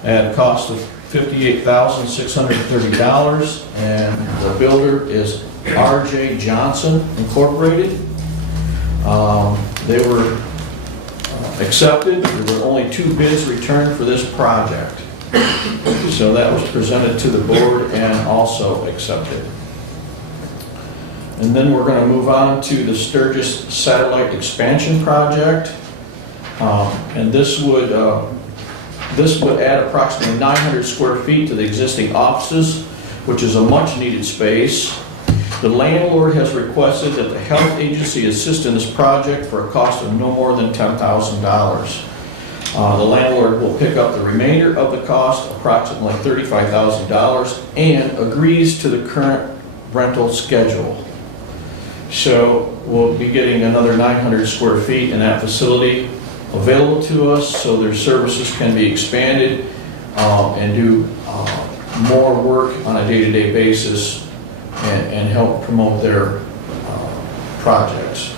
at a cost of $58,630, and the builder is R.J. Johnson Incorporated. They were accepted. There were only 2 bids returned for this project. So that was presented to the board and also accepted. And then we're going to move on to the Sturgis Satellite Expansion Project. And this would add approximately 900 square feet to the existing offices, which is a much-needed space. The landlord has requested that the health agency assist in this project for a cost of no more than $10,000. The landlord will pick up the remainder of the cost, approximately $35,000, and agrees to the current rental schedule. So we'll be getting another 900 square feet in that facility available to us, so their services can be expanded and do more work on a day-to-day basis and help promote their projects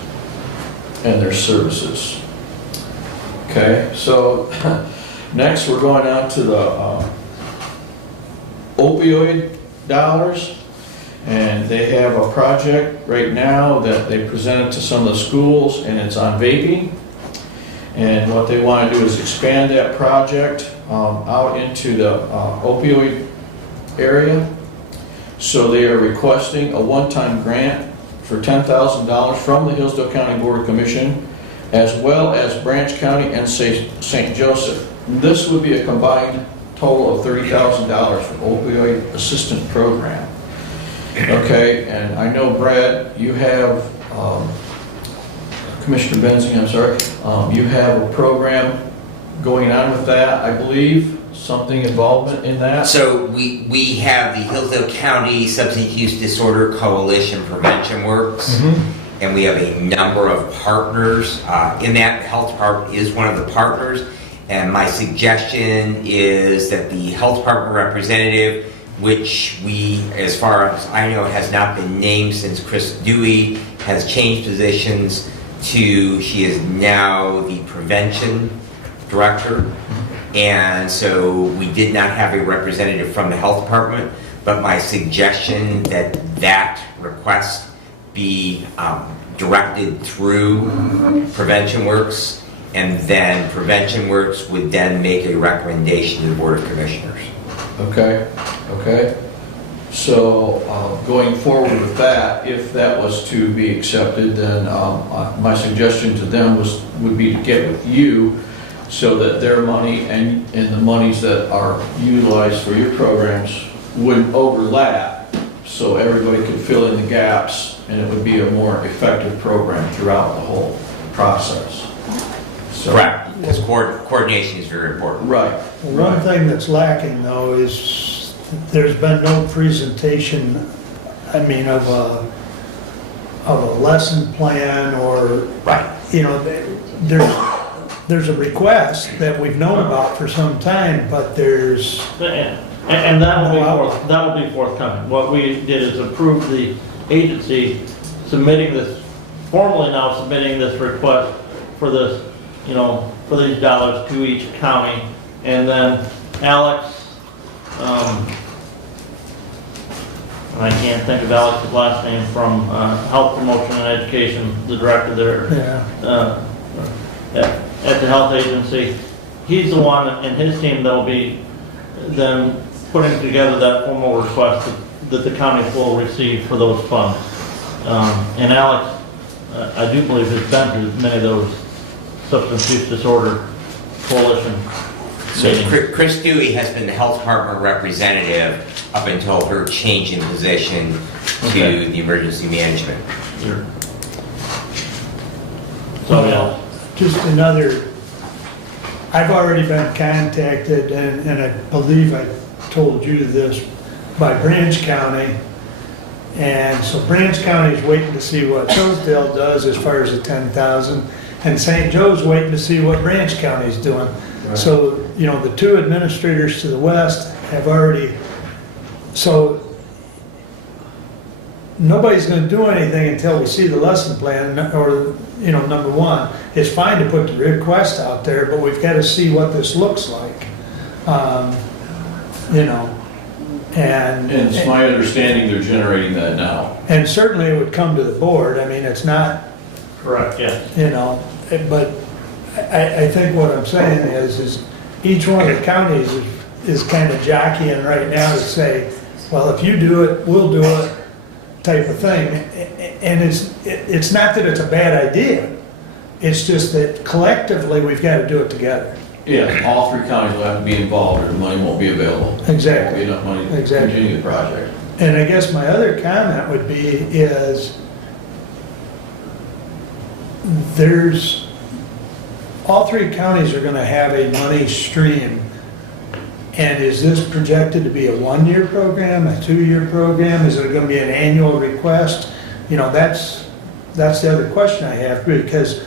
and their services. Okay, so next we're going on to the opioid dollars, and they have a project right now that they presented to some of the schools, and it's on vaping. And what they want to do is expand that project out into the opioid area. So they are requesting a one-time grant for $10,000 from the Hillsdale County Board of Commission, as well as Branch County and St. Joseph. This would be a combined total of $30,000 for opioid assistance program. Okay, and I know, Brad, you have, Commissioner Benzing, I'm sorry, you have a program going on with that, I believe, something involvement in that? So we have the Hillsdale County Substance Use Disorder Coalition Prevention Works, and we have a number of partners. In that, the health department is one of the partners, and my suggestion is that the health department representative, which we, as far as I know, has not been named since Chris Dewey has changed positions to, she is now the prevention director. And so we did not have a representative from the health department, but my suggestion that that request be directed through Prevention Works, and then Prevention Works would then make a recommendation to the Board of Commissioners. Okay, okay. So going forward with that, if that was to be accepted, then my suggestion to them would be to get with you so that their money and the monies that are utilized for your programs would overlap, so everybody could fill in the gaps and it would be a more effective program throughout the whole process. So, correct, because coordination is very important. Right. One thing that's lacking though is there's been no presentation, I mean, of a lesson plan or, right. You know, there's a request that we've known about for some time, but there's... And that will be forthcoming. What we did is approve the agency submitting this, formally now submitting this request for this, you know, for these dollars to each county. And then Alex, I can't think of Alex's last name, from Health Promotion and Education, the director there. Yeah. At the health agency. He's the one and his team that will be then putting together that formal request that the county will receive for those funds. And Alex, I do believe, has been to many of those substance use disorder coalition meetings. So Chris Dewey has been the health department representative up until her change in position to the emergency management. Sure. So, yeah. Just another, I've already been contacted, and I believe I told you this, by Branch County. And so Branch County is waiting to see what Hillsdale does as far as the 10,000, and St. Joe's waiting to see what Branch County is doing. Right. So, you know, the two administrators to the west have already, so nobody's going to do anything until we see the lesson plan, or, you know, number one, it's fine to put the request out there, but we've got to see what this looks like, you know, and it's my understanding they're generating that now. And certainly it would come to the board. I mean, it's not, correct, yes. you know, but I think what I'm saying is each one of the counties is kind of jockeying right now to say, well, if you do it, we'll do it, type of thing. And it's not that it's a bad idea. It's just that collectively we've got to do it together. Yeah, all three counties will have to be involved or the money won't be available. Exactly. There won't be enough money to Exactly. continue the project. And I guess my other comment would be is all three counties are going to have a money stream. And is this projected to be a one-year program, a two-year program? Is it going to be an annual request? You know, that's the other question I have, because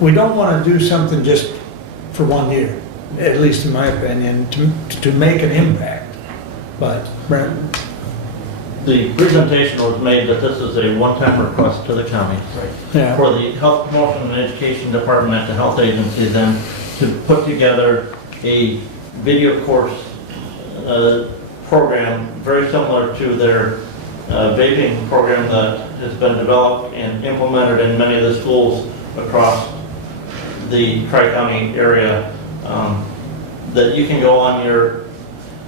we don't want to do something just for 1 year, at least in my opinion, to make an impact. But, Brent? The presentation was made that this is a one-time request to the county. Yeah. For the Health Promotion and Education Department at the health agency then to put together a video course program very similar to their vaping program that has been developed and implemented in many of the schools across the Tri-County area, that you can go on your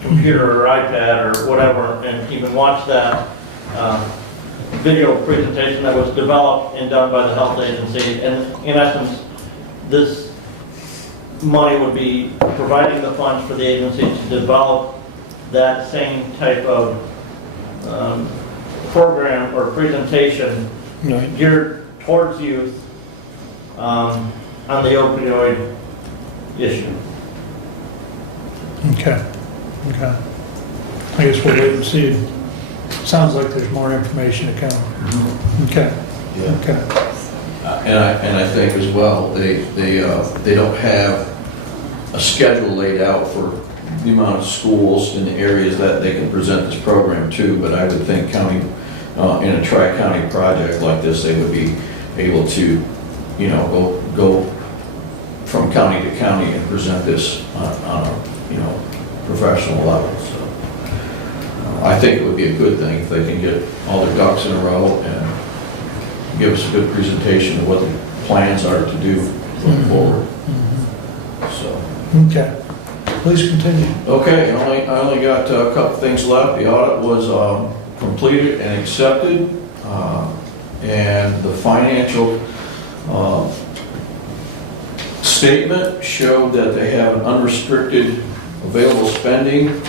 computer or iPad or whatever, and even watch that video presentation that was developed and done by the health agency. And in essence, this money would be providing the funds for the agency to develop that same type of program or presentation Right. geared towards youth on the opioid issue. Okay, okay. I guess we'll wait and see. Sounds like there's more information to come. Okay, Yeah. okay. And I think as well, they don't have a schedule laid out for the amount of schools in the areas that they can present this program to, but I would think county, in a tri-county project like this, they would be able to, you know, go from county to county and present this on a, you know, professional level. So I think it would be a good thing if they can get all their ducks in a row and give us a good presentation of what the plans are to do going forward. So. Okay, please continue. Okay, I only got a couple things left. The audit was completed and accepted, and the financial statement showed that they have an unrestricted available spending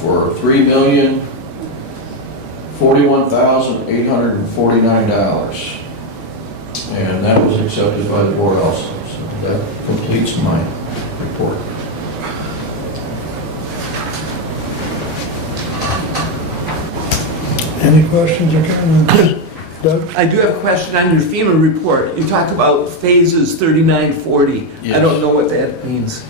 for $3,041,849, and that was accepted by the board also. So that completes my report. Any questions or comments? Doug? I do have a question on your FEMA report. You talk about phases 39, 40. I don't know what that means.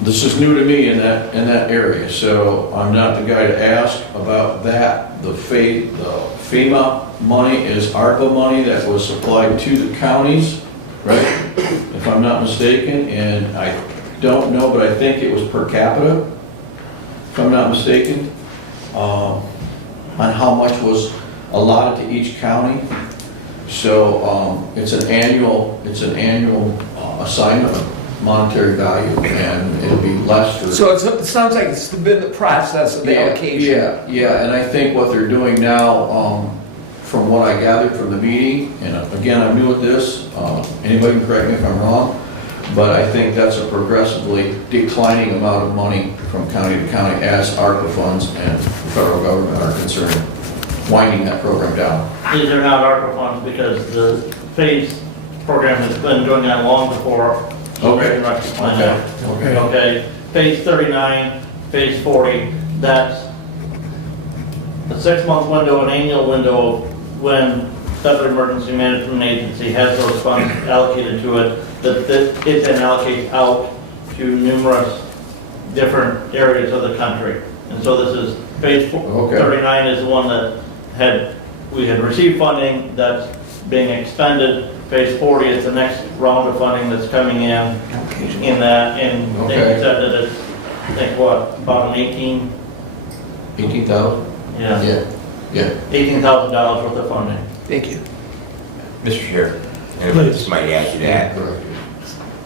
This is new to me in that area, so I'm not the guy to ask about that. The FEMA money is ARPA money that was supplied to the counties, right? If I'm not mistaken, and I don't know, but I think it was per capita, if I'm not mistaken, on how much was allotted to each county. So it's an annual assignment of monetary value, and it'll be less for... So it sounds like it's been the process of the allocation. Yeah, and I think what they're doing now, from what I gathered from the meeting, and again, I'm new at this, anybody can correct me if I'm wrong, but I think that's a progressively declining amount of money from county to county as ARPA funds and the federal government are concerned, winding that program down. These are not ARPA funds because the phase program has been doing that long before. Okay. Okay. Phase 39, phase 40, that's a 6-month window, an annual window when Federal Emergency Management Agency has those funds allocated to it, that it then allocates out to numerous different areas of the country. And so this is phase 39 is the one that we had received funding that's being expended. Phase 40 is the next round of funding that's coming in that, and they said that it's, I think what, about an 18,000? Yeah. $18,000 worth of funding. Thank you. Mr. Chair, and I just might add to that.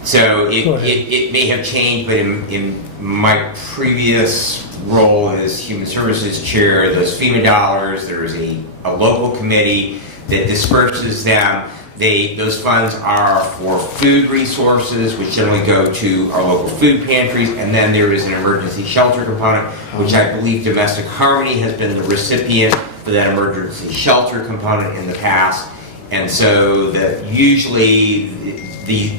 So it may have changed, but in my previous role as Human Services Chair, those FEMA dollars, there is a local committee that disperses them. Those funds are for food resources, which generally go to our local food pantries, and then there is an emergency shelter component, which I believe Domestic Harmony has been the recipient for that emergency shelter component in the past. And so usually the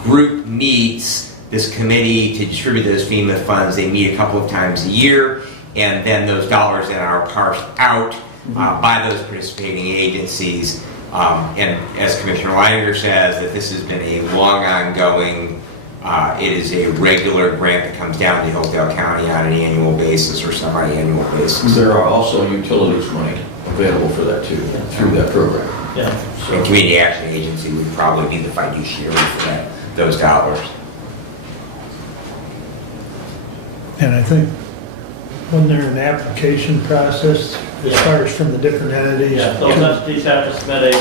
group meets, this committee, to distribute those FEMA funds. They meet a couple of times a year, and then those dollars then are parsed out by those participating agencies. And as Commissioner Leininger says, that this has been a long ongoing, it is a regular grant that comes down to Hillsdale County on an annual basis or semi-annual basis. There are also utilities money available for that too, through that program. Yeah. So the Community Action Agency would probably be the fiduciary for those dollars. And I think, wasn't there an application process as far as from the different entities? Yeah, those entities have to submit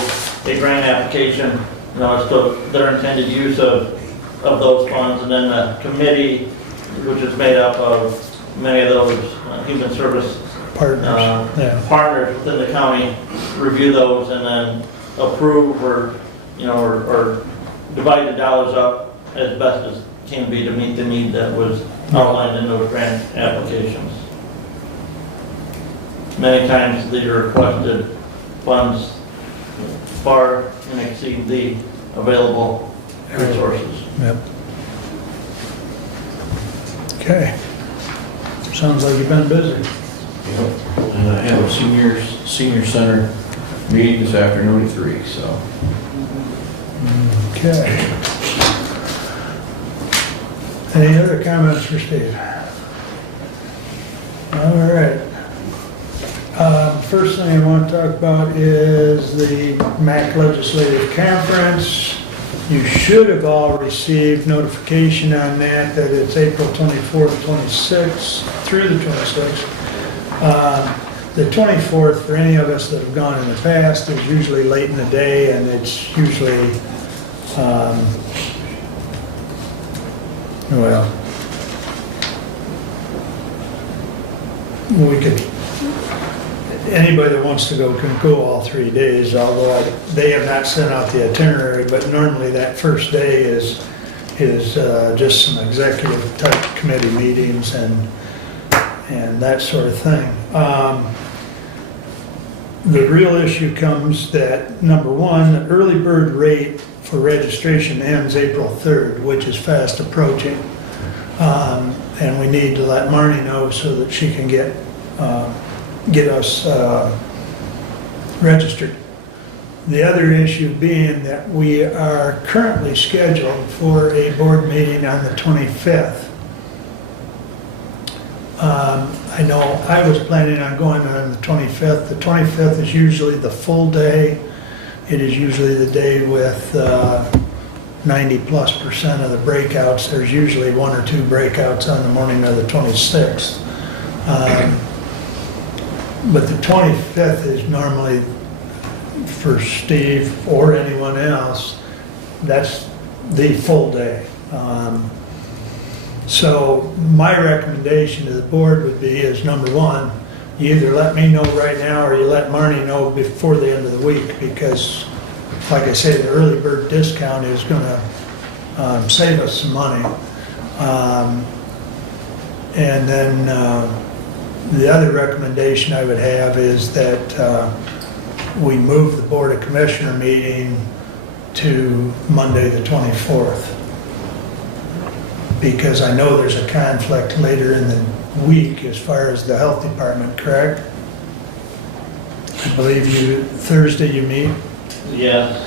a grant application, as to their intended use of those funds, and then the committee which is made up of many of those human service partners within the county, review those and then approve or divide the dollars up as best as can be to meet the need that was outlined in those grant applications. Many times the requested funds far exceed the available resources. Yep. Okay. Sounds like you've been busy. And I have a senior center meeting this afternoon at 3, so. Okay. Any other comments for Steve? All right. First thing I want to talk about is the MAC Legislative Conference. You should have all received notification on that it's April 24th, 26th, through the 26th. The 24th, for any of us that have gone in the past, is usually late in the day, and it's usually, anybody that wants to go can go all 3 days, although they have not sent out the itinerary, but normally that first day is just some executive type committee meetings and that sort of thing. The real issue comes that, number one, the early bird rate for registration ends April 3rd, which is fast approaching. And we need to let Marnie know so that she can get us registered. The other issue being that we are currently scheduled for a board meeting on the 25th. I know I was planning on going on the 25th. The 25th is usually the full day. It is usually the day with 90+% of the breakouts. There's usually 1 or 2 breakouts on the morning of the 26th. But the 25th is normally, for Steve or anyone else, that's the full day. So my recommendation to the board would be is, number one, you either let me know right now or you let Marnie know before the end of the week, because like I say, the early bird discount is going to save us some money. And then the other recommendation I would have is that we move the Board of Commissioner meeting to Monday the 24th. Because I know there's a conflict later in the week as far as the health department, correct? I believe Thursday you meet? Yes.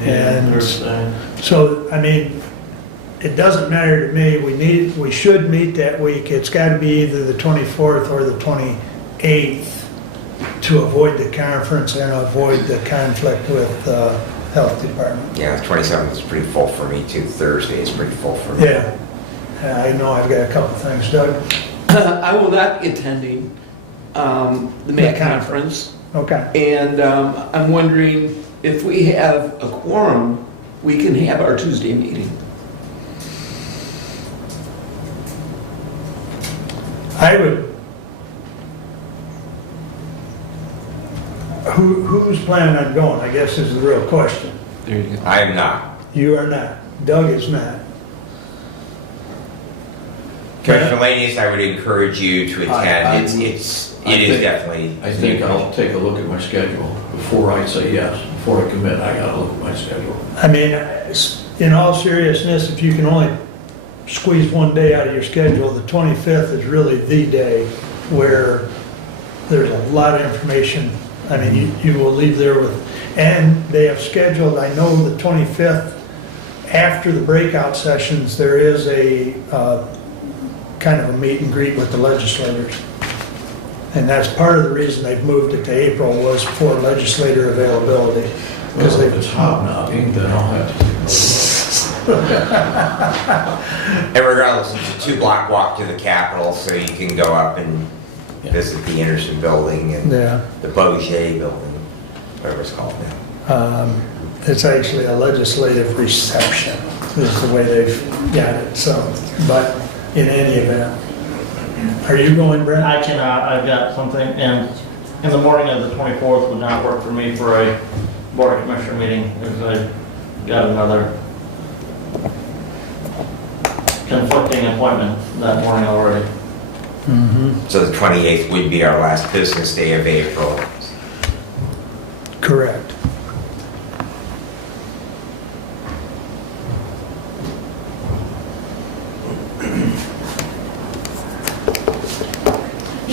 And Thursday. so, I mean, it doesn't matter to me. We should meet that week. It's got to be either the 24th or the 28th to avoid the conference and avoid the conflict with the health department. Yeah, the 27th is pretty full for me too. Thursday is pretty full for me. Yeah. I know I've got a couple things, Doug. I will not be attending the May conference. Okay. And I'm wondering if we have a quorum, we can have our Tuesday meeting. I would. Who's planning on going, I guess is the real question. There you go. I am not. You are not. Doug is not. Commissioner Lanius, I would encourage you to attend. It is definitely. I think I'll take a look at my schedule before I say yes. Before I commit, I gotta look at my schedule. I mean, in all seriousness, if you can only squeeze one day out of your schedule, the 25th is really the day where there's a lot of information. I mean, you will leave there with, and they have scheduled, I know the 25th, after the breakout sessions, there is a kind of a meet and greet with the legislators. And that's part of the reason they've moved it to April, was for legislator availability. Because if it's hobnobbing, then I'll have to take a look. And regardless, it's a 2-block walk to the Capitol, so you can go up and visit the Anderson Building and the Bourget Building, whatever it's called now. It's actually a legislative reception, is the way they've got it. So, but in any event. Are you going, Brent? I cannot, I've got something, and in the morning of the 24th would not work for me for a board of commissioner meeting, because I got another conflicting appointment that morning already. So the 28th would be our last business day of April. Correct.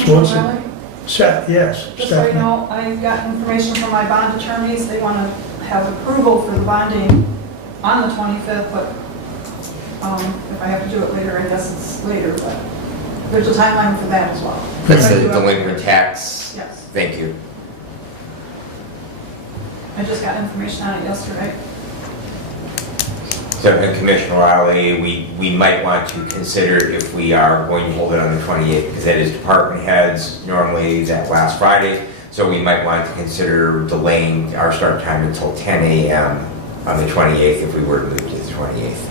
So what's Riley? it? Yes. Just so you Stephanie. know, I got information from my bond attorneys. They want to have approval for the bonding on the 25th, but if I have to do it later, I guess it's later, but there's a timeline for that as well. That's I the do have- delinquent tax. Yes. Thank you. I just got information on it yesterday. So, Commissioner Riley, we might want to consider if we are going to hold it on the 28th, because that is department heads, normally that last Friday. So we might want to consider delaying our start time until 10 a.m. on the 28th if we were to move to the 28th.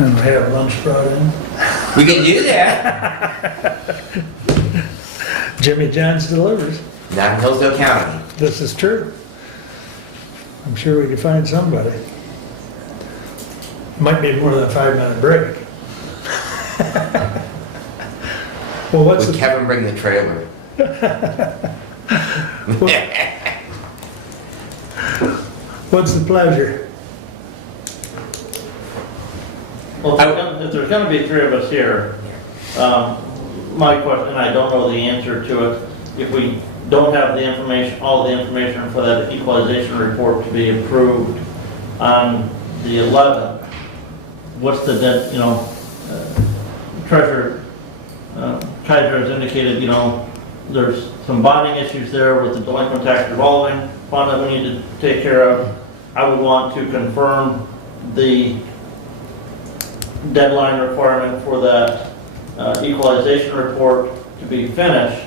And we have lunch brought in. We can do that. Jimmy John's delivers. Not in Hillsdale County. This is true. I'm sure we could find somebody. Might be more than a 5-minute break. Well, what's Would the, Kevin bring the trailer? what's the pleasure? Well, if there's gonna be three of us here, my question, and I don't know the answer to it, if we don't have the information, all the information for that equalization report to be approved on the 11th, what's the, Treasurer Kaiser has indicated, there's some bonding issues there with the delinquent tax revolving fund that we need to take care of. I would want to confirm the deadline requirement for that equalization report to be finished,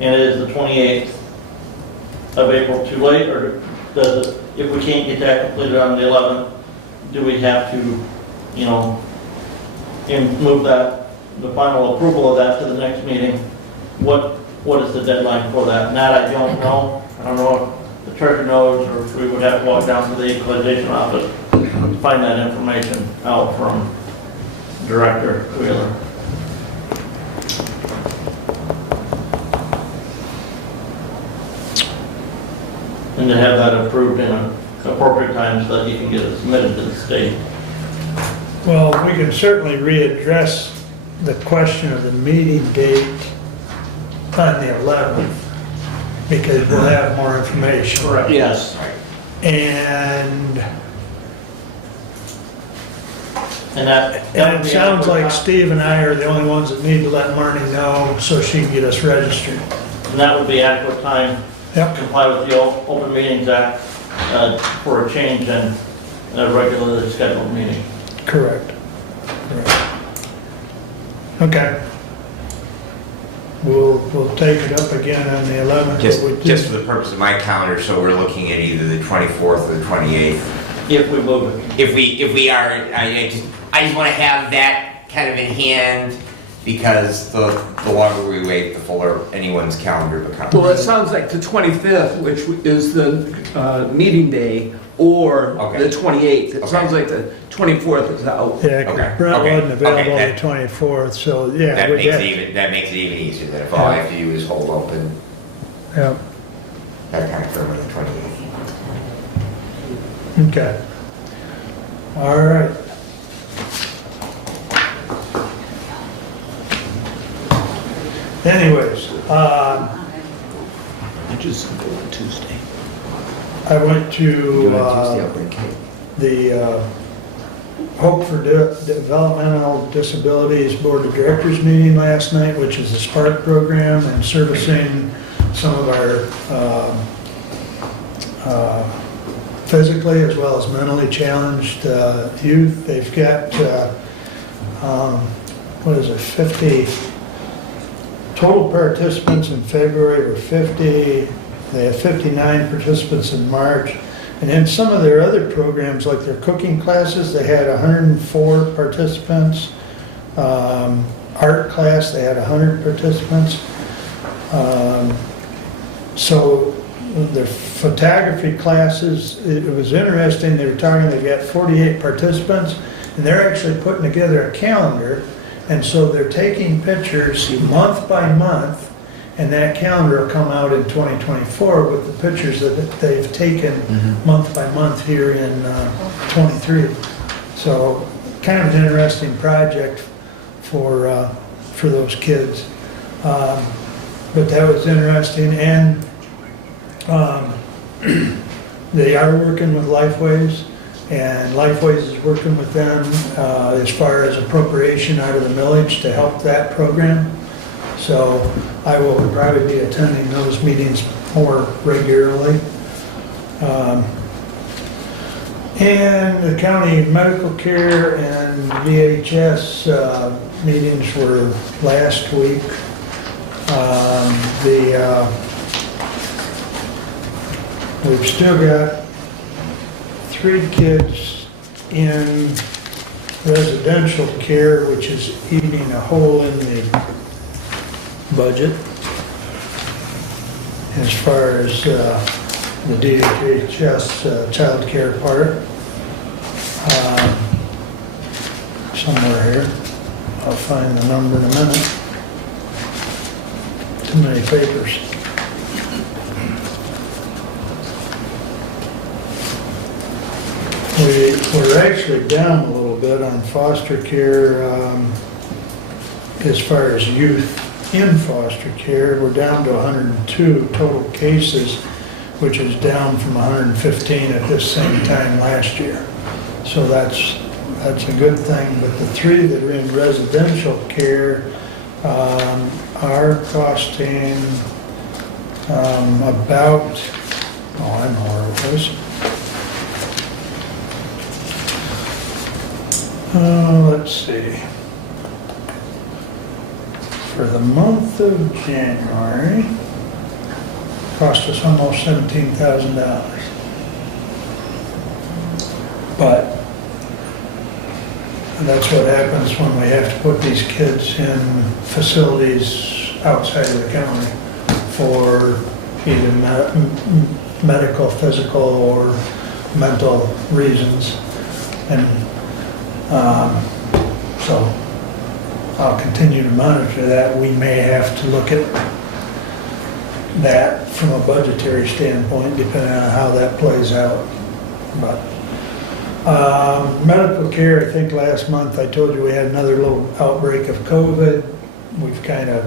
and it is the 28th of April too late, or does it, if we can't get that completed on the 11th, do we have to, move that, the final approval of that to the next meeting? What is the deadline for that? And that I don't know. I don't know if the treasurer knows, or if we would have to walk down to the equalization office to find that information out from Director Wheeler. And to have that approved in an appropriate time so that you can get it submitted to the state. Well, we can certainly readdress the question of the meeting date on the 11th, because we'll have more information. Correct. Yes. And that And would it be sounds like adequate Steve and I are the only ones that need to let Marnie know so she can get us registered. time- And that would be adequate time Yep. to comply with the Open Meetings Act for a change in a regularly scheduled meeting. Correct. Correct. Okay. We'll take it up again on the 11th. Just, but we did- just for the purpose of my calendar, so we're looking at either the 24th or the 28th. If we move it. If we are, I just want to have that kind of in hand, because the longer we wait, the fuller anyone's calendar becomes. Well, it sounds like the 25th, which is the meeting day, or Okay. the 28th. It Okay. sounds like the 24th is out. Yeah, 'cause Okay, Brent okay, wasn't available okay, the that- 24th, so yeah. That we makes got- that makes it even easier, then if all I have to do is hold open, Yeah, that kind of firm on the 28th. okay. All right. Anyways, I just go on Tuesday. I went to the Hope for Developmental Disabilities Board of Directors meeting last night, which is a SPARK program and servicing some of our physically as well as mentally challenged youth. They've got, 50 total participants in February were 50. They have 59 participants in March, And then some of their other programs, like their cooking classes, they had 104 participants. Art class, they had 100 participants. So the photography classes, it was interesting, they were talking, they got 48 participants, and they're actually putting together a calendar, and so they're taking pictures month by month, and that calendar will come out in 2024 with the pictures that they've taken month by month here in 23. So kind of an interesting project for those kids. But that was interesting, and they are working with Lifeways, and Lifeways is working with them as far as appropriation out of the millage to help that program. So I will probably be attending those meetings more regularly. And the county medical care and VHS meetings were last week. We've still got 3 kids in residential care, which is eating a hole in the budget as far as the DHS child care part. Somewhere here. I'll find the number in a minute. Too many papers. We're actually down a little bit on foster care as far as youth in foster care. We're down to 102 total cases, which is down from 115 at this same time last year. So that's a good thing. But the 3 that are in residential care are costing about, I'm horrible with this. Let's see. For the month of January, cost us almost $17,000. But that's what happens when we have to put these kids in facilities outside of the county for either medical, physical, or mental reasons. And so I'll continue to monitor that. We may have to look at that from a budgetary standpoint, depending on how that plays out. But medical care, I think last month I told you we had another little outbreak of COVID. We've kind of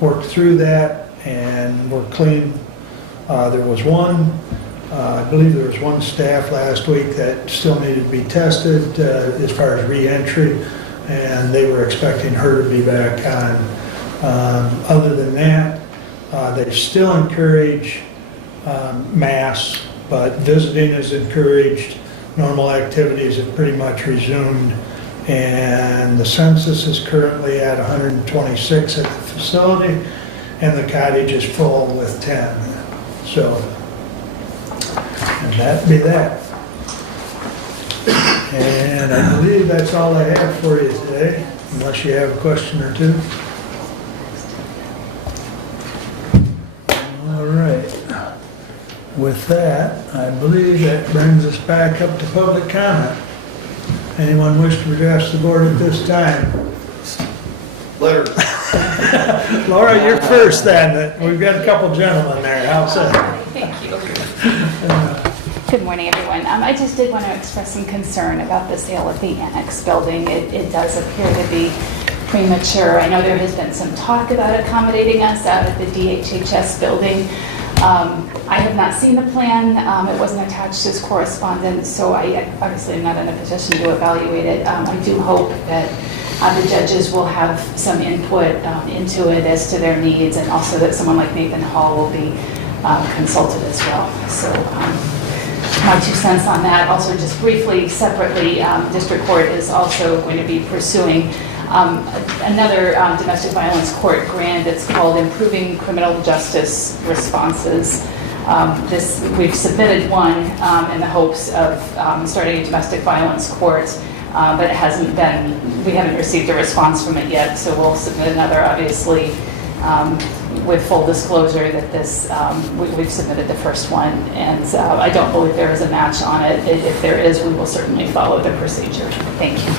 worked through that and we're clean. There was one, I believe there was one staff last week that still needed to be tested as far as re-entry, and they were expecting her to be back on. Other than that, they still encourage masks, but visiting is encouraged. Normal activities have pretty much resumed, and the census is currently at 126 at the facility, and the cottage is full with 10. So, and that'd be that. And I believe that's all I have for you today, unless you have a question or two. All right. With that, I believe that brings us back up to public comment. Anyone wish to address the board at this time? Letter. Laura, you're first then. We've got a couple gentlemen there. How's that? Thank you. Good morning, everyone. I just did want to express some concern about the sale of the annex building. It does appear to be premature. I know there has been some talk about accommodating us out of the DHHS building. I have not seen the plan. It wasn't attached as correspondence, so I obviously am not in a position to evaluate it. I do hope that the judges will have some input into it as to their needs, and also that someone like Nathan Hall will be consulted as well. So my 2 cents on that. Also, just briefly, separately, District Court is also going to be pursuing another domestic violence court grant. It's called Improving Criminal Justice Responses. We've submitted one in the hopes of starting a domestic violence court, but it hasn't been, we haven't received a response from it yet, so we'll submit another, obviously, with full disclosure that this, we've submitted the first one, and I don't believe there is a match on it. If there is, we will certainly follow the procedure. Thank you.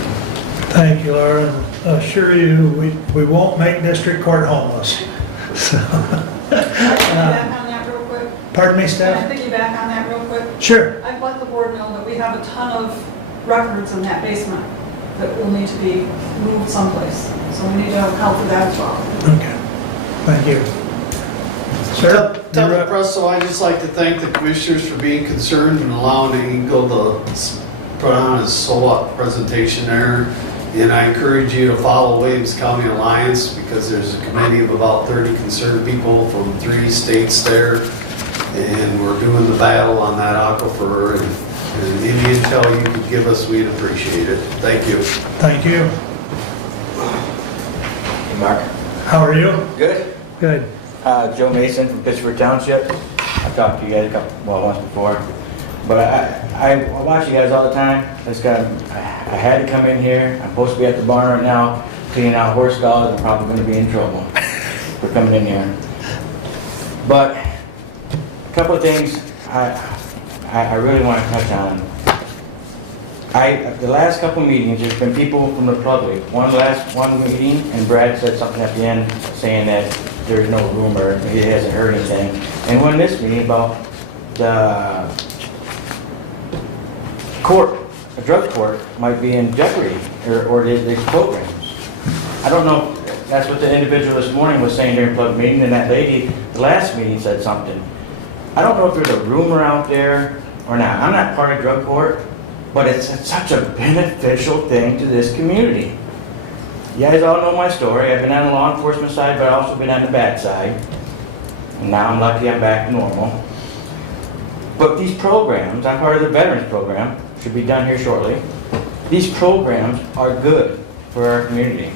Thank you, Laura, and assure you, we won't make district court homeless. So, Piggyback on that real quick. pardon me, Can Steph? I piggyback on that real quick? Sure. I've let the board know that we have a ton of records in that basement that will need to be moved someplace. So we need to help with that as well. Okay, thank you. Sir? Tell you're the up. press, so I just like to thank the commissioners for being concerned and allowing Eagle to put on his SOAP presentation there. And I encourage you to follow Williams County Alliance, because there's a committee of about 30 concerned people from 3 states there. And we're doing the battle on that aquifer, and any intel you could give us, we'd appreciate it. Thank you. Thank you. Hey, Mark. How are you? Good. Good. Joe Mason from Pittsburgh Township. I've talked to you guys once before. But I watch you guys all the time. I had to come in here. I'm supposed to be at the barn right now, cleaning out horse stalls. I'm probably going to be in trouble for coming in here. But a couple of things I really want to touch on. The last couple meetings, there's been people from the public. One meeting, and Brad said something at the end saying that there's no rumor, he hasn't heard anything. And when this meeting about the court, a drug court might be in jeopardy, or these programs. I don't know, that's what the individual this morning was saying during public meeting, and that lady, the last meeting said something. I don't know if there's a rumor out there or not. I'm not part of drug court, but it's such a beneficial thing to this community. You guys all know my story. I've been on the law enforcement side, but I've also been on the bad side. And now I'm lucky I'm back to normal. But these programs, I'm part of the veterans program, should be done here shortly. These programs are good for our community.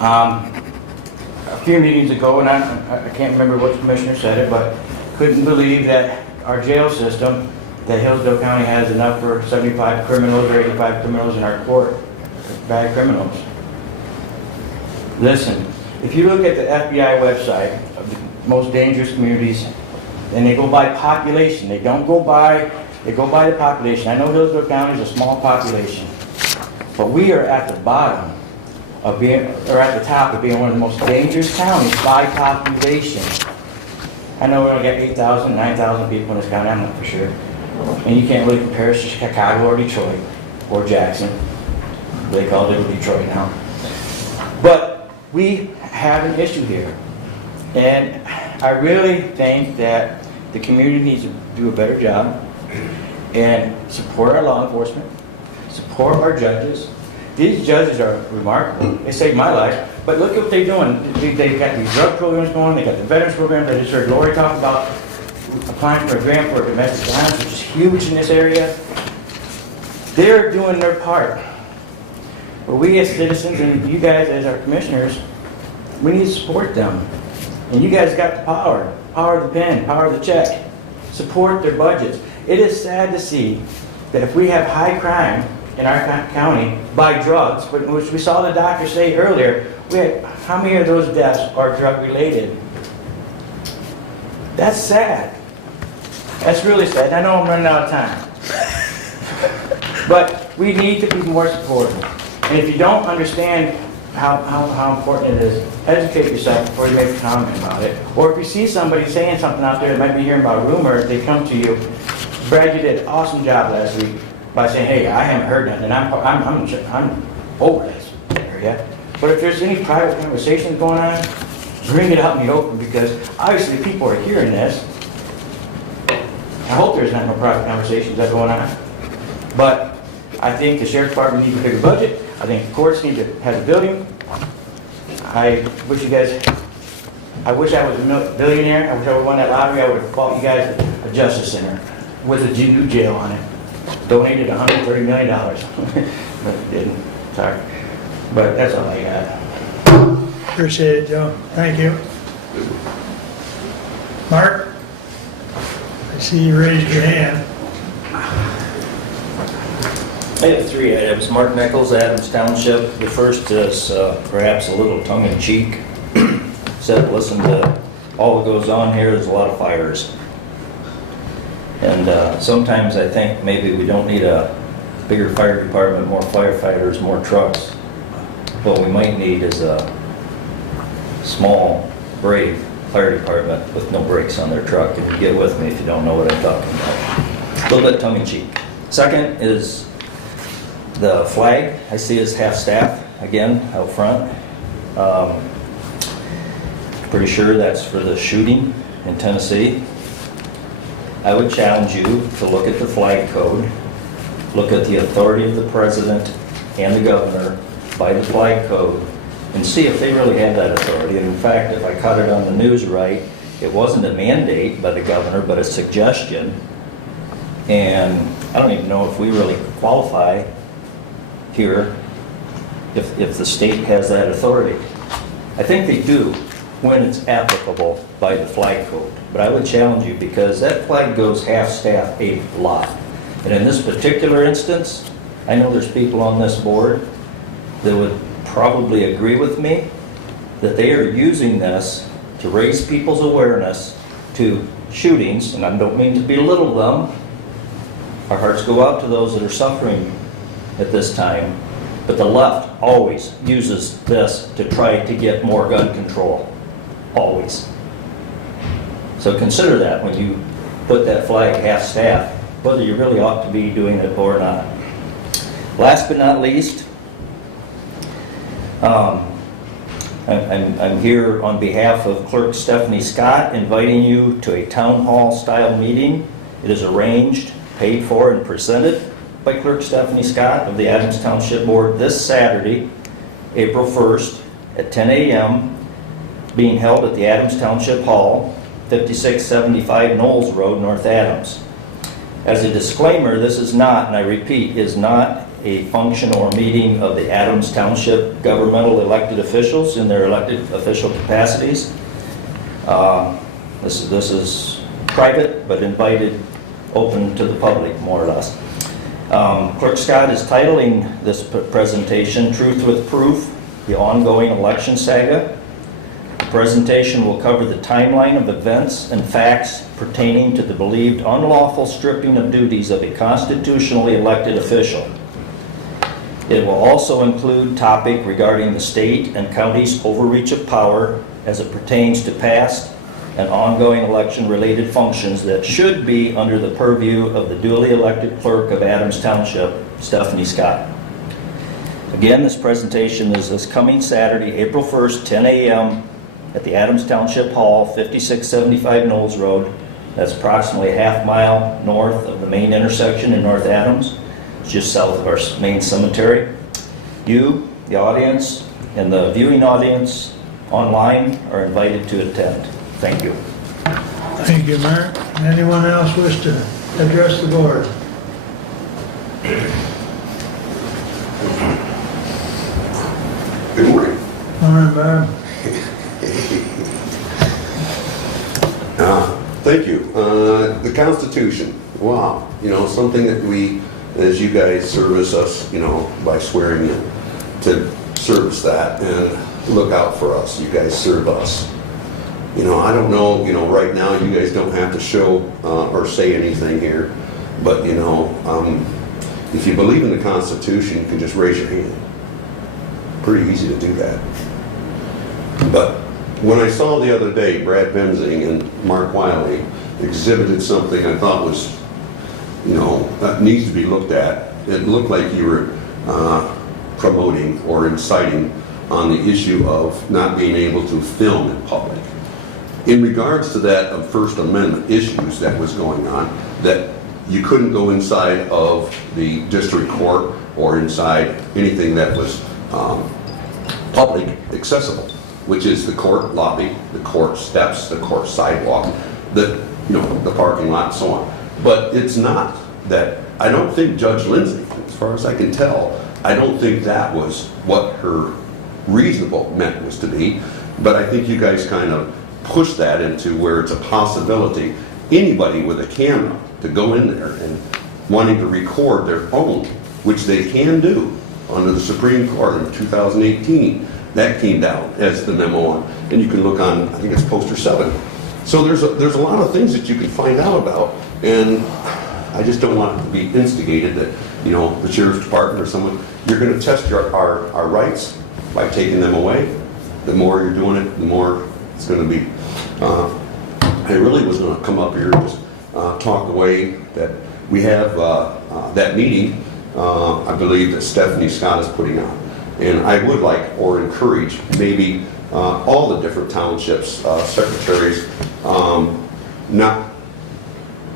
A few meetings ago, and I can't remember which commissioner said it, but couldn't believe that our jail system, that Hillsdale County has enough for 75 criminals or 85 criminals in our court, bad criminals. Listen, if you look at the FBI website of the most dangerous communities, and they go by population, they go by the population. I know Hillsdale County is a small population, but we are at the bottom of being, or at the top of being one of the most dangerous counties by population. I know we only got 8,000, 9,000 people in this county, I'm not for sure. And you can't really compare us to Chicago or Detroit or Jackson. They call it Detroit now. But we have an issue here. And I really think that the community needs to do a better job and support our law enforcement, support our judges. These judges are remarkable. They saved my life. But look what they're doing. They've got these drug programs going, they got the veterans program. I just heard Lori talk about applying for a grant for domestic violence, which is huge in this area. They're doing their part. But we as citizens and you guys as our commissioners, we need to support them. And you guys got the power of the pen, power of the check. Support their budgets. It is sad to see that if we have high crime in our county by drugs, which we saw the doctor say earlier, how many of those deaths are drug related? That's sad. That's really sad. I know I'm running out of time. But we need to be more supportive. And if you don't understand how important it is, educate yourself before you make a comment about it. Or if you see somebody saying something out there that might be hearing about a rumor, they come to you. Brad, you did an awesome job last week by saying, hey, I haven't heard nothing. I'm over this area. But if there's any private conversations going on, bring it out in the open, because obviously people are hearing this. I hope there's not no private conversations that are going on. But I think the sheriff's department needs a bigger budget. I think the courts need to have a building. I wish I was a billionaire. I wish I would have won that lottery. I would have bought you guys a justice center with a new jail on it. Donated $130 million. But it didn't. Sorry. But that's all I got. Appreciate it, Joe. Thank you. Mark? I see you raised your hand. I have 3 items. Mark Nichols, Adams Township. The first is perhaps a little tongue-in-cheek. Said, listen to all that goes on here, there's a lot of fires. And sometimes I think maybe we don't need a bigger fire department, more firefighters, more trucks. What we might need is a small, brave fire department with no brakes on their truck. And you get with me if you don't know what I'm talking about. A little bit tongue-in-cheek. Second is the flag. I see is half-staff, again, out front. Pretty sure that's for the shooting in Tennessee. I would challenge you to look at the flag code, look at the authority of the president and the governor by the flag code, and see if they really have that authority. And in fact, if I caught it on the news right, it wasn't a mandate by the governor, but a suggestion. And I don't even know if we really qualify here if the state has that authority. I think they do when it's applicable by the flag code. But I would challenge you because that flag goes half-staff a lot. And in this particular instance, I know there's people on this board that would probably agree with me that they are using this to raise people's awareness to shootings, and I don't mean to belittle them. Our hearts go out to those that are suffering at this time, but the left always uses this to try to get more gun control. Always. So consider that when you put that flag half-staff, whether you really ought to be doing it or not. Last but not least, I'm here on behalf of Clerk Stephanie Scott, inviting you to a town hall style meeting. It is arranged, paid for, and presented by Clerk Stephanie Scott of the Adams Township Board this Saturday, April 1st at 10 a.m., being held at the Adams Township Hall, 5675 Knowles Road, North Adams. As a disclaimer, this is not, and I repeat, is not a function or meeting of the Adams Township governmental elected officials in their elected official capacities. This is private, but invited, open to the public, more or less. Clerk Scott is titling this presentation, Truth with Proof, the Ongoing Election Saga. The presentation will cover the timeline of events and facts pertaining to the believed unlawful stripping of duties of a constitutionally elected official. It will also include topic regarding the state and county's overreach of power as it pertains to past and ongoing election-related functions that should be under the purview of the duly elected clerk of Adams Township, Stephanie Scott. Again, this presentation is this coming Saturday, April 1st, 10 a.m. at the Adams Township Hall, 5675 Knowles Road. That's approximately a half-mile north of the main intersection in North Adams. It's just south of our main cemetery. You, the audience, and the viewing audience online are invited to attend. Thank you. Thank you, Mark. Anyone else wish to address the board? Good morning. Morning, Bob. Thank you. The Constitution, wow, something that we, as you guys service us, by swearing in to service that and look out for us. You guys serve us. I don't know, right now you guys don't have to show or say anything here, but if you believe in the Constitution, you can just raise your hand. Pretty easy to do that. But when I saw the other day Brad Benzing and Mark Wiley exhibited something I thought was, that needs to be looked at. It looked like you were promoting or inciting on the issue of not being able to film in public. In regards to that First Amendment issues that was going on, that you couldn't go inside of the district court or inside anything that was public accessible, which is the court lobby, the court steps, the court sidewalk, the parking lot, and so on. But it's not that. I don't think Judge Lindsay, as far as I can tell, I don't think that was what her reasonable meant was to be. But I think you guys kind of push that into where it's a possibility anybody with a camera to go in there and wanting to record their phone, which they can do under the Supreme Court in 2018. That came down as the memo on, and you can look on, I think it's poster 7. So there's a lot of things that you can find out about, and I just don't want it to be instigated that, you know, the sheriff's department or someone, you're going to test our rights by taking them away. The more you're doing it, the more it's going to be. I really was going to come up here and just talk the way that we have that meeting, I believe that Stephanie Scott is putting on. And I would like or encourage maybe all the different townships, secretaries, not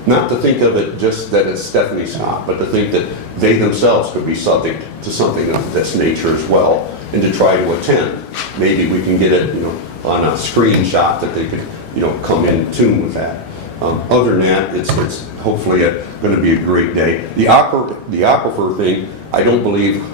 to think of it just that it's Stephanie Scott, but to think that they themselves could be subject to something of this nature as well, and to try to attend. Maybe we can get it, you know, on a screenshot that they could, you know, come in tune with that. Other than that, it's hopefully going to be a great day. The aquifer thing, I don't believe.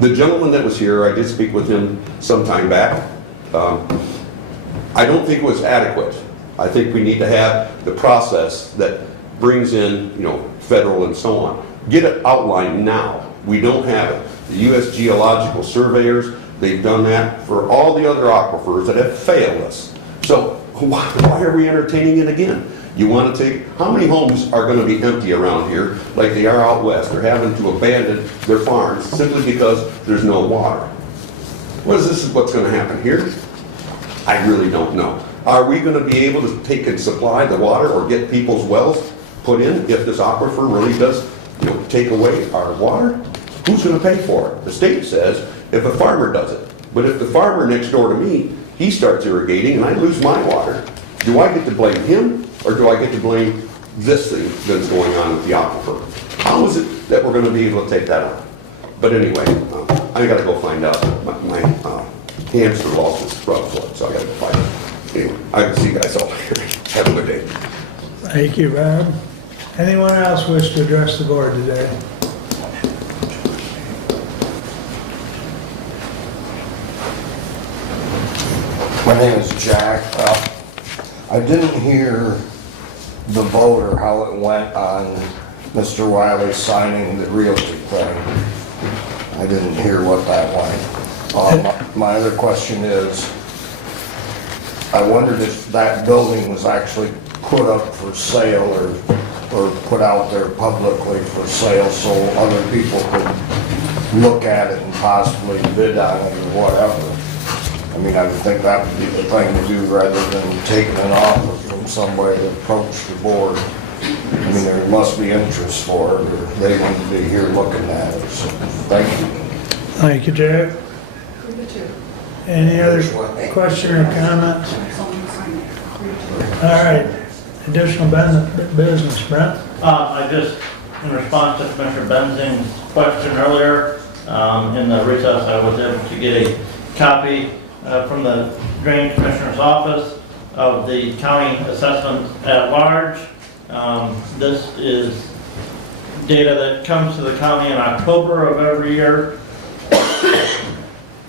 The gentleman that was here, I did speak with him some time back. I don't think it was adequate. I think we need to have the process that brings in, you know, federal and so on. Get it outlined now. We don't have it. The U.S. Geological Surveyors, they've done that for all the other aquifers that have failed us. So why are we entertaining it again? You want to take, how many homes are going to be empty around here like they are out west? They're having to abandon their farms simply because there's no water. What is this what's going to happen here? I really don't know. Are we going to be able to take and supply the water or get people's wells put in if this aquifer really does, you know, take away our water? Who's going to pay for it? The state says if a farmer does it. But if the farmer next door to me, he starts irrigating and I lose my water, do I get to blame him or do I get to blame this thing that's going on with the aquifer? How is it that we're going to be able to take that on? But anyway, I got to go find out. My hamster lost his scrub foot, so I got to find it. Anyway, I can see you guys all later. Have a good day. Thank you, Rob. Anyone else wish to address the board today? My name is Jack. I didn't hear the vote or how it went on Mr. Wiley signing the realty thing. I didn't hear what that went. My other question is, I wondered if that building was actually put up for sale or put out there publicly for sale so other people could look at it and possibly bid on it or whatever. I mean, I would think that would be the thing to do rather than taking an offer from somebody to approach the board. I mean, there must be interest for it, or they wouldn't be here looking at it, so thank you. Thank you, Jack. Any other question or comment? All right, additional business, Brent? I just, in response to Commissioner Benzing's question earlier, in the recess, I was able to get a copy from the Drainage Commissioner's office of the county assessment at large. This is data that comes to the county in October of every year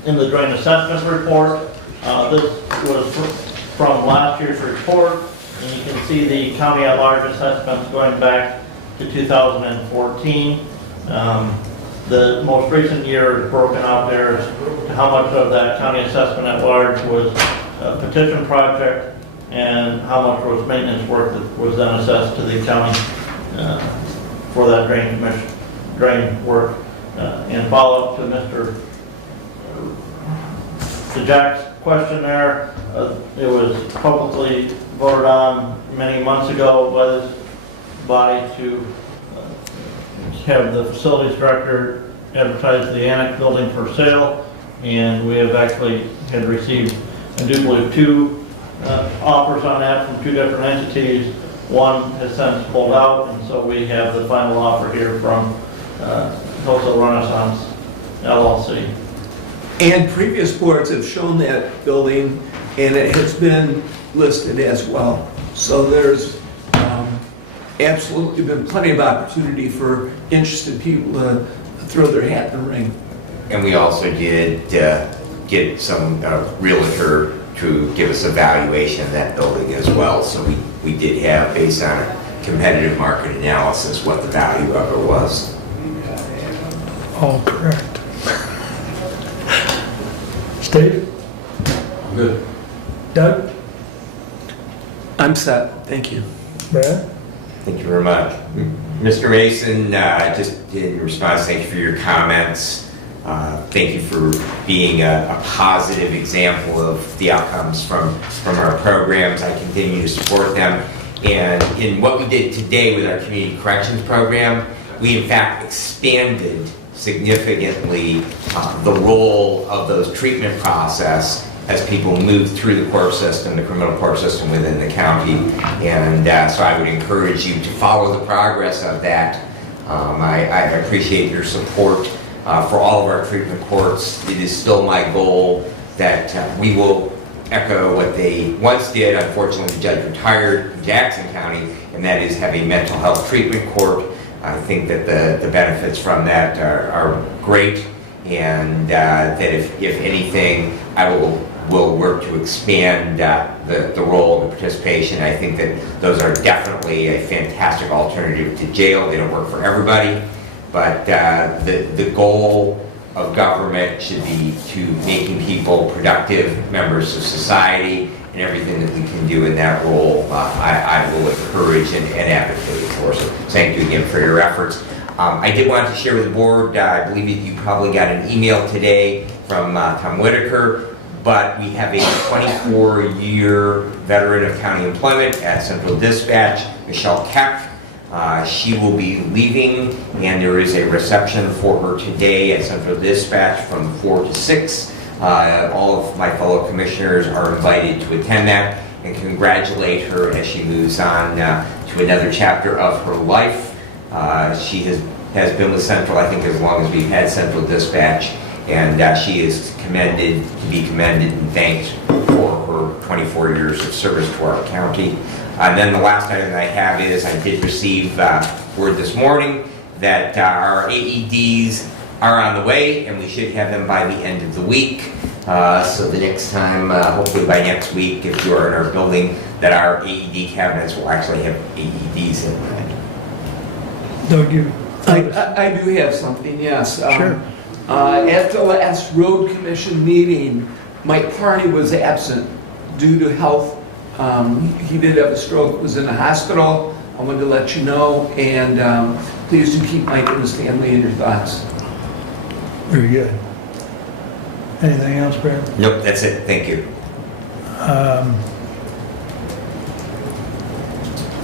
in the drain assessment report. This was from last year's report, and you can see the county at large assessments going back to 2014. The most recent year is broken out there as to how much of that county assessment at large was a petition project and how much was maintenance work that was then assessed to the county for that drain work. And follow up to to Jack's question there, it was publicly voted on many months ago by this body to have the facilities director advertise the annex building for sale, and we have actually had received, I do believe, 2 offers on that from 2 different entities. One has since pulled out, and so we have the final offer here from Hillsdale Renaissance LLC. And previous boards have shown that building, and it has been listed as well. So there's absolutely been plenty of opportunity for interested people to throw their hat in the ring. And we also did get some realtor to give us a valuation of that building as well. So we did have, based on a competitive market analysis, what the value of it was. All correct. Steve? Good. Doug? I'm set, thank you. Brad? Thank you very much. Mr. Mason, just in response, thank you for your comments. Thank you for being a positive example of the outcomes from our programs. I continue to support them. And in what we did today with our community corrections program, we in fact expanded significantly the role of those treatment process as people move through the court system, the criminal court system within the county. And so I would encourage you to follow the progress of that. I appreciate your support for all of our treatment courts. It is still my goal that we will echo what they once did. Unfortunately, the judge retired in Jackson County, and that is have a mental health treatment court. I think that the benefits from that are great, and that if anything, I will work to expand the role and the participation. I think that those are definitely a fantastic alternative to jail. They don't work for everybody, but the goal of government should be to making people productive members of society, and everything that we can do in that role, I will encourage and advocate for. So thank you again for your efforts. I did want to share with the board, I believe you probably got an email today from Tom Whitaker, but we have a 24-year veteran of county employment at Central Dispatch, Michelle Keck. She will be leaving, and there is a reception for her today at Central Dispatch from 4 to 6. All of my fellow commissioners are invited to attend that and congratulate her as she moves on to another chapter of her life. She has been with Central, I think, as long as we've had Central Dispatch, and she is to be commended and thanked for her 24 years of service to our county. And then the last item that I have is I did receive word this morning that our AEDs are on the way, and we should have them by the end of the week. So the next time, hopefully by next week, if you are in our building, that our AED cabinets will actually have AEDs in them. Doug, I do have something, yes. Sure. At the last road commission meeting, Mike Carney was absent due to health. He did have a stroke, was in the hospital. I wanted to let you know, and please do keep Mike and his family in your thoughts. Very good. Anything else, Brad? Nope, that's it. Thank you. I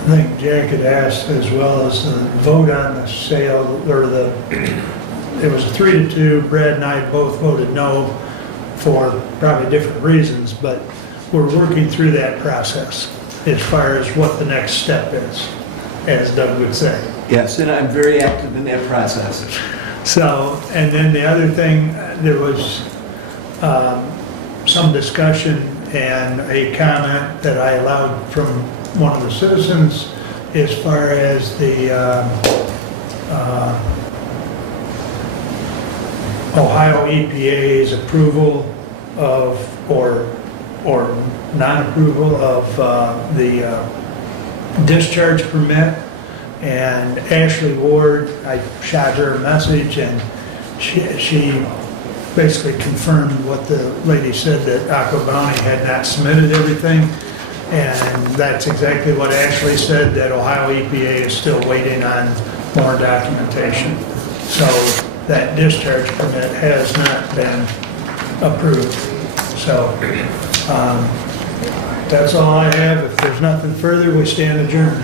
think Jack had asked, as well as the vote on the sale, or it was a 3-2. Brad and I both voted no for probably different reasons, but we're working through that process as far as what the next step is, as Doug would say. Yes, and I'm very active in that process. So, and then the other thing, there was some discussion and a comment that I allowed from one of the citizens as far as the Ohio EPA's approval of, or non-approval of the discharge permit. And Ashley Ward, I shot her a message, and she basically confirmed what the lady said, that Aqua Bounty had not submitted everything. And that's exactly what Ashley said, that Ohio EPA is still waiting on more documentation. So that discharge permit has not been approved. So that's all I have. If there's nothing further, we stand adjourned.